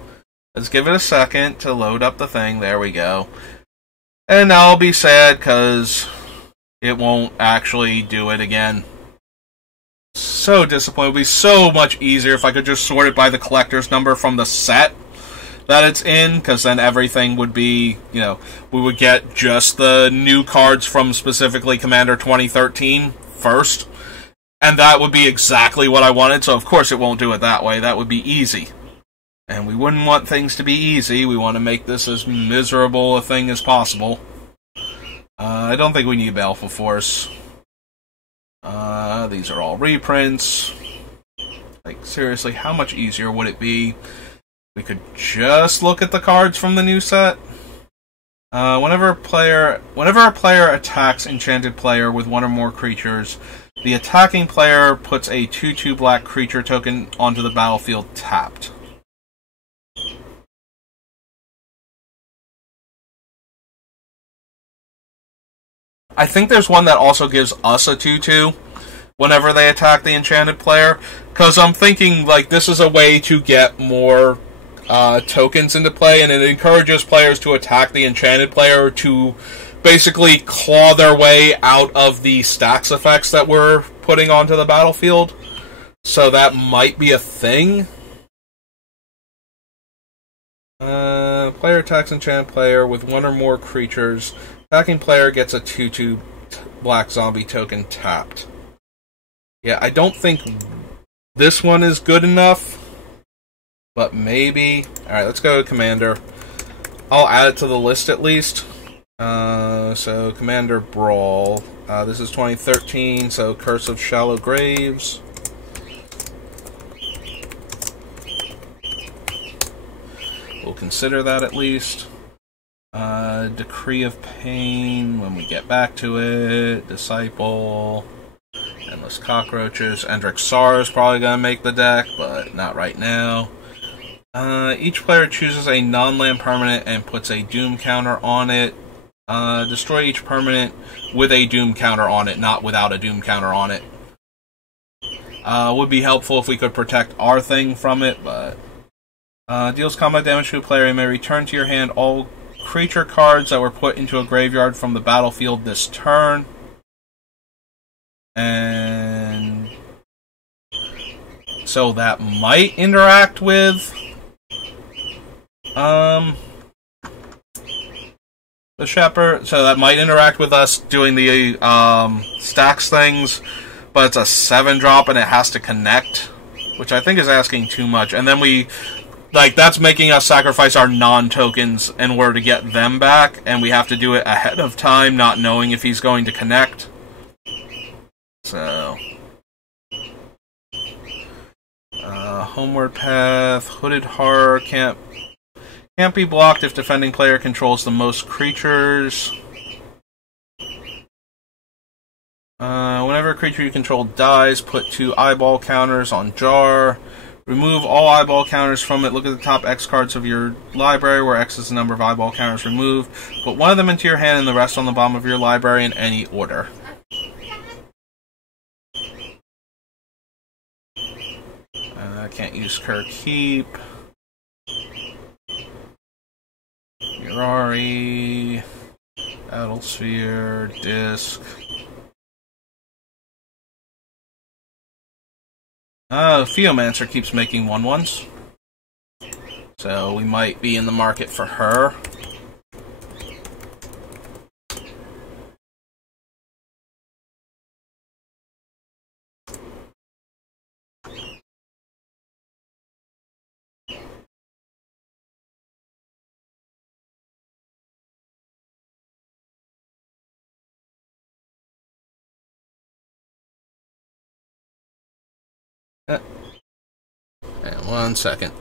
Let's give it a second to load up the thing. There we go. And now I'll be sad, because it won't actually do it again. So disappointed. It would be so much easier if I could just sort it by the collector's number from the set that it's in, because then everything would be, you know, we would get just the new cards from specifically Commander 2013 first, and that would be exactly what I wanted, so of course it won't do it that way. That would be easy. And we wouldn't want things to be easy. We want to make this as miserable a thing as possible. I don't think we need Baleful Force. These are all reprints. Like, seriously, how much easier would it be? We could just look at the cards from the new set. Whenever a player attacks Enchanted Player with one or more creatures, the attacking player puts a 2/2 black creature token onto the battlefield tapped. I think there's one that also gives us a 2/2 whenever they attack the Enchanted Player, because I'm thinking, like, this is a way to get more tokens into play, and it encourages players to attack the Enchanted Player to basically claw their way out of the stacks effects that we're putting onto the battlefield. So that might be a thing. Player attacks Enchanted Player with one or more creatures. Attacking player gets a 2/2 black zombie token tapped. Yeah, I don't think this one is good enough, but maybe. Alright, let's go to Commander. I'll add it to the list at least. So, Commander Brawl. This is 2013, so Curse of Shallow Graves. We'll consider that at least. Decree of Pain, when we get back to it. Disciple. Endless Cockroaches. Endrick Sar is probably going to make the deck, but not right now. Each player chooses a non-land permanent and puts a Doom counter on it. Destroy each permanent with a Doom counter on it, not without a Doom counter on it. Would be helpful if we could protect our thing from it, but... deals combat damage to a player. You may return to your hand all creature cards that were put into a graveyard from the battlefield this turn. And so that might interact with The Shepherd, so that might interact with us doing the stacks things, but it's a 7-drop and it has to connect, which I think is asking too much. And then that's making us sacrifice our non-tokens in order to get them back, and we have to do it ahead of time, not knowing if he's going to connect. So, Homeward Path, Hooded Horror can't be blocked if defending player controls the most creatures. Whenever a creature you control dies, put 2 eyeball counters on Jar. Remove all eyeball counters from it. Look at the top X cards of your library, where X is the number of eyeball counters removed. Put one of them into your hand and the rest on the bottom of your library in any order. I can't use Kerr Keep. Mirari, Battlesphere, Disc. Theomancer keeps making 1/1s. So we might be in the market for her. And 1 second.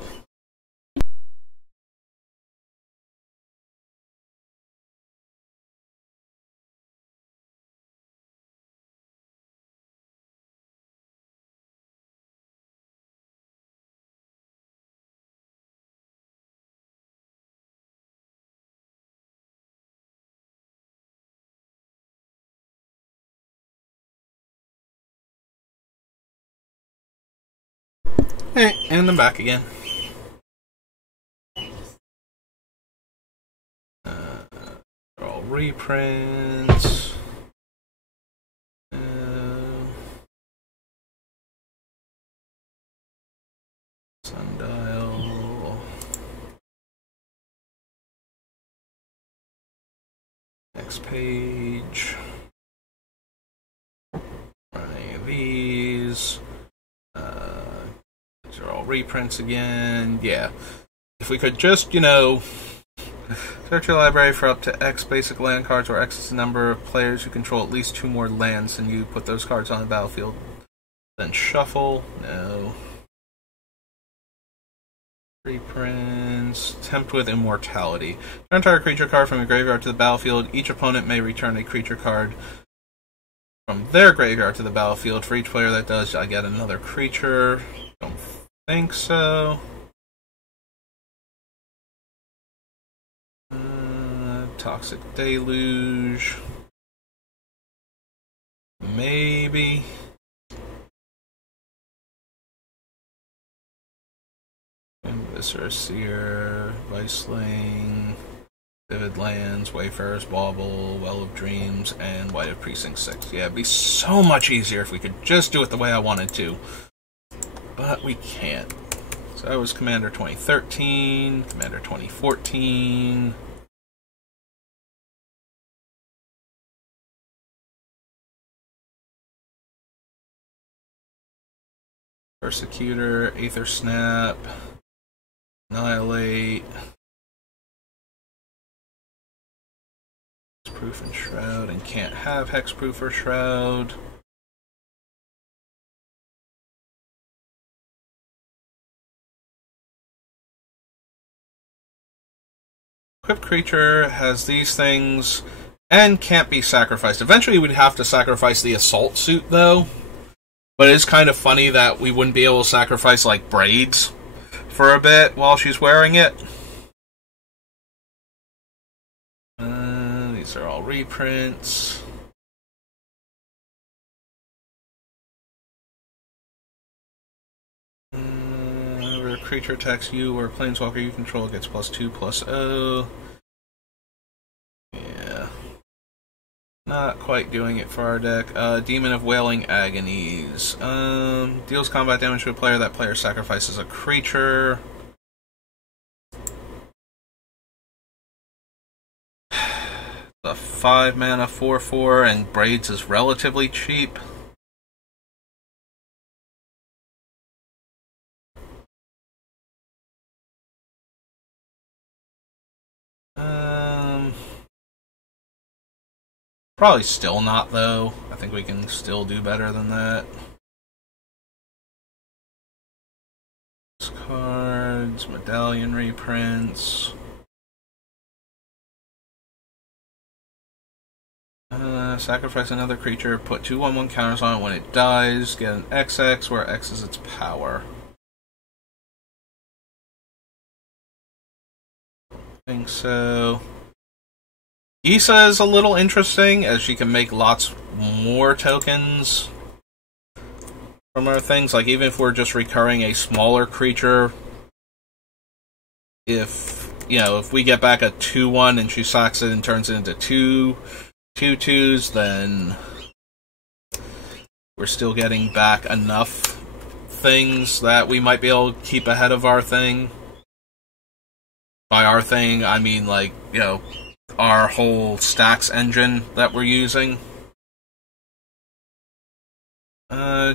And I'm back again. All reprints. Sundial. Next page. Any of these. These are all reprints again. Yeah. If we could just, search your library for up to X basic land cards, where X is the number of players who control at least 2 more lands, and you put those cards on the battlefield. Then shuffle. No. Reprints. Tempt with Immortality. Turn entire creature card from your graveyard to the battlefield. Each opponent may return a creature card from their graveyard to the battlefield. For each player that does, I get another creature. Don't think so. Toxic Deluge. Maybe. Viscera Seer, Viceling, Vivid Lands, Wayfarer's Bauble, Well of Dreams, and White of Precinct 6. Yeah, it'd be so much easier if we could just do it the way I wanted to. But we can't. So that was Commander 2013, Commander 2014. Persecutor, Aether Snap, Annihilate, Hexproof and Shroud, and can't have Hexproof or Shroud. Equipped creature has these things and can't be sacrificed. Eventually we'd have to sacrifice the Assault Suit, though. But it is kind of funny that we wouldn't be able to sacrifice, like, Braids for a bit while she's wearing it. These are all reprints. Whenever a creature attacks you or a planeswalker you control gets +2/+0. Yeah. Not quite doing it for our deck. Demon of Wailing Agonies. Deals combat damage to a player. That player sacrifices a creature. The 5 mana 4/4, and Braids is relatively cheap. Probably still not, though. I think we can still do better than that. Cards, medallion reprints. Sacrifice another creature, put 2/1/1 counters on it when it dies, get an XX where X is its power. I think so. Issa is a little interesting, as she can make lots more tokens from our things. Like, even if we're just recurring a smaller creature, if we get back a 2/1 and she sacks it and turns it into 2/2s, then we're still getting back enough things that we might be able to keep ahead of our thing. By our thing, I mean, like, our whole stacks engine that we're using.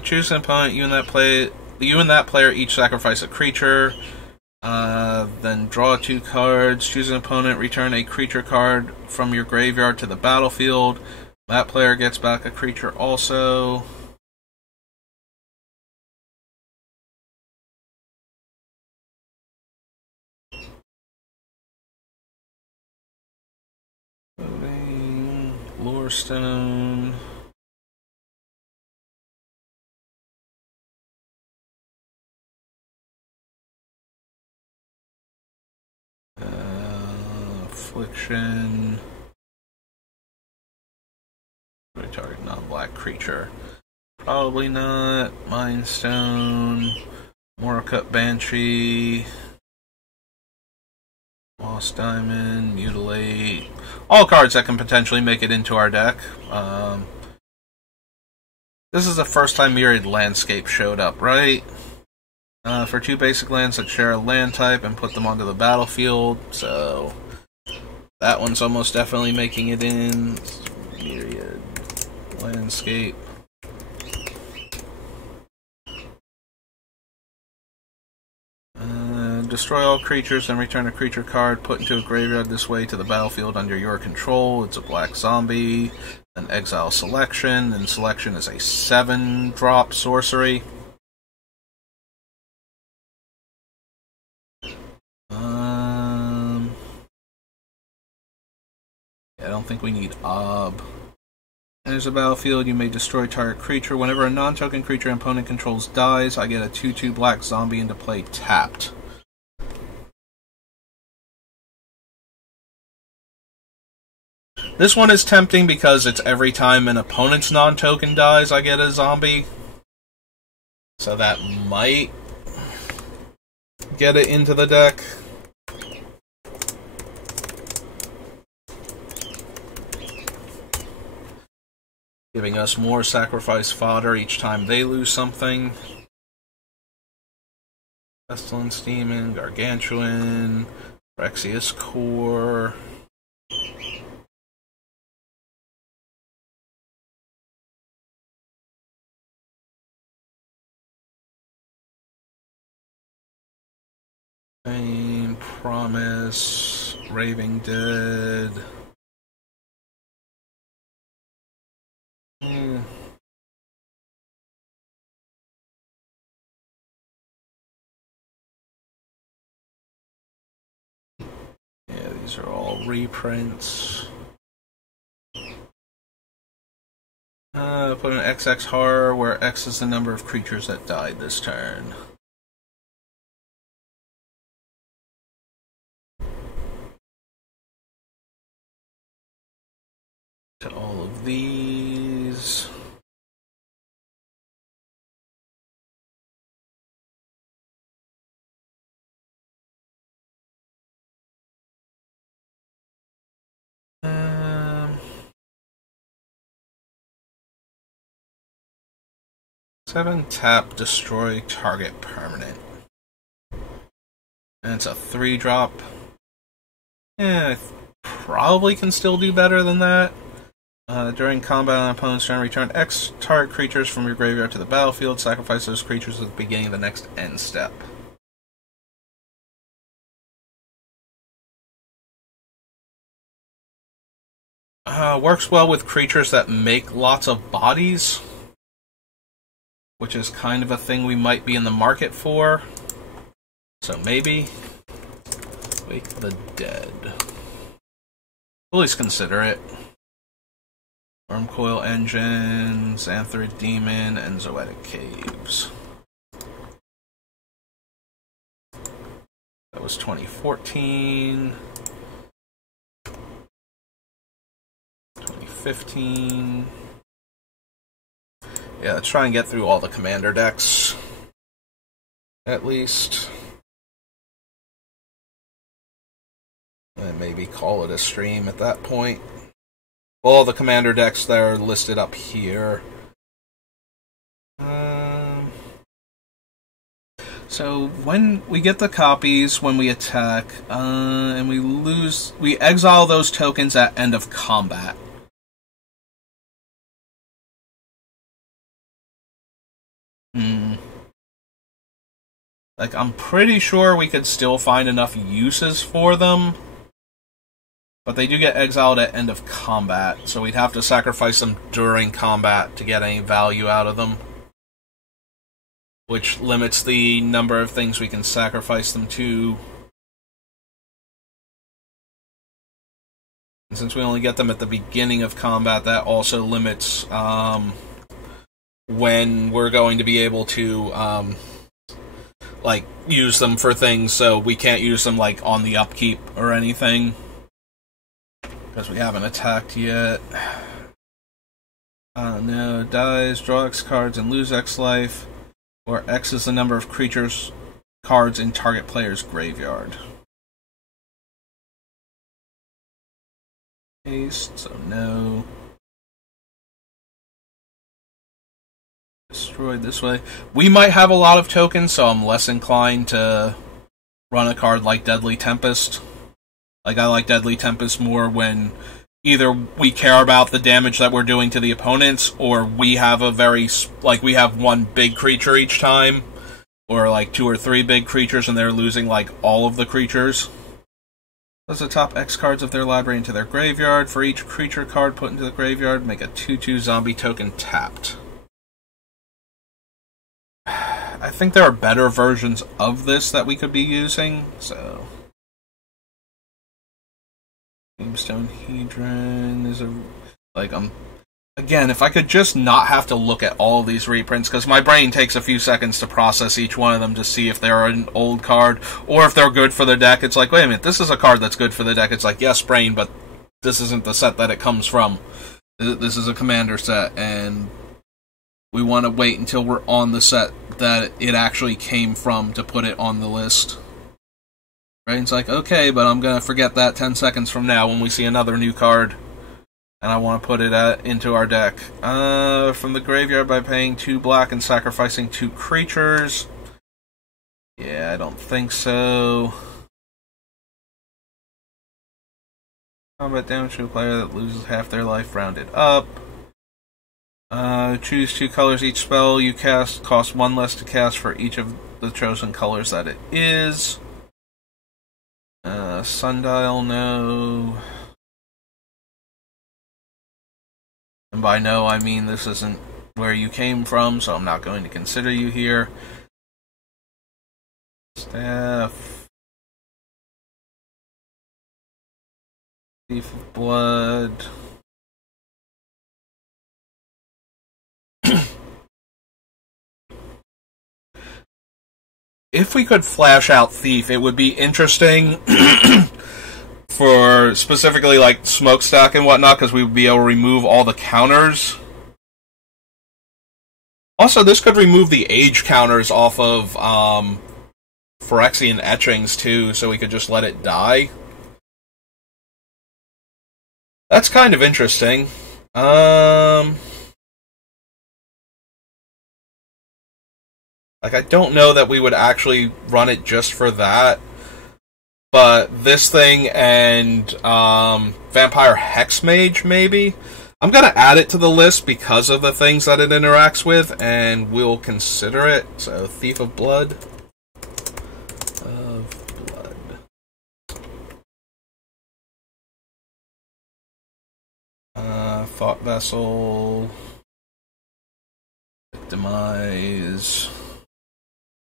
Choose an opponent. You and that player each sacrifice a creature. Then draw 2 cards. Choose an opponent. Return a creature card from your graveyard to the battlefield. That player gets back a creature also. Lorestone. Affliction. Target non-black creature. Probably not. Mind Stone. Moracut Banshee. Moss Diamond. Mutilate. All cards that can potentially make it into our deck. This is the first time Myriad Landscape showed up, right? For 2 basic lands that share a land type and put them onto the battlefield, so that one's almost definitely making it in. Myriad Landscape. Destroy all creatures and return a creature card put into a graveyard this way to the battlefield under your control. It's a black zombie. An exile Selection, and Selection is a 7-drop sorcery. I don't think we need Ob. Enters the battlefield, you may destroy target creature. Whenever a non-token creature opponent controls dies, I get a 2/2 black zombie into play tapped. This one is tempting because it's every time an opponent's non-token dies, I get a zombie. So that might get it into the deck. Giving us more sacrifice fodder each time they lose something. Pestilence Demon, Gargantuan, Phyrexian Core. Pain, Promise, Raving Dead. Yeah, these are all reprints. Put an XX horror where X is the number of creatures that died this turn. To all of these. Seven tap, destroy target permanent. And it's a 3-drop. Yeah, probably can still do better than that. During combat on an opponent's turn, return X target creatures from your graveyard to the battlefield. Sacrifice those creatures at the beginning of the next end step. Works well with creatures that make lots of bodies, which is kind of a thing we might be in the market for. So maybe Wake the Dead. At least consider it. Wormcoil Engine, Xanthrid Demon, and Zoetic Caves. That was 2014. 2015. Yeah, let's try and get through all the commander decks. At least. And maybe call it a stream at that point. All the commander decks that are listed up here. So when we get the copies, when we attack, and we exile those tokens at end of combat. Like, I'm pretty sure we could still find enough uses for them. But they do get exiled at end of combat, so we'd have to sacrifice them during combat to get any value out of them. Which limits the number of things we can sacrifice them to. And since we only get them at the beginning of combat, that also limits when we're going to be able to like use them for things, so we can't use them like on the upkeep or anything. Because we haven't attacked yet. No, dies, draw X cards and lose X life. Or X is the number of creatures cards in target player's graveyard. Haste, so no. Destroyed this way. We might have a lot of tokens, so I'm less inclined to run a card like Deadly Tempest. Like, I like Deadly Tempest more when either we care about the damage that we're doing to the opponents, or we have we have one big creature each time, or like 2 or 3 big creatures and they're losing like all of the creatures. Place the top X cards of their library into their graveyard. For each creature card put into the graveyard, make a 2/2 zombie token tapped. I think there are better versions of this that we could be using, so... Tombstone Hedron is a... Like, again, if I could just not have to look at all of these reprints, because my brain takes a few seconds to process each one of them to see if they're an old card, or if they're good for the deck. It's like, wait a minute, this is a card that's good for the deck. It's like, yes, brain, but this isn't the set that it comes from. This is a commander set, and we want to wait until we're on the set that it actually came from to put it on the list. Brain's like, okay, but I'm going to forget that 10 seconds from now when we see another new card. And I want to put it into our deck. From the graveyard by paying 2 black and sacrificing 2 creatures. Yeah, I don't think so. Combat damage to a player that loses half their life rounded up. Choose 2 colors each spell you cast. Costs 1 less to cast for each of the chosen colors that it is. Sundial, no. And by no, I mean this isn't where you came from, so I'm not going to consider you here. Staff. Thief of Blood. If we could flash out Thief, it would be interesting for specifically like Smokestack and whatnot, because we would be able to remove all the counters. Also, this could remove the age counters off of Phyrexian Etchings too, so we could just let it die. That's kind of interesting. Like, I don't know that we would actually run it just for that. But this thing and Vampire Hexmage, maybe? I'm going to add it to the list because of the things that it interacts with, and we'll consider it. So, Thief of Blood. Thought Vessel. Victimize.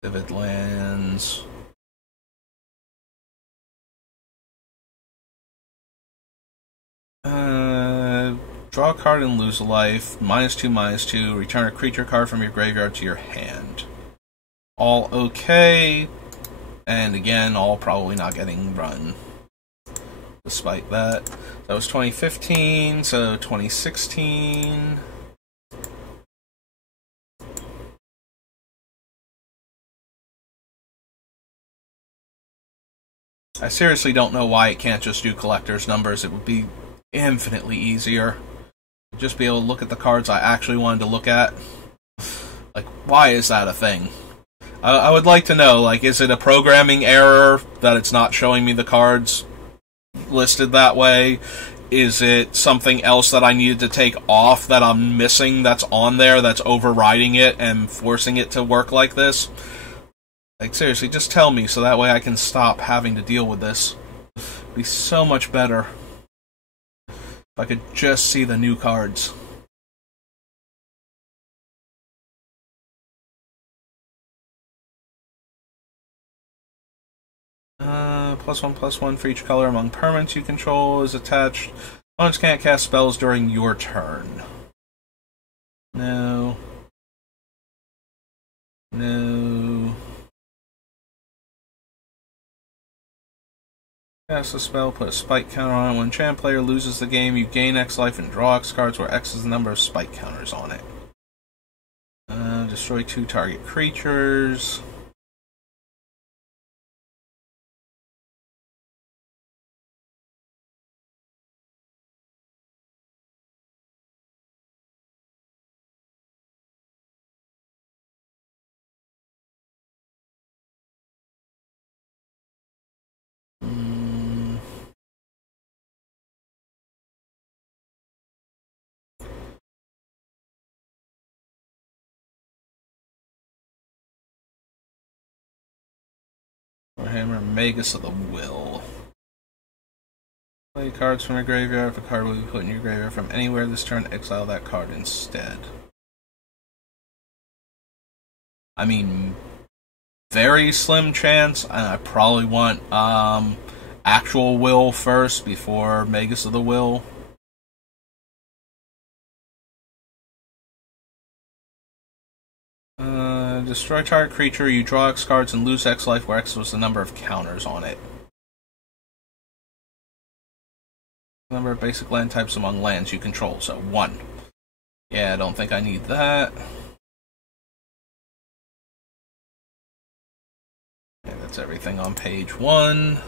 Vivid Lands. Draw a card and lose a life. -2/-2. Return a creature card from your graveyard to your hand. All okay. And again, all probably not getting run. Despite that. That was 2015, so 2016. I seriously don't know why it can't just do collector's numbers. It would be infinitely easier. Just be able to look at the cards I actually wanted to look at. Like, why is that a thing? I would like to know, like, is it a programming error that it's not showing me the cards listed that way? Is it something else that I needed to take off that I'm missing that's on there that's overriding it and forcing it to work like this? Like, seriously, just tell me so that way I can stop having to deal with this. It'd be so much better if I could just see the new cards. +1/+1 for each color among permanents you control is attached. Opponents can't cast spells during your turn. No. No. Cast a spell, put a spike counter on it. When champ player loses the game, you gain X life and draw X cards, where X is the number of spike counters on it. Destroy 2 target creatures. Hammer Magus of the Will. Play cards from your graveyard. If a card will be put in your graveyard from anywhere this turn, exile that card instead. I mean, very slim chance, and I probably want actual Will first before Magus of the Will. Destroy target creature, you draw X cards and lose X life, where X was the number of counters on it. Number of basic land types among lands you control, so 1. Yeah, I don't think I need that. Okay, that's everything on page 1.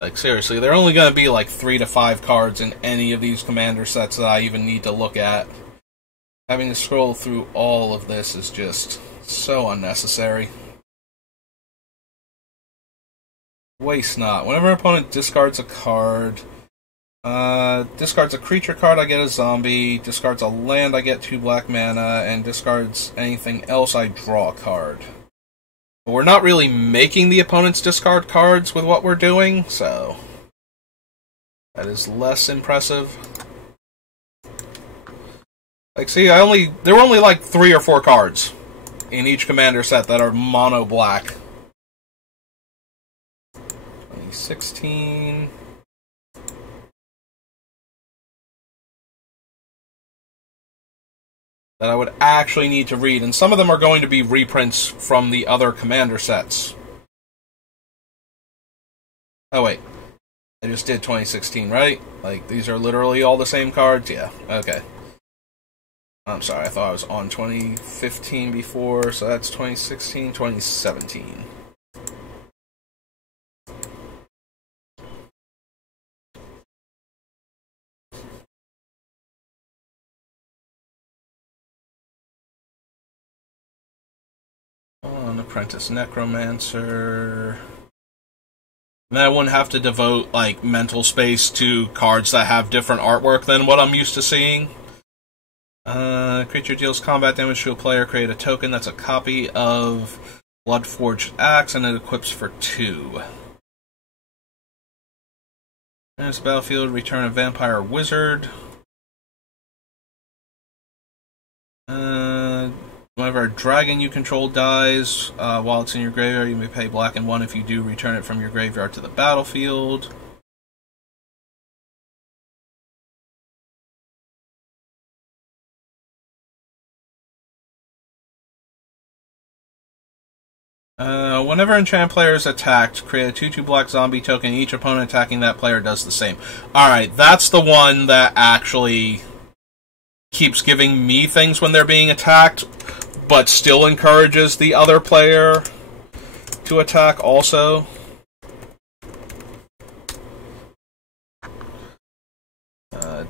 Like, seriously, there are only going to be like 3 to 5 cards in any of these commander sets that I even need to look at. Having to scroll through all of this is just so unnecessary. Waste not. Whenever an opponent discards a card, discards a creature card, I get a zombie. Discards a land, I get 2 black mana. And discards anything else, I draw a card. But we're not really making the opponents discard cards with what we're doing, so that is less impressive. Like, see, there were only like 3 or 4 cards in each commander set that are mono black. 2016. That I would actually need to read, and some of them are going to be reprints from the other commander sets. Oh wait, I just did 2016, right? Like, these are literally all the same cards? Yeah, okay. I'm sorry, I thought I was on 2015 before, so that's 2016, 2017. Apprentice Necromancer. And I wouldn't have to devote, like, mental space to cards that have different artwork than what I'm used to seeing. Creature deals combat damage to a player, create a token that's a copy of Bloodforged Axe, and it equips for 2. And it's battlefield, return a Vampire Wizard. Whenever a dragon you control dies, while it's in your graveyard, you may pay black and 1. If you do, return it from your graveyard to the battlefield. Whenever an enchanted player is attacked, create a 2/2 black zombie token. Each opponent attacking that player does the same. Alright, that's the one that actually keeps giving me things when they're being attacked, but still encourages the other player to attack also.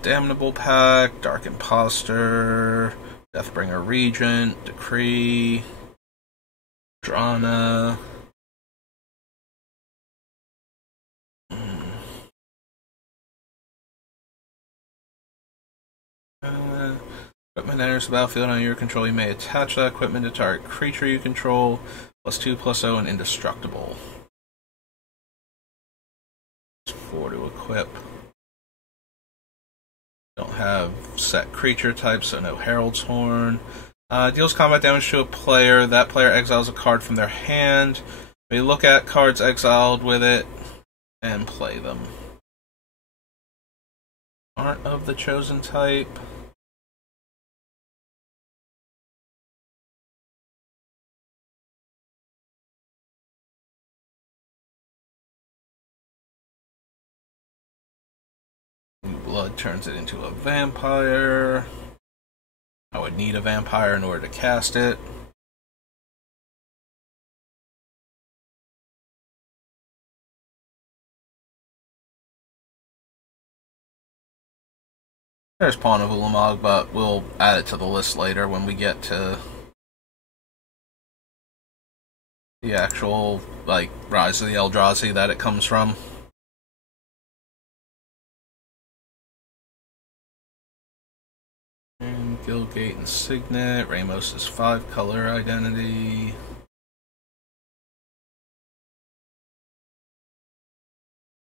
Damnable Pact, Dark Imposter, Deathbringer Regent, Decree, Drana. Equipment enters the battlefield on your control. You may attach that equipment to target creature you control. +2/+0 and indestructible. It's 4 to equip. Don't have set creature types, so no Herald's Horn. Deals combat damage to a player. That player exiles a card from their hand. We look at cards exiled with it and play them. Aren't of the chosen type. New Blood turns it into a vampire. I would need a vampire in order to cast it. There's Pawn of Ulamog, but we'll add it to the list later when we get to the actual, like, Rise of the Eldrazi that it comes from. And Guildgate and Signet, Ramos' 5-color identity.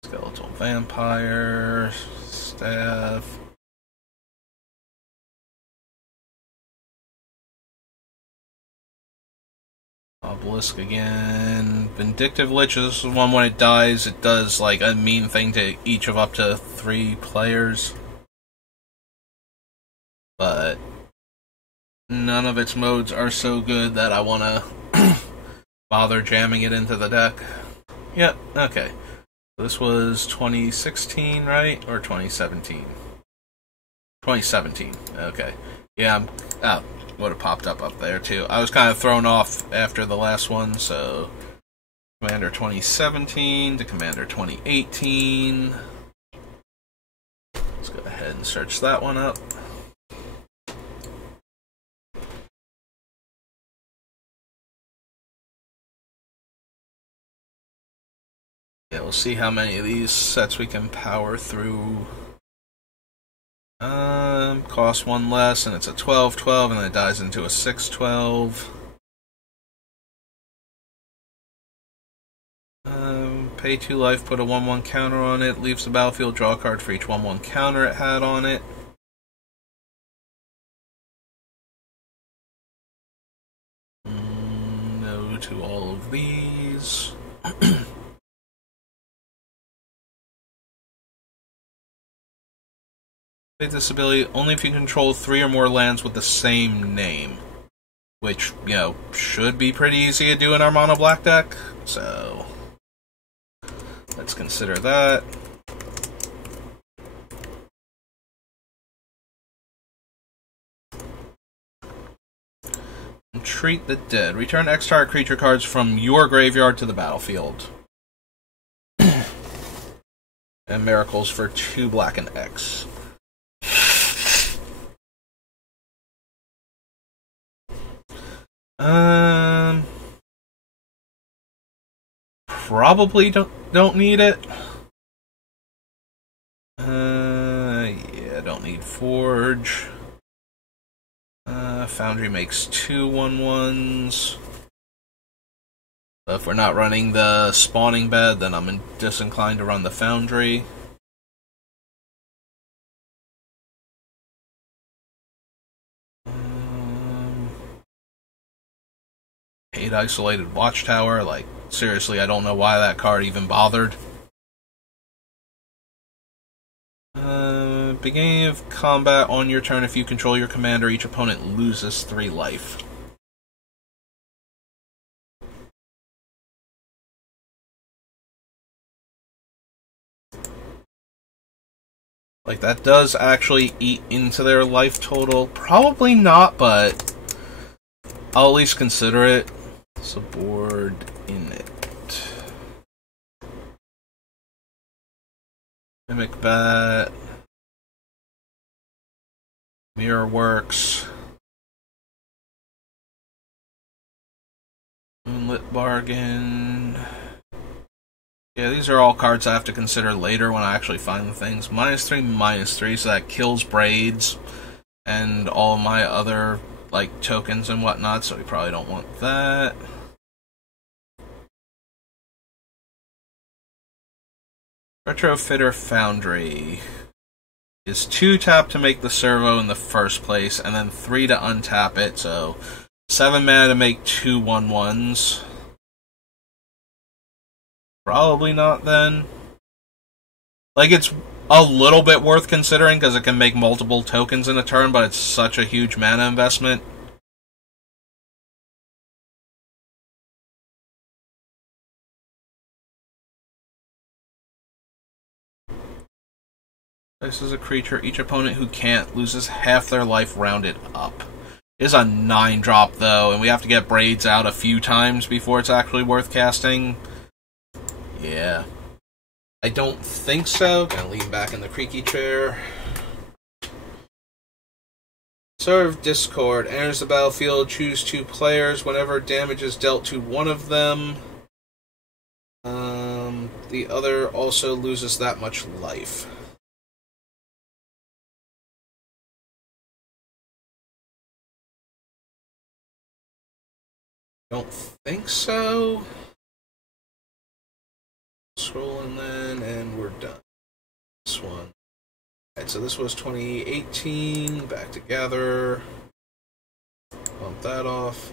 Skeletal Vampire, Staff. Obelisk again. Vindictive Lich is the one when it dies, it does like a mean thing to each of up to 3 players. But none of its modes are so good that I want to bother jamming it into the deck. Yep, okay. This was 2016, right? Or 2017? 2017, okay. Yeah, would have popped up there too. I was kind of thrown off after the last one, so Commander 2017 to Commander 2018. Let's go ahead and search that one up. Yeah, we'll see how many of these sets we can power through. Cost 1 less, and it's a 12/12, and then it dies into a 6/12. Pay 2 life, put a 1/1 counter on it, leaves the battlefield, draw a card for each 1/1 counter it had on it. No to all of these. This ability only if you control 3 or more lands with the same name, which, you know, should be pretty easy to do in our mono black deck, so let's consider that. Entreat the Dead. Return X target creature cards from your graveyard to the battlefield. And Miracles for 2 black and X. probably don't need it. Yeah, don't need Forge. Foundry makes 2 1/1s. But if we're not running the spawning bed, then I'm disinclined to run the Foundry. Hate Isolated Watchtower. Like, seriously, I don't know why that card even bothered. Beginning of combat on your turn, if you control your commander, each opponent loses 3 life. Like, that does actually eat into their life total. Probably not, but I'll at least consider it. Subboard in it. Mimic Bat. Mirror Works. Moonlit Bargain. Yeah, these are all cards I have to consider later when I actually find the things. -3/-3, so that kills Braids and all my other, like, tokens and whatnot, so we probably don't want that. Retrofitter Foundry is 2 tap to make the servo in the first place, and then 3 to untap it, so 7 mana to make 2 1/1s. Probably not then. Like, it's a little bit worth considering because it can make multiple tokens in a turn, but it's such a huge mana investment. This is a creature. Each opponent who can't loses half their life rounded up. It is a 9-drop, though, and we have to get Braids out a few times before it's actually worth casting. Yeah. I don't think so. Gonna lean back in the creaky chair. Serve Discord. Enters the battlefield. Choose 2 players. Whenever damage is dealt to one of them, the other also loses that much life. Don't think so. Scrolling then, and we're done. This one. Alright, so this was 2018. Back together. Bump that off.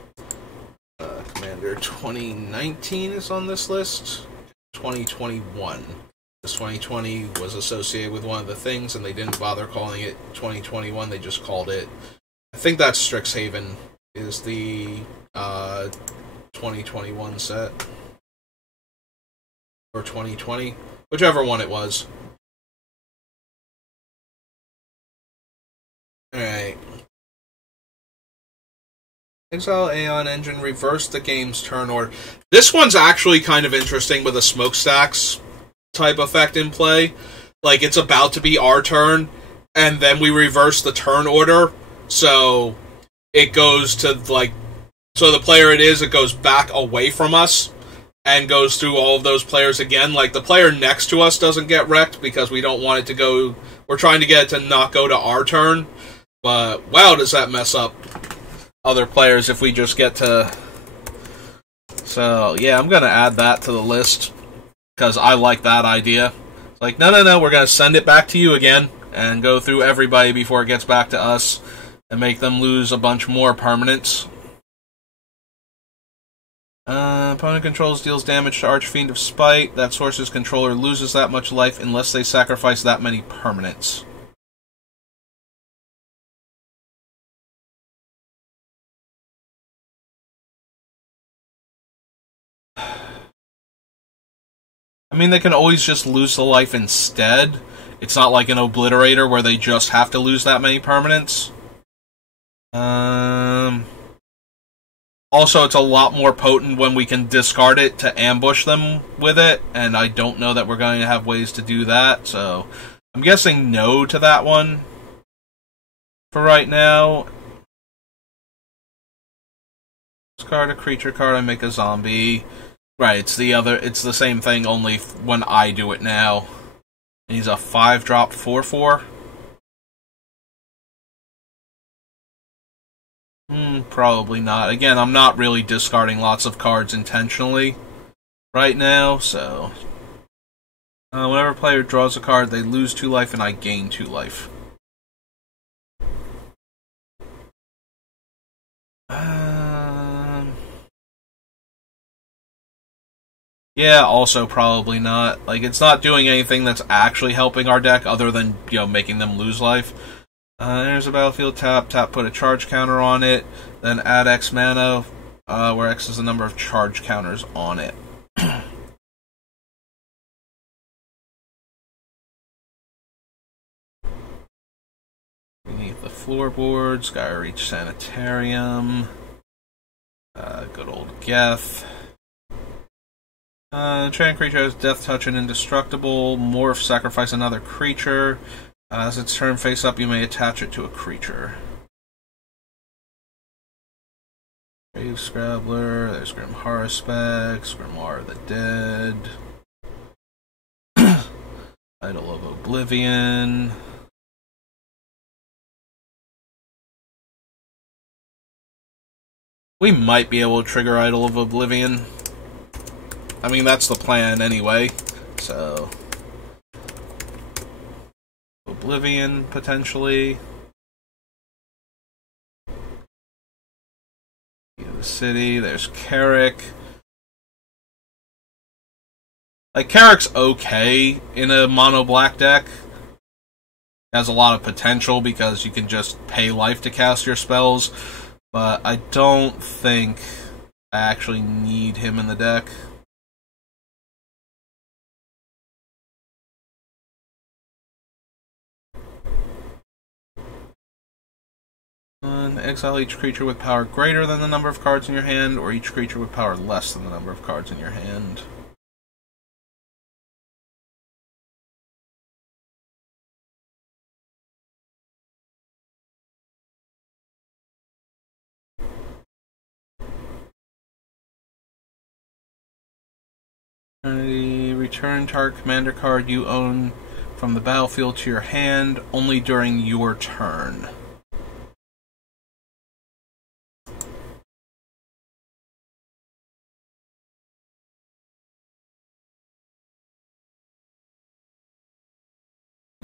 Commander 2019 is on this list. 2021. This 2020 was associated with one of the things, and they didn't bother calling it 2021. They just called it. I think that's Strixhaven is the 2021 set. Or 2020. Whichever one it was. Alright. Exile Aeon Engine, reverse the game's turn order. This one's actually kind of interesting with a smokestacks type effect in play. Like, it's about to be our turn, and then we reverse the turn order, so it goes to, like, so the player it goes back away from us, and goes through all of those players again. Like, the player next to us doesn't get wrecked, because we don't want it to go, we're trying to get it to not go to our turn, but, wow, does that mess up other players if we just get to... So, yeah, I'm going to add that to the list, because I like that idea. It's like, no, we're going to send it back to you again, and go through everybody before it gets back to us, and make them lose a bunch more permanents. Opponent controls deals damage to Archfiend of Spite. That source's controller loses that much life unless they sacrifice that many permanents. I mean, they can always just lose the life instead. It's not like an Obliterator where they just have to lose that many permanents. Also, it's a lot more potent when we can discard it to ambush them with it, and I don't know that we're going to have ways to do that, so I'm guessing no to that one for right now. Discard a creature card and make a zombie. Right, it's the same thing, only when I do it now. And he's a 5-drop 4/4. Probably not. Again, I'm not really discarding lots of cards intentionally right now, so... whenever a player draws a card, they lose 2 life and I gain 2 life. Yeah, also probably not. Like, it's not doing anything that's actually helping our deck other than, making them lose life. There's a battlefield tap, put a charge counter on it, then add X mana, where X is the number of charge counters on it. Beneath the floorboards, Gaia Reach Sanitarium, good old Geth. Train creature has Death Touch and Indestructible. Morph, sacrifice another creature. As its turn face up, you may attach it to a creature. Grave Scrabbler, there's Grim Haruspex, Grimoire of the Dead, Idol of Oblivion. We might be able to trigger Idol of Oblivion. I mean, that's the plan anyway, so... Oblivion, potentially. The city, there's Carrick. Like, Carrick's okay in a mono-black deck. Has a lot of potential because you can just pay life to cast your spells, but I don't think I actually need him in the deck. Exile each creature with power greater than the number of cards in your hand, or each creature with power less than the number of cards in your hand. Return target commander card you own from the battlefield to your hand only during your turn.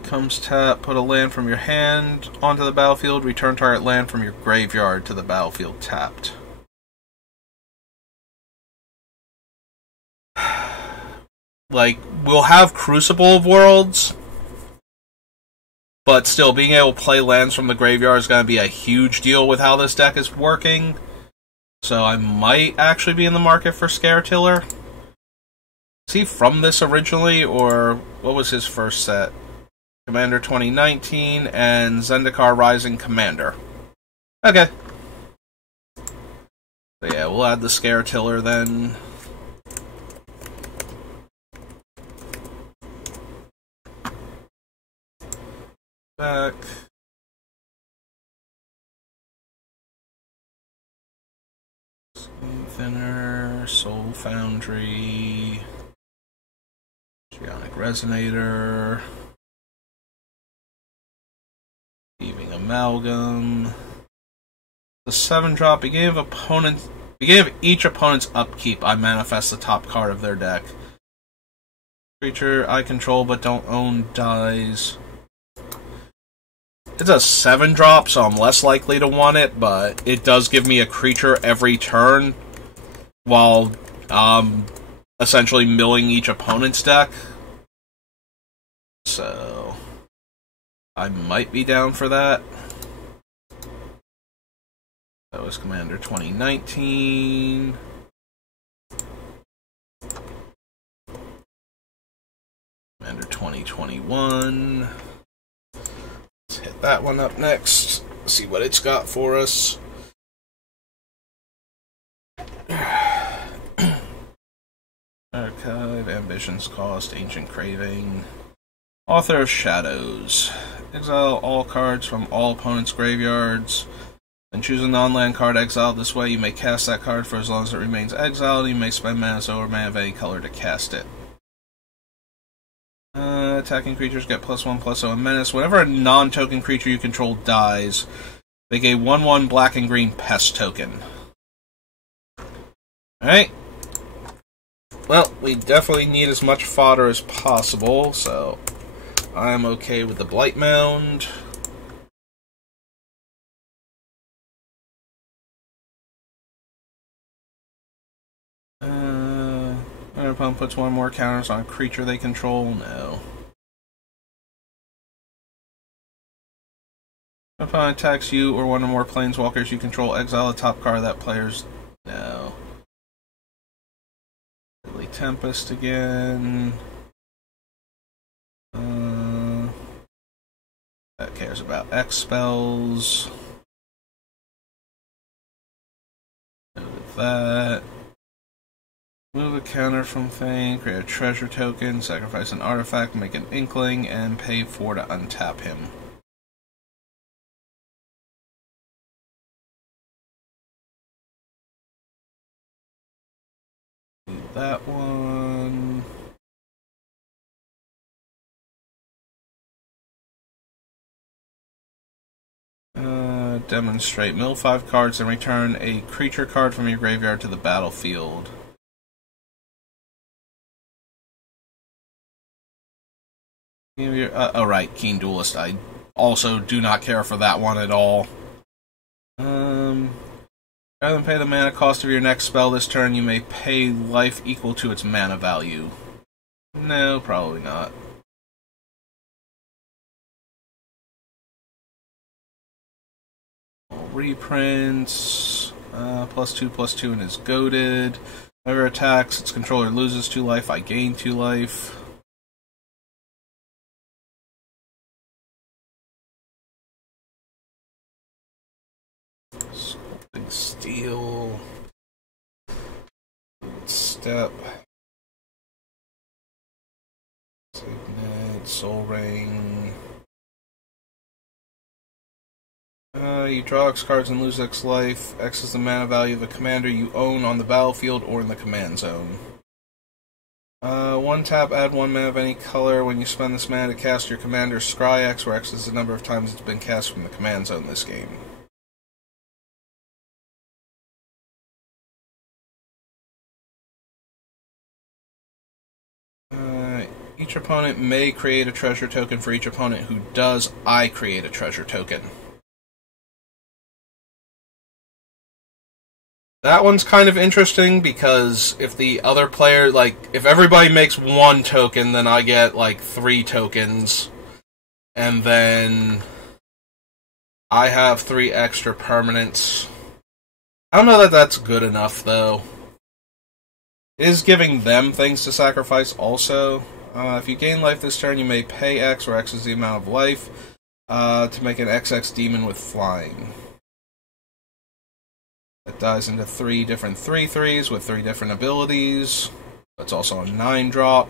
Comes tap, put a land from your hand onto the battlefield, return target land from your graveyard to the battlefield tapped. Like, we'll have Crucible of Worlds, but still, being able to play lands from the graveyard is going to be a huge deal with how this deck is working. So I might actually be in the market for Scare Tiller. Is he from this originally, or what was his first set? Commander 2019 and Zendikar Rising Commander. Okay. So yeah, we'll add the Scare Tiller then. Back. Thinner, Soul Foundry, Geonic Resonator, Thieving Amalgam. The 7-drop, beginning of each opponent's upkeep, I manifest the top card of their deck. Creature I control but don't own dies. It's a 7-drop, so I'm less likely to want it, but it does give me a creature every turn while essentially milling each opponent's deck. So I might be down for that. That was Commander 2019. Commander 2021. Let's hit that one up next. See what it's got for us. Archive, Ambition's Cost, Ancient Craving. Author of Shadows. Exile all cards from all opponents' graveyards. Then choose a non-land card exiled. This way you may cast that card for as long as it remains exiled. You may spend mana or mana of any color to cast it. Attacking creatures get +1/+0 and menace. Whenever a non-token creature you control dies, they get a 1/1 black and green pest token. Alright. Well, we definitely need as much fodder as possible, so I'm okay with the Blight Mound. Our opponent puts one more counters on a creature they control. No. If opponent attacks you or one or more planeswalkers you control, exile a top card of that player's. No. Deadly Tempest again. That cares about X spells. With that. Move a counter from thing, create a treasure token, sacrifice an artifact, make an inkling, and pay 4 to untap him. Do that one. Demonstrate. Mill 5 cards and return a creature card from your graveyard to the battlefield. Right, Keen Duelist. I also do not care for that one at all. Rather than pay the mana cost of your next spell this turn, you may pay life equal to its mana value. No, probably not. Reprints. +2/+2 and is goaded. Whenever attacks, its controller loses 2 life, I gain 2 life. Big Steel. Step. Signet. Soul Ring. You draw X cards and lose X life. X is the mana value of a commander you own on the battlefield or in the command zone. 1 tap, add 1 mana of any color. When you spend this mana to cast your commander, scry X, where X is the number of times it's been cast from the command zone this game. Each opponent may create a treasure token. For each opponent who does, I create a treasure token. That one's kind of interesting because if the other player, if everybody makes 1 token, then I get, 3 tokens. And then I have 3 extra permanents. I don't know that that's good enough, though. It is giving them things to sacrifice also. If you gain life this turn, you may pay X, where X is the amount of life, to make an XX demon with flying. It dies into 3 different 3/3s with 3 different abilities. It's also a 9-drop.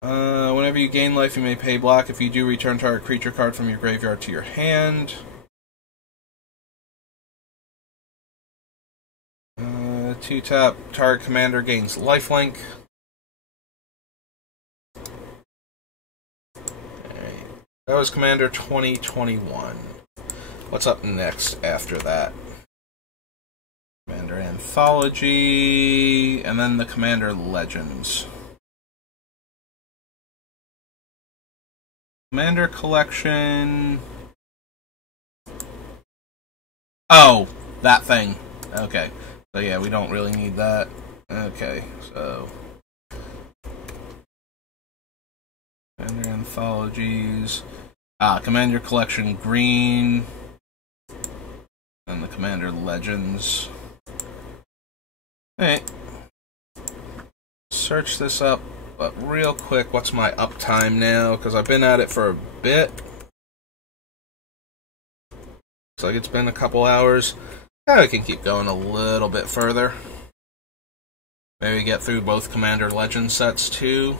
Whenever you gain life, you may pay black. If you do, return target creature card from your graveyard to your hand. 2-tap, target commander gains lifelink. That was Commander 2021. What's up next after that? Commander Anthology, and then the Commander Legends. Commander Collection. Oh, that thing. Okay. So yeah, we don't really need that. Okay, so Commander Anthologies. Commander Collection Green. And the Commander Legends. Alright. Search this up, but real quick, what's my uptime now? Because I've been at it for a bit. Looks like it's been a couple hours. I can keep going a little bit further. Maybe get through both Commander Legend sets too.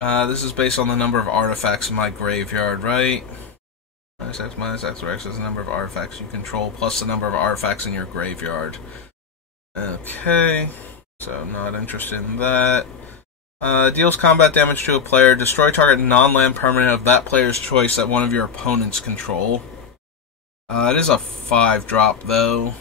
This is based on the number of artifacts in my graveyard, right? -X where X is the number of artifacts you control plus the number of artifacts in your graveyard. Okay, so not interested in that. Deals combat damage to a player. Destroy target non-land permanent of that player's choice that one of your opponents control. It is a 5-drop though.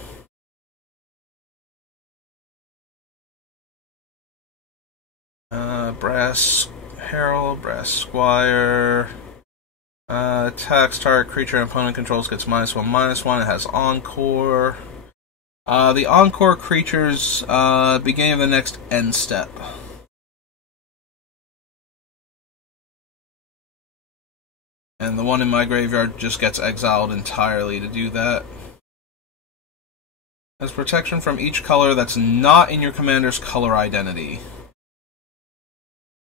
Brass Herald, Brass Squire. Attacks target creature and opponent controls gets -1/-1. It has Encore. The Encore creatures beginning of the next end step. And the one in my graveyard just gets exiled entirely to do that. Has protection from each color that's not in your commander's color identity.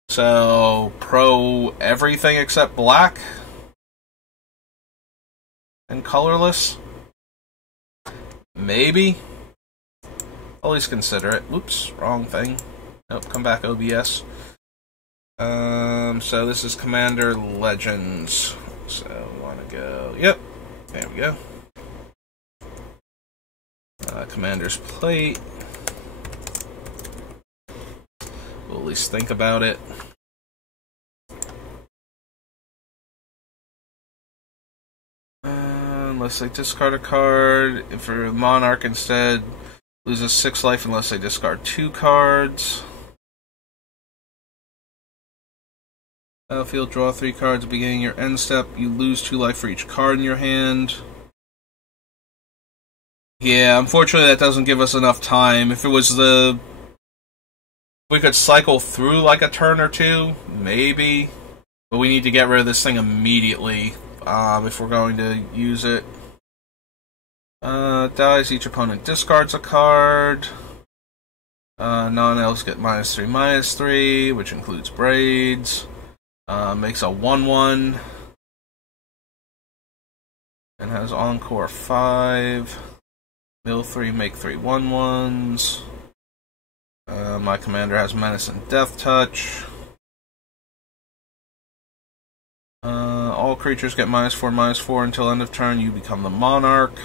So, pro everything except black? And colorless? Maybe? I'll at least consider it. Oops, wrong thing. Nope, come back OBS. So this is Commander Legends. So, we want to go... Yep, there we go. Commander's Plate. We'll at least think about it. Unless they discard a card. If you're a Monarch instead, loses 6 life unless they discard 2 cards. Battlefield, draw 3 cards. Beginning your end step, you lose 2 life for each card in your hand. Yeah, unfortunately that doesn't give us enough time. If it was the... we could cycle through like a turn or two, maybe. But we need to get rid of this thing immediately if we're going to use it. Dies, each opponent discards a card. Non-elves get -3/-3, which includes Braids. Makes a 1/1. And has Encore 5. Mill 3, make 3 1/1s. My commander has Menace and Death Touch. All creatures get -4/-4 until end of turn. You become the Monarch.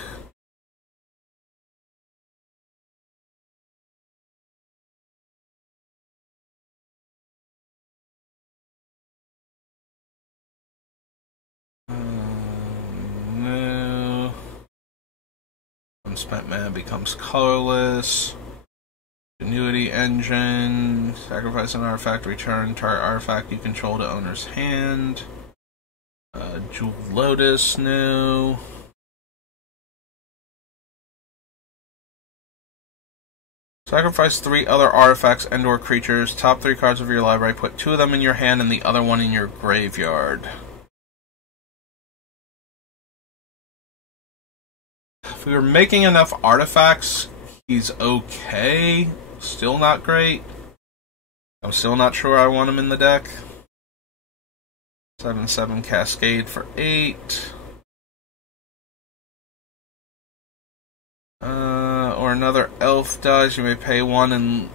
No. Unspent mana becomes colorless. Continuity Engine. Sacrifice an artifact. Return target artifact you control to owner's hand. Jeweled Lotus. No. Sacrifice 3 other artifacts and/or creatures. Top 3 cards of your library. Put 2 of them in your hand and the other one in your graveyard. If we were making enough artifacts, he's okay. Still not great. I'm still not sure I want him in the deck. 7/7 Cascade for 8. Or another elf dies. You may pay 1 and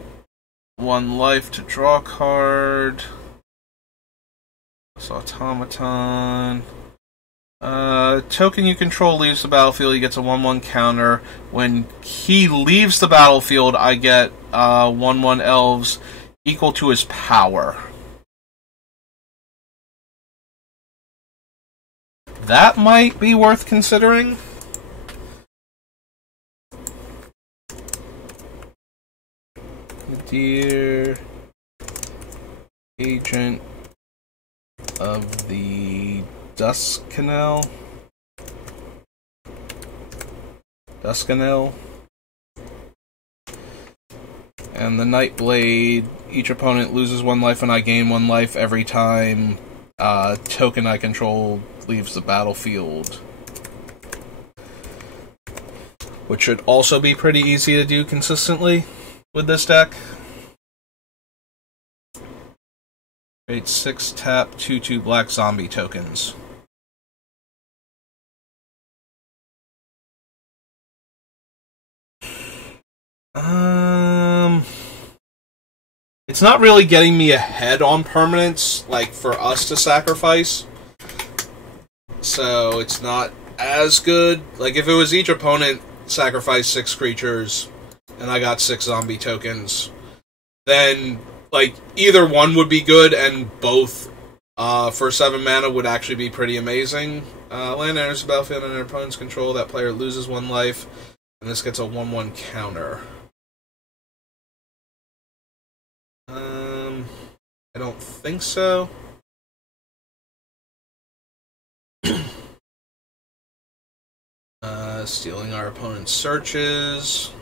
1 life to draw a card. This Automaton. Token you control leaves the battlefield. He gets a 1/1 counter. When he leaves the battlefield, I get 1/1 elves equal to his power. That might be worth considering. Dear Agent of the Duskanel. And the Nightblade. Each opponent loses 1 life and I gain 1 life every time token I control leaves the battlefield. Which should also be pretty easy to do consistently with this deck. Create 6 tap 2/2 black zombie tokens. It's not really getting me ahead on permanents, like for us to sacrifice. so it's not as good. Like, if it was each opponent sacrificed 6 creatures, and I got 6 zombie tokens, then, like, either one would be good, and both for 7 mana would actually be pretty amazing. Land enters the battlefield under opponent's control, that player loses 1 life, and this gets a 1/1 counter. I don't think so. Stealing our opponent's searches.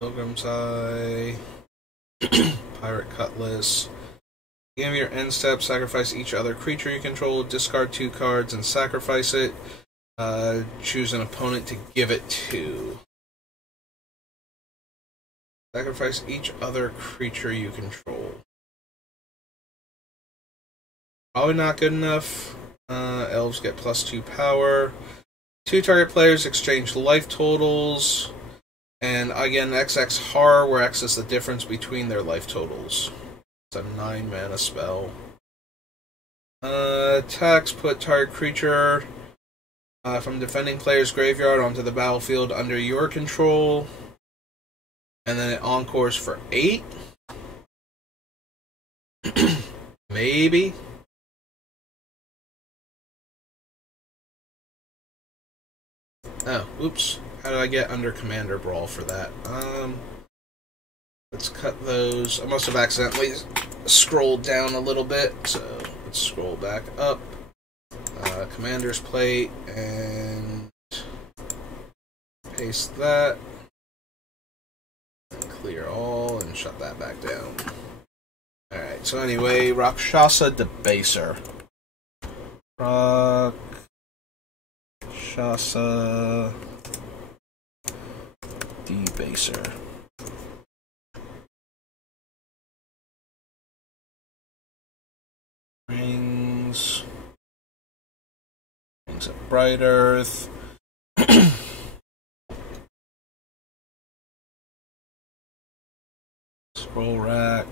Pilgrim's Eye. Pirate Cutlass. Beginning of your end step, sacrifice each other creature you control, discard 2 cards, and sacrifice it. Choose an opponent to give it to. Sacrifice each other creature you control. Probably not good enough. Elves get +2 power. 2 target players exchange life totals. And again, XX Horror, where X is the difference between their life totals. It's a 9 mana spell. Attacks, put target creature from defending player's graveyard onto the battlefield under your control. And then it encores for 8? Maybe? Oh, oops. How did I get under Commander Brawl for that? Let's cut those. I must have accidentally scrolled down a little bit, so let's scroll back up. Commander's Plate, and paste that. And clear all, and shut that back down. Alright, so anyway, Rakshasa Debaser. Rakshasa Debaser. Rings of Bright Earth. Scroll Rack.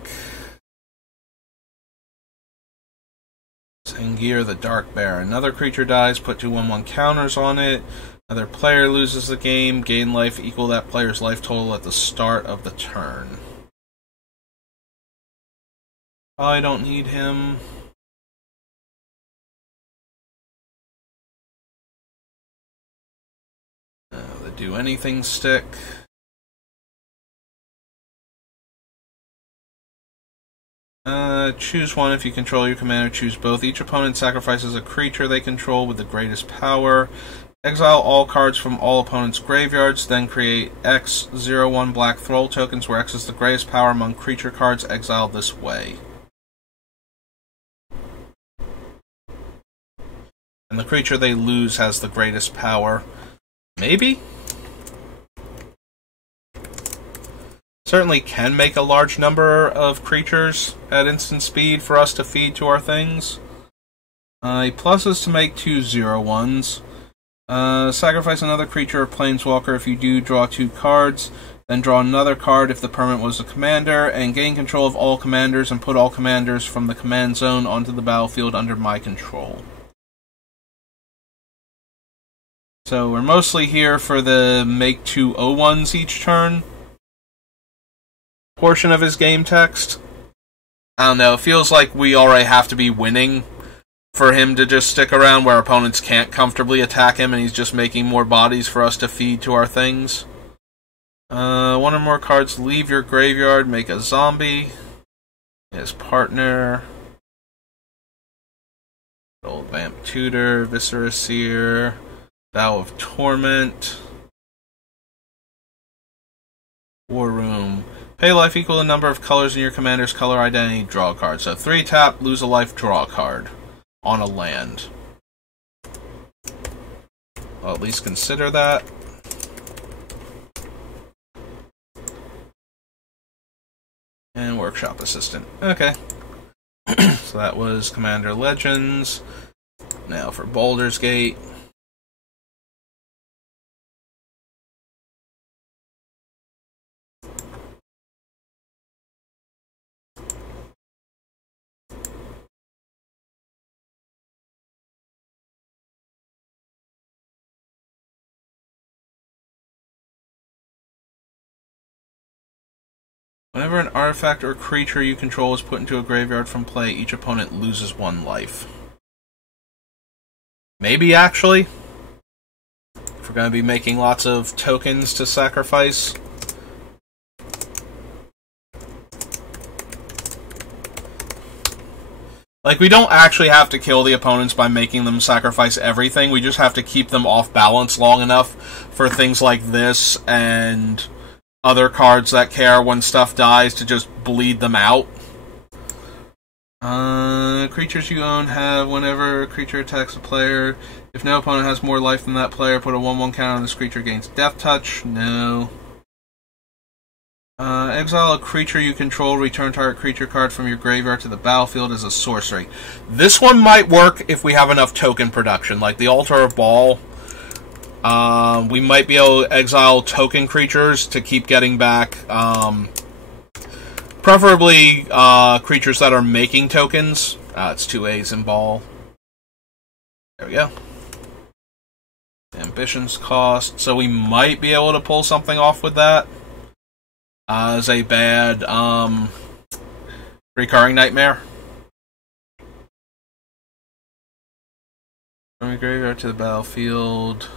Sangir the Dark Bear. Another creature dies, put 2 1/1 counters on it. Another player loses the game, gain life equal that player's life total at the start of the turn. I don't need him. The do anything stick. Choose one if you control your commander. Choose both. Each opponent sacrifices a creature they control with the greatest power. Exile all cards from all opponents' graveyards, then create X 0/1 black Thrall tokens where X is the greatest power among creature cards exiled this way. And the creature they lose has the greatest power. Maybe? Certainly can make a large number of creatures at instant speed for us to feed to our things. He pluses to make 2 0/1s. Sacrifice another creature or planeswalker. If you do, draw 2 cards. Then draw another card if the permanent was a commander, and gain control of all commanders and put all commanders from the command zone onto the battlefield under my control. So we're mostly here for the make 2 0/1s each turn portion of his game text. I don't know, it feels like we already have to be winning for him to just stick around where opponents can't comfortably attack him and he's just making more bodies for us to feed to our things. 1 or more cards leave your graveyard, make a zombie. His partner. Old Vamp Tutor, Viscera Seer, Vow of Torment. War Room. Pay life equal to the number of colors in your commander's color identity, draw a card. So 3 tap, lose a life, draw a card on a land. I'll at least consider that. And Workshop Assistant. Okay. So that was Commander Legends. Now for Baldur's Gate. Whenever an artifact or creature you control is put into a graveyard from play, each opponent loses 1 life. Maybe, actually. If we're going to be making lots of tokens to sacrifice. Like, we don't actually have to kill the opponents by making them sacrifice everything. We just have to keep them off balance long enough for things like this and other cards that care when stuff dies to just bleed them out. Creatures you own have, whenever a creature attacks a player, if no opponent has more life than that player, put a 1/1 counter on this creature gains Death Touch. No. Exile a creature you control, return target creature card from your graveyard to the battlefield as a sorcery. This one might work if we have enough token production, like the Altar of Baal. We might be able to exile token creatures to keep getting back, preferably creatures that are making tokens. It's 2 A's in Baal. There we go. Ambitions cost, so we might be able to pull something off with that. As a bad recurring nightmare. From your graveyard to the battlefield,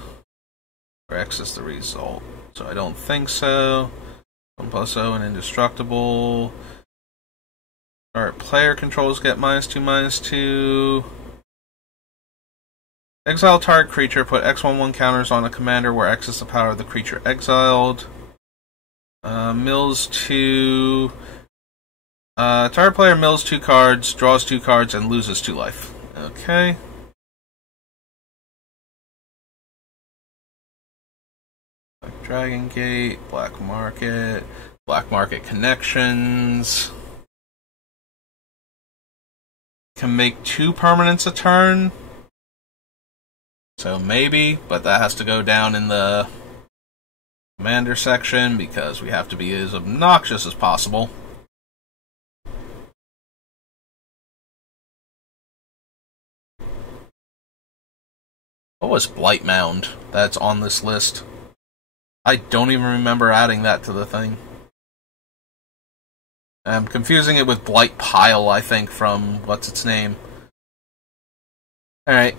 or X is the result. So I don't think so. 1+0 and indestructible. Alright, player controls get -2/-2. Exile target creature, put X/1/1 counters on a commander where X is the power of the creature exiled. Mills 2. Target player mills 2 cards, draws 2 cards, and loses 2 life. Okay. Dragon Gate, Black Market Connections. Can make 2 permanents a turn. So maybe, but that has to go down in the commander section because we have to be as obnoxious as possible. What was Blight Mound that's on this list? I don't even remember adding that to the thing. I'm confusing it with Blight Pile, I think, from what's its name. Alright.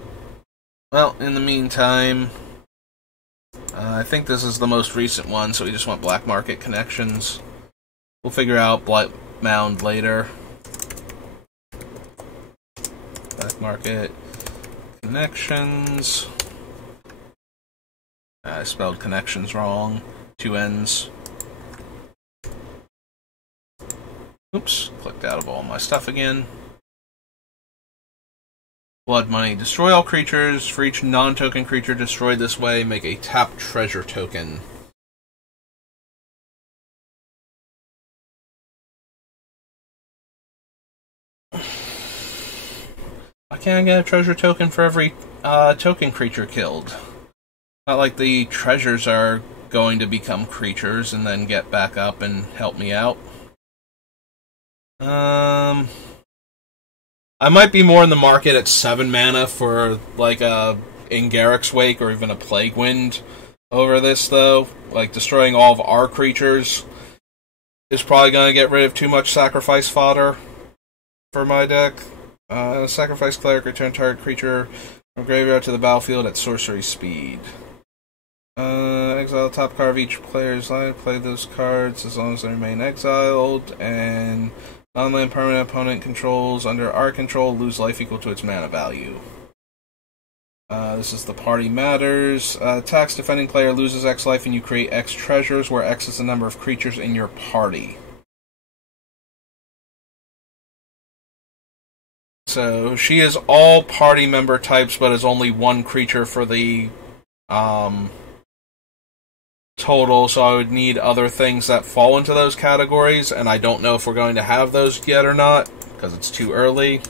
Well, in the meantime, I think this is the most recent one, so we just want Black Market Connections. We'll figure out Blight Mound later. Black Market Connections. I spelled connections wrong. 2 N's. Oops, clicked out of all my stuff again. Blood Money. Destroy all creatures. For each non-token creature destroyed this way, make a tap treasure token. Why can't I get a treasure token for every token creature killed? Not like the treasures are going to become creatures and then get back up and help me out. I might be more in the market at 7 mana for like a Ingarrick's Wake or even a Plague Wind over this, though. Like, destroying all of our creatures is probably going to get rid of too much sacrifice fodder for my deck. Sacrifice Cleric, return target creature from graveyard to the battlefield at sorcery speed. Exile the top card of each player's line. Play those cards as long as they remain exiled. And non-land permanent opponent controls under our control lose life equal to its mana value. This is the Party Matters. Attacks defending player loses X life and you create X treasures, where X is the number of creatures in your party. So she is all party member types, but is only 1 creature for the total, so I would need other things that fall into those categories, and I don't know if we're going to have those yet or not, because it's too early.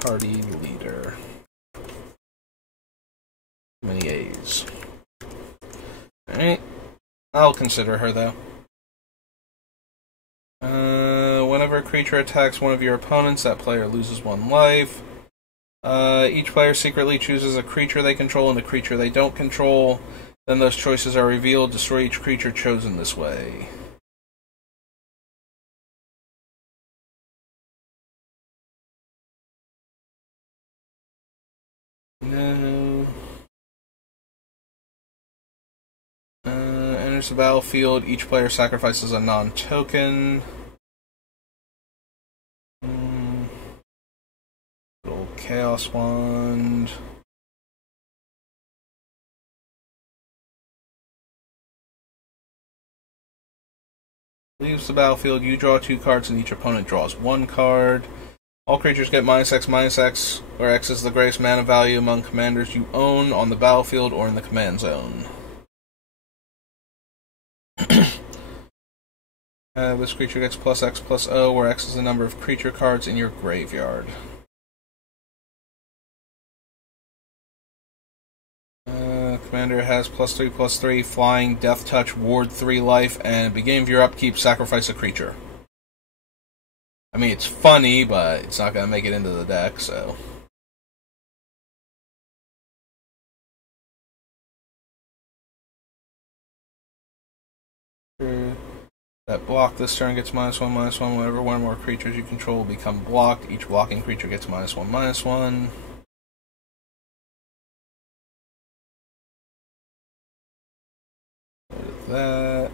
Party leader. Many A's. Alright. I'll consider her, though. Whenever a creature attacks one of your opponents, that player loses 1 life. Each player secretly chooses a creature they control and a creature they don't control. Then those choices are revealed. Destroy each creature chosen this way. No. Enters the battlefield. Each player sacrifices a non-token. Little Chaos Wand. Leaves the battlefield. You draw 2 cards and each opponent draws 1 card. All creatures get -X/-X, where X is the greatest mana value among commanders you own on the battlefield or in the command zone. This creature gets +X/+O, where X is the number of creature cards in your graveyard. Commander has +3/+3, flying, death touch, ward 3 life, and at the beginning of your upkeep, sacrifice a creature. I mean, it's funny, but it's not going to make it into the deck, so. That block this turn gets -1/-1. Whenever one or more creatures you control become blocked, each blocking creature gets -1/-1. That.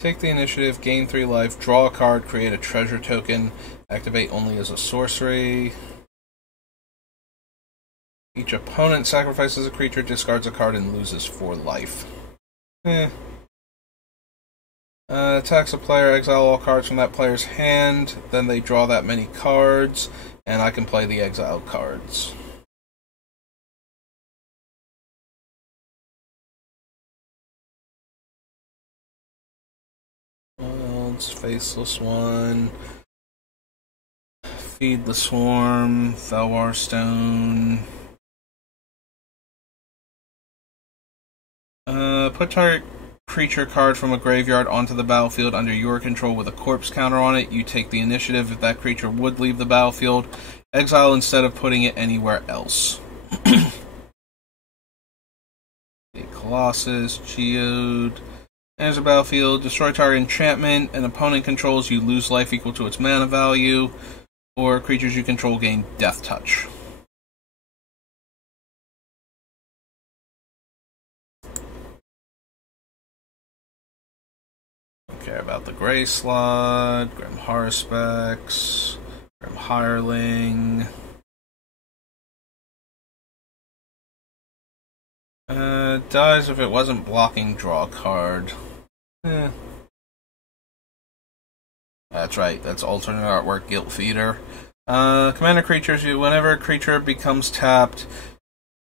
Take the initiative, gain 3 life, draw a card, create a treasure token, activate only as a sorcery. Each opponent sacrifices a creature, discards a card, and loses 4 life. Attacks a player, exile all cards from that player's hand, then they draw that many cards, and I can play the exiled cards. Faceless One, Feed the Swarm, Thalwar Stone. Put target creature card from a graveyard onto the battlefield under your control with a corpse counter on it. You take the initiative if that creature would leave the battlefield. Exile instead of putting it anywhere else. The Colossus, Geode. Enters the battlefield, destroy target enchantment, an opponent controls, you lose life equal to its mana value, or creatures you control gain death touch. Don't care about the Grey Slot, Grim Haruspex, Grim Hireling. Dies if it wasn't blocking, draw a card. That's right, that's alternate artwork, Guilt Feeder. Commander creatures, whenever a creature becomes tapped,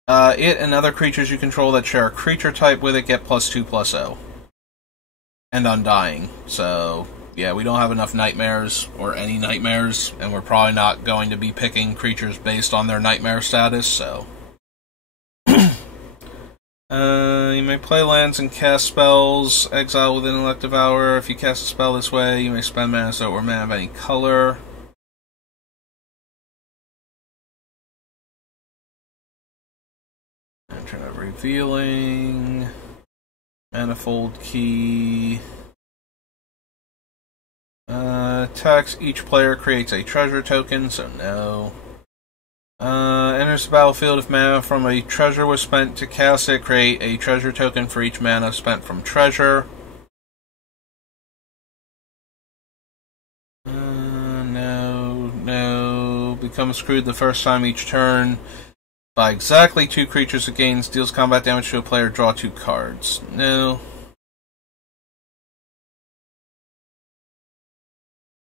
it and other creatures you control that share a creature type with it get +2/+0. And Undying. So, yeah, we don't have enough nightmares, or any nightmares, and we're probably not going to be picking creatures based on their nightmare status, so. You may play lands and cast spells, exile within an elective hour. If you cast a spell this way, you may spend mana so or mana of any color. And turn of Revealing. Manifold Key. Attacks each player creates a treasure token, so no. Enters the battlefield if mana from a treasure was spent to cast it. Create a treasure token for each mana spent from treasure. No. Becomes screwed the first time each turn. By exactly 2 creatures it gains. Deals combat damage to a player. Draw 2 cards. No.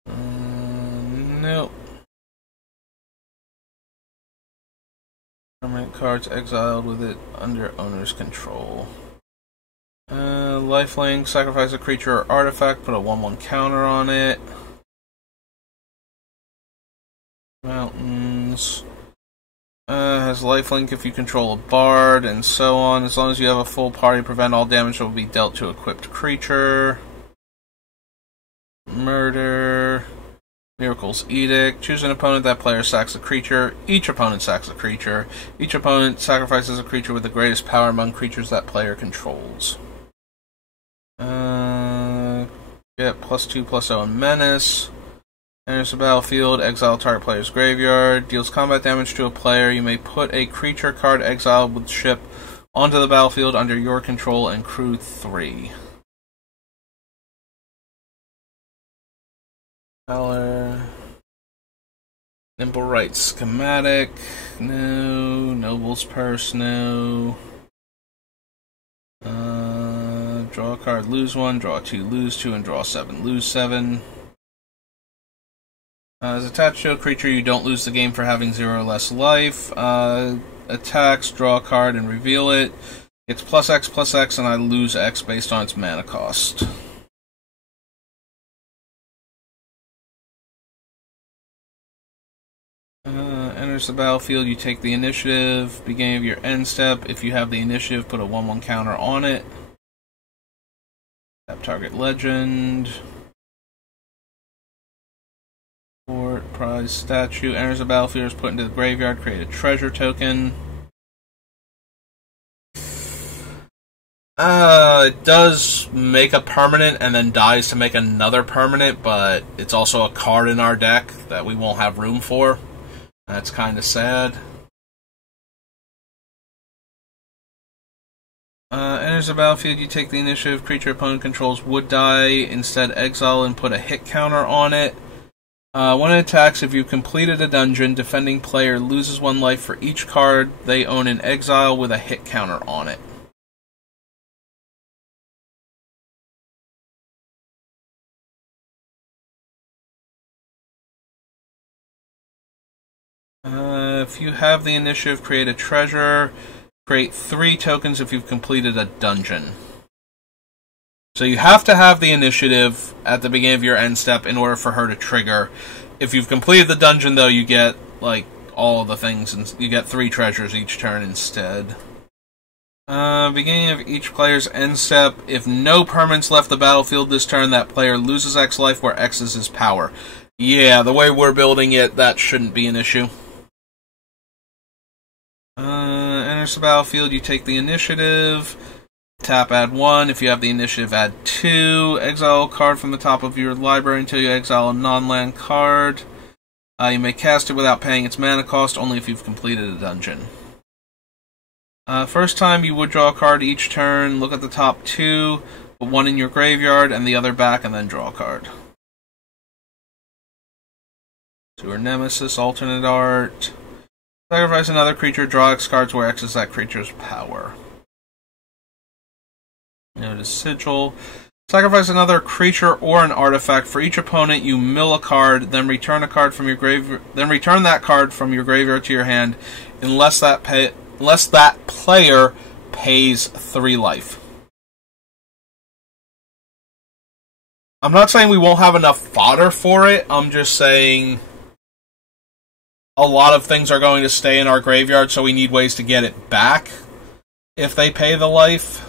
Nope. Permanent cards exiled with it under owner's control. Lifelink, sacrifice a creature or artifact, put a 1/1 counter on it. Mountains. Has lifelink if you control a bard, and so on. As long as you have a full party, prevent all damage that will be dealt to equipped creature. Murder. Miracle's Edict. Choose an opponent. That player sacks a creature. Each opponent sacks a creature. Each opponent sacrifices a creature with the greatest power among creatures that player controls. Get +2/+0 on Menace. Enters the battlefield. Exile target player's graveyard. Deals combat damage to a player. You may put a creature card exiled with ship onto the battlefield under your control and crew 3. Color. Nimble Right Schematic. No. Noble's Purse. No. Draw a card, lose 1. Draw 2, lose 2. And draw 7, lose 7. As attached to a creature, you don't lose the game for having 0 or less life. Attacks, draw a card, and reveal it. It's +X/+X, and I lose X based on its mana cost. Enters the battlefield, you take the initiative. Beginning of your end step. If you have the initiative, put a 1/1 counter on it. Tap target legend. Fort, prize, statue. Enters the battlefield, is put into the graveyard. Create a treasure token. It does make a permanent and then dies to make another permanent, but it's also a card in our deck that we won't have room for. That's kind of sad. Enters the battlefield, you take the initiative. Creature opponent controls would die. Instead, exile and put a hit counter on it. When it attacks, if you completed a dungeon, defending player loses 1 life for each card they own in exile with a hit counter on it. If you have the initiative, create a treasure. Create 3 tokens if you've completed a dungeon. So you have to have the initiative at the beginning of your end step in order for her to trigger. If you've completed the dungeon, though, you get, like, all the things, and you get 3 treasures each turn instead. Beginning of each player's end step. If no permanents left the battlefield this turn, that player loses X life, where X is his power. Yeah, the way we're building it, that shouldn't be an issue. Enters the battlefield, you take the initiative. Tap, add 1. If you have the initiative, add 2. Exile a card from the top of your library until you exile a non-land card. You may cast it without paying its mana cost, only if you've completed a dungeon. First time, you would draw a card each turn. Look at the top 2, put 1 in your graveyard and the other back, and then draw a card. Sewer Nemesis, alternate art. Sacrifice another creature, draw X cards where X is that creature's power. Notice Sigil. Sacrifice another creature or an artifact. For each opponent, you mill a card, then return a card from your return that card from your graveyard to your hand, unless that player pays 3 life. I'm not saying we won't have enough fodder for it. I'm just saying a lot of things are going to stay in our graveyard, so we need ways to get it back if they pay the life.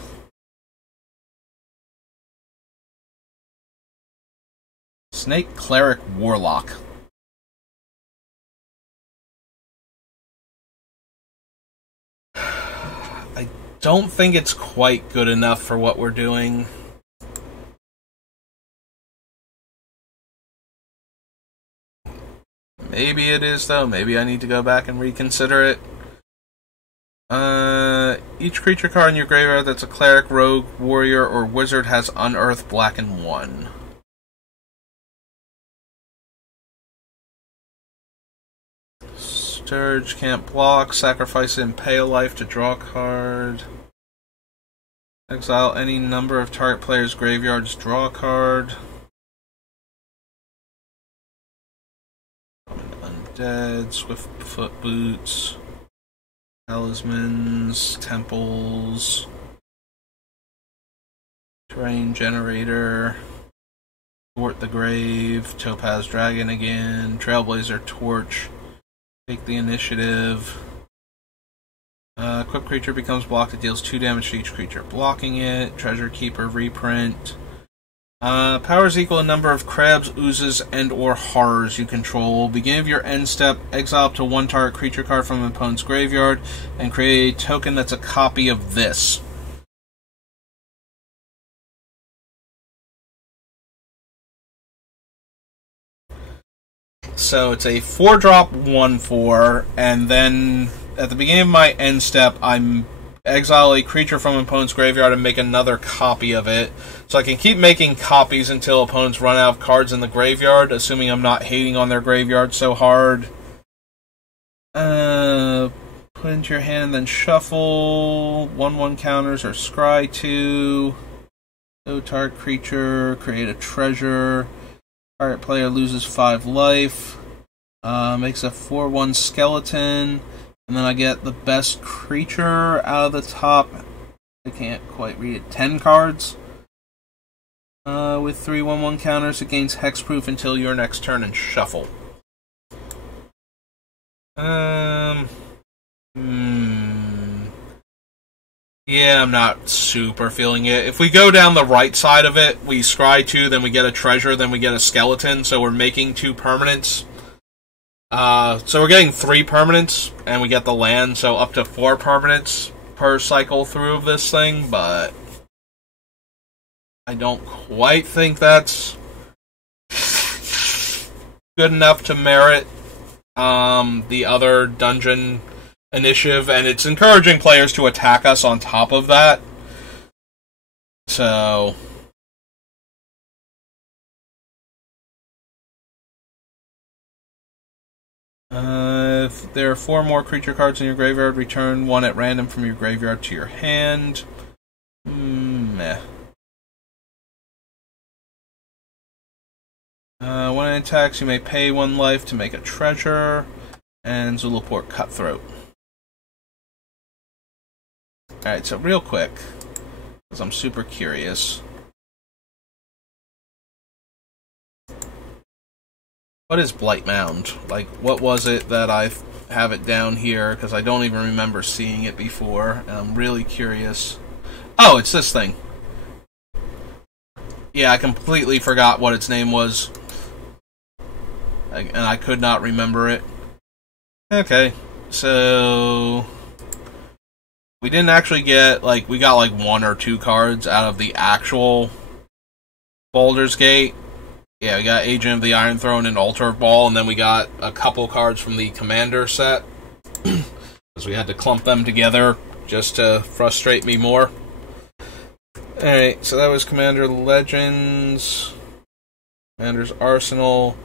Snake Cleric Warlock. I don't think it's quite good enough for what we're doing. Maybe it is, though. Maybe I need to go back and reconsider it. Each creature card in your graveyard that's a cleric, rogue, warrior, or wizard has unearthed black and 1. Sturge can't block. Sacrifice and pay a life to draw a card. Exile any number of target players' graveyards, draw a card. Undead, Swiftfoot Boots, Talismans, Temples, Terrain Generator, Thwart the Grave, Topaz Dragon again, Trailblazer Torch, take the initiative. Equipped creature becomes blocked, it deals 2 damage to each creature blocking it. Treasure Keeper reprint. Powers equal a number of crabs, oozes, and or horrors you control. Beginning of your end step, exile up to one target creature card from an opponent's graveyard, and create a token that's a copy of this. So it's a 4-drop 1/4, and then at the beginning of my end step, I'm exile a creature from an opponent's graveyard and make another copy of it. So I can keep making copies until opponents run out of cards in the graveyard, assuming I'm not hating on their graveyard so hard. Put into your hand and then shuffle. 1/1 counters or scry 2. No target creature, create a treasure. Target player loses 5 life. Makes a 4/1 skeleton. And then I get the best creature out of the top. I can't quite read it. 10 cards. With 3 1/1 counters, it gains hexproof until your next turn and shuffle. Yeah, I'm not super feeling it. If we go down the right side of it, we scry 2, then we get a treasure, then we get a skeleton, so we're making 2 permanents. So we're getting 3 permanents, and we get the land, so up to 4 permanents per cycle through of this thing, but I don't quite think that's good enough to merit the other dungeon initiative, and it's encouraging players to attack us on top of that. So if there are 4 more creature cards in your graveyard, return 1 at random from your graveyard to your hand. Meh. When it attacks, you may pay 1 life to make a treasure, and Zulaport Cutthroat. Alright, so real quick, because I'm super curious. What is Blight Mound? Like, what was it that I have it down here? Because I don't even remember seeing it before, and I'm really curious. Oh, it's this thing. Yeah, I completely forgot what its name was. And I could not remember it. Okay, so we didn't actually get, like, we got like 1 or 2 cards out of the actual Baldur's Gate. Yeah, we got Agent of the Iron Throne and Altar of Ball, and then we got a couple cards from the Commander set. Because we had to clump them together just to frustrate me more. Alright, so that was Commander Legends, Commander's Arsenal.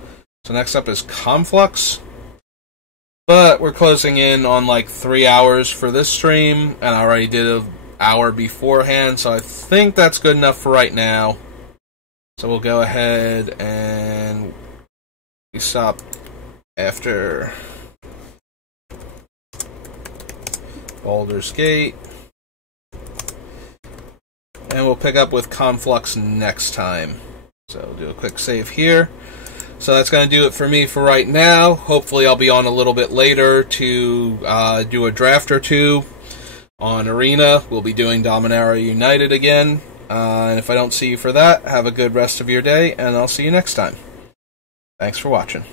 So next up is Conflux. But we're closing in on like 3 hours for this stream, and I already did an hour beforehand, so I think that's good enough for right now. So we'll go ahead and we stop after Baldur's Gate. And we'll pick up with Conflux next time. So we'll do a quick save here. So that's going to do it for me for right now. Hopefully I'll be on a little bit later to do a draft or 2 on Arena. We'll be doing Dominaria United again. And if I don't see you for that, have a good rest of your day, and I'll see you next time. Thanks for watching.